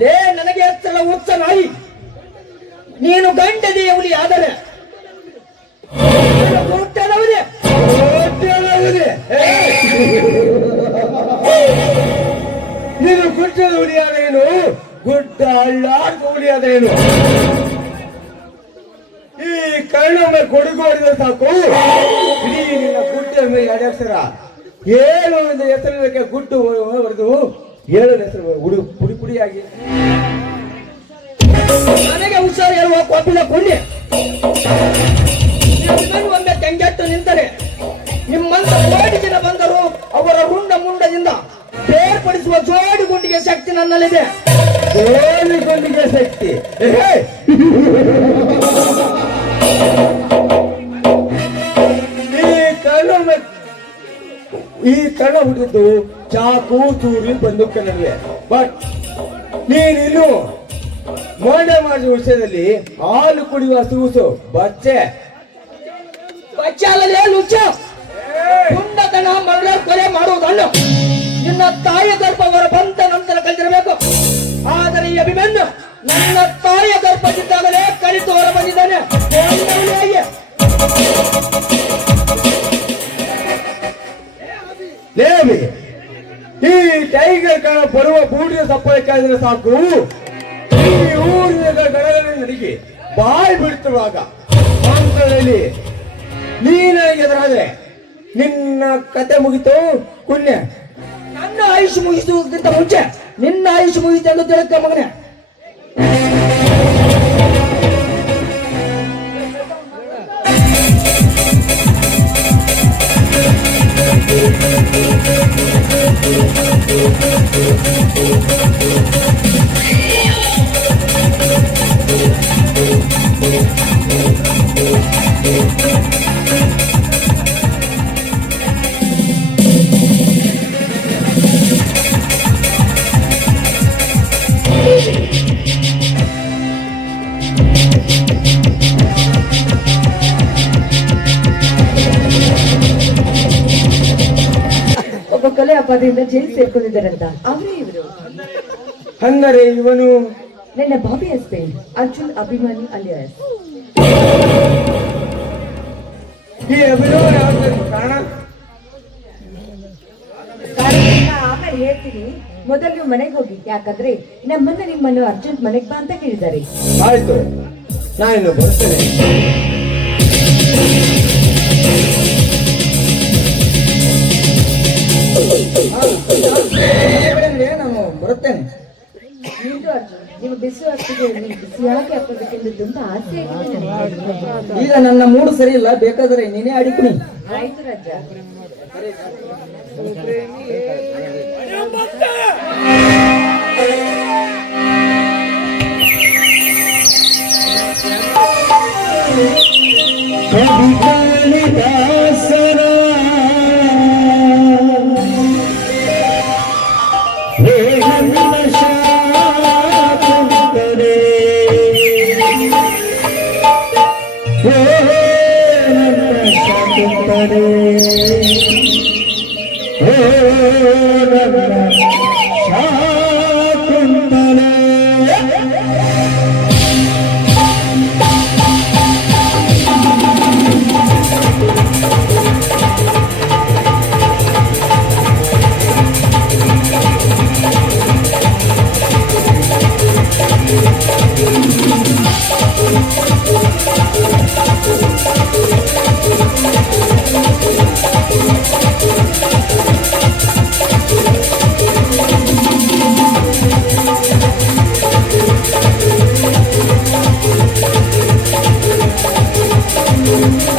ಲೇ ನನಗೆ ಎತ್ತಲ ಉತ್ಸ ನಾಯಿ, ನೀನು ಗಂಡದೇ ಹುಲಿ ಆದರೆ ನೀನು ಗುಡ್ಡದ ಹುಡಿಯಾರೇನು? ಗುಡ್ಡ ಅಲ್ಲಾಡ್ಕೋಲಿ ಅದೇನು ಈ ಕಣ್ಣೊಮ್ಮೆ ಕೊಡುಗು ಹೊಡೆದ್ರೆ ಸಾಕು ಇಡೀ ನಿನ್ನ ಗುಡ್ಡ ಮೇಲೆ ಅಡ್ಯಾಡ್ತಾರ. ಏಳು ಒಂದು ಹೆಸರು ಗುಡ್ಡು ಹೊಡೆದು ಏಳು ಹೆಸರು ಪುಡಿ ಪುಡಿಯಾಗಿ ನನಗೆ ಹುಷಾರು ಹೇಳುವ ಕೋಪಿಲ್ಲ ಕೊಂಡೆ ಒಮ್ಮೆ ತೆಂಗೆಟ್ಟು ನಿಂತರೆ ನಿಮ್ಮಂತ ಕೋಟಿ ಜನ ಬಂದರು ಅವರ ರುಂಡ ಮುಂಡದಿಂದ ಬೇರ್ಪಡಿಸುವ ಜೋಡಿ ಗುಂಡಿಗೆ ಶಕ್ತಿ ನನ್ನಲ್ಲಿದೆ. ಜೋಡಿ ಗುಂಡಿಗೆ ಶಕ್ತಿ ಈ ಕಣ್ಣ ಹುಟ್ಟಿದ್ದು ಚಾಕು ಚೂರಿ ಬಂದೂಕ ನಡುವೆ. ಬಟ್ ನೀನಿನ್ನು ಮೋಂಡೆ ಮಾಡುವ ವಿಷಯದಲ್ಲಿ ಹಾಲು ಕುಡಿಯುವ ಸೂಸು ಬಚ್ಚೆ ಬಚ್ಚಾಲಲ್ಲಿ ಲುಚ್ಚ ಪುಂಡತನ ಮರಳ ಕೊಲೆ ಮಾಡುವುದನ್ನು ನಿನ್ನ ತಾಯಿಯ ಗರ್ಭ ಹೊರ ಬಂದ ನಂತರ ಕಲಿತಿರಬೇಕು. ಆದರೆ ಈ ಅಭಿಮನ್ಯು ನನ್ನ ತಾಯಿಯ ಗರ್ಭದಿದ್ದಾಗಲೇ ಕಲಿತು ಹೊರ ಬಂದಿದ್ದಾನೆ. ಲೇವಿ ಈ ಟೈಗರ್ ಕಣ ಬರುವ ಬೂಟಿನ ಸಪ್ಪಳಿಕಾದ್ರೆ ಸಾಕು ಈ ಊರಿನ ಗಣಗಳನ್ನು ನಡಿಗೆ ಬಾಯಿ ಬಿಡ್ತಿರುವಾಗ ಮಂಗಳಲ್ಲಿ ನೀನಾಗಿ ಎದುರಾದ್ರೆ ನಿನ್ನ ಕತೆ ಮುಗಿತು ಪುಣ್ಯ. ನನ್ನ ಆಯುಷ್ ಮುಗಿಸುವುದಕ್ಕಿಂತ ಮುಂಚೆ ನಿನ್ನ ಆಯುಷ್ ಮುಗಿತು ಎಂದು ತಿಳ್ಕ ಮಗನೇ. ಒಬ್ಬ ಕೊಲೆ ಅಪರಾಧದಿಂದ ಜೈಲು ಸೇರ್ಕೊಂಡಿದ್ದಾರಂತ ಅವರೇ ಇವರು. ಅಂದರೆ ಇವನು ನನ್ನ ಬಾಬಿ ಹಸ್ಬೆಂಡ್ ಅರ್ಜುನ್ ಅಭಿಮಾನಿ ಅಲಿಯಾಸ್. ಈ ಅಭಿನವ ಕಾರಣ ಆಮೇಲೆ ಹೇಳ್ತೀನಿ. ಮೊದಲು ನೀವು ಮನೆಗೆ ಹೋಗಿ, ಯಾಕಂದ್ರೆ ನಮ್ಮನ್ನ ನಿಮ್ಮನ್ನು ಅರ್ಜುನ್ ಮನೆಗೆ ಬಾ ಅಂತ ಹೇಳಿದ್ದಾರೆ. ಆಯ್ತು, ನಾನು ಬರ್ತೇನೆ. ನಾನು ಬರುತ್ತೇನೆ. ನಿಂದು ಅರ್ಜುನ್, ನೀವು ಬಿಸಿ ಆಗ್ತಿದೆ, ಬಿಸಿಯಾಗಿ ಹಾಕೋಬೇಕೆಂದು ಅಂತ ಆಸೆ ಆಗಿದೆ ನನಗೆ. ಈಗ ನನ್ನ ಮೂಡು ಸರಿ ಇಲ್ಲ, ಬೇಕಾದರೆ ನೀನೇ ಆಡಿಕೊಡಿ. ಆಯ್ತು ರಾಜ. ಕವಿ ಕಾಳಿದಾಸರ ನನ್ನ ಶಾಕುಂತಲೆ ನನ್ನ ಶಾಕುಂತಲೆ ನನ್ನ ಶಾಕುಂತಲೆ. Thank you.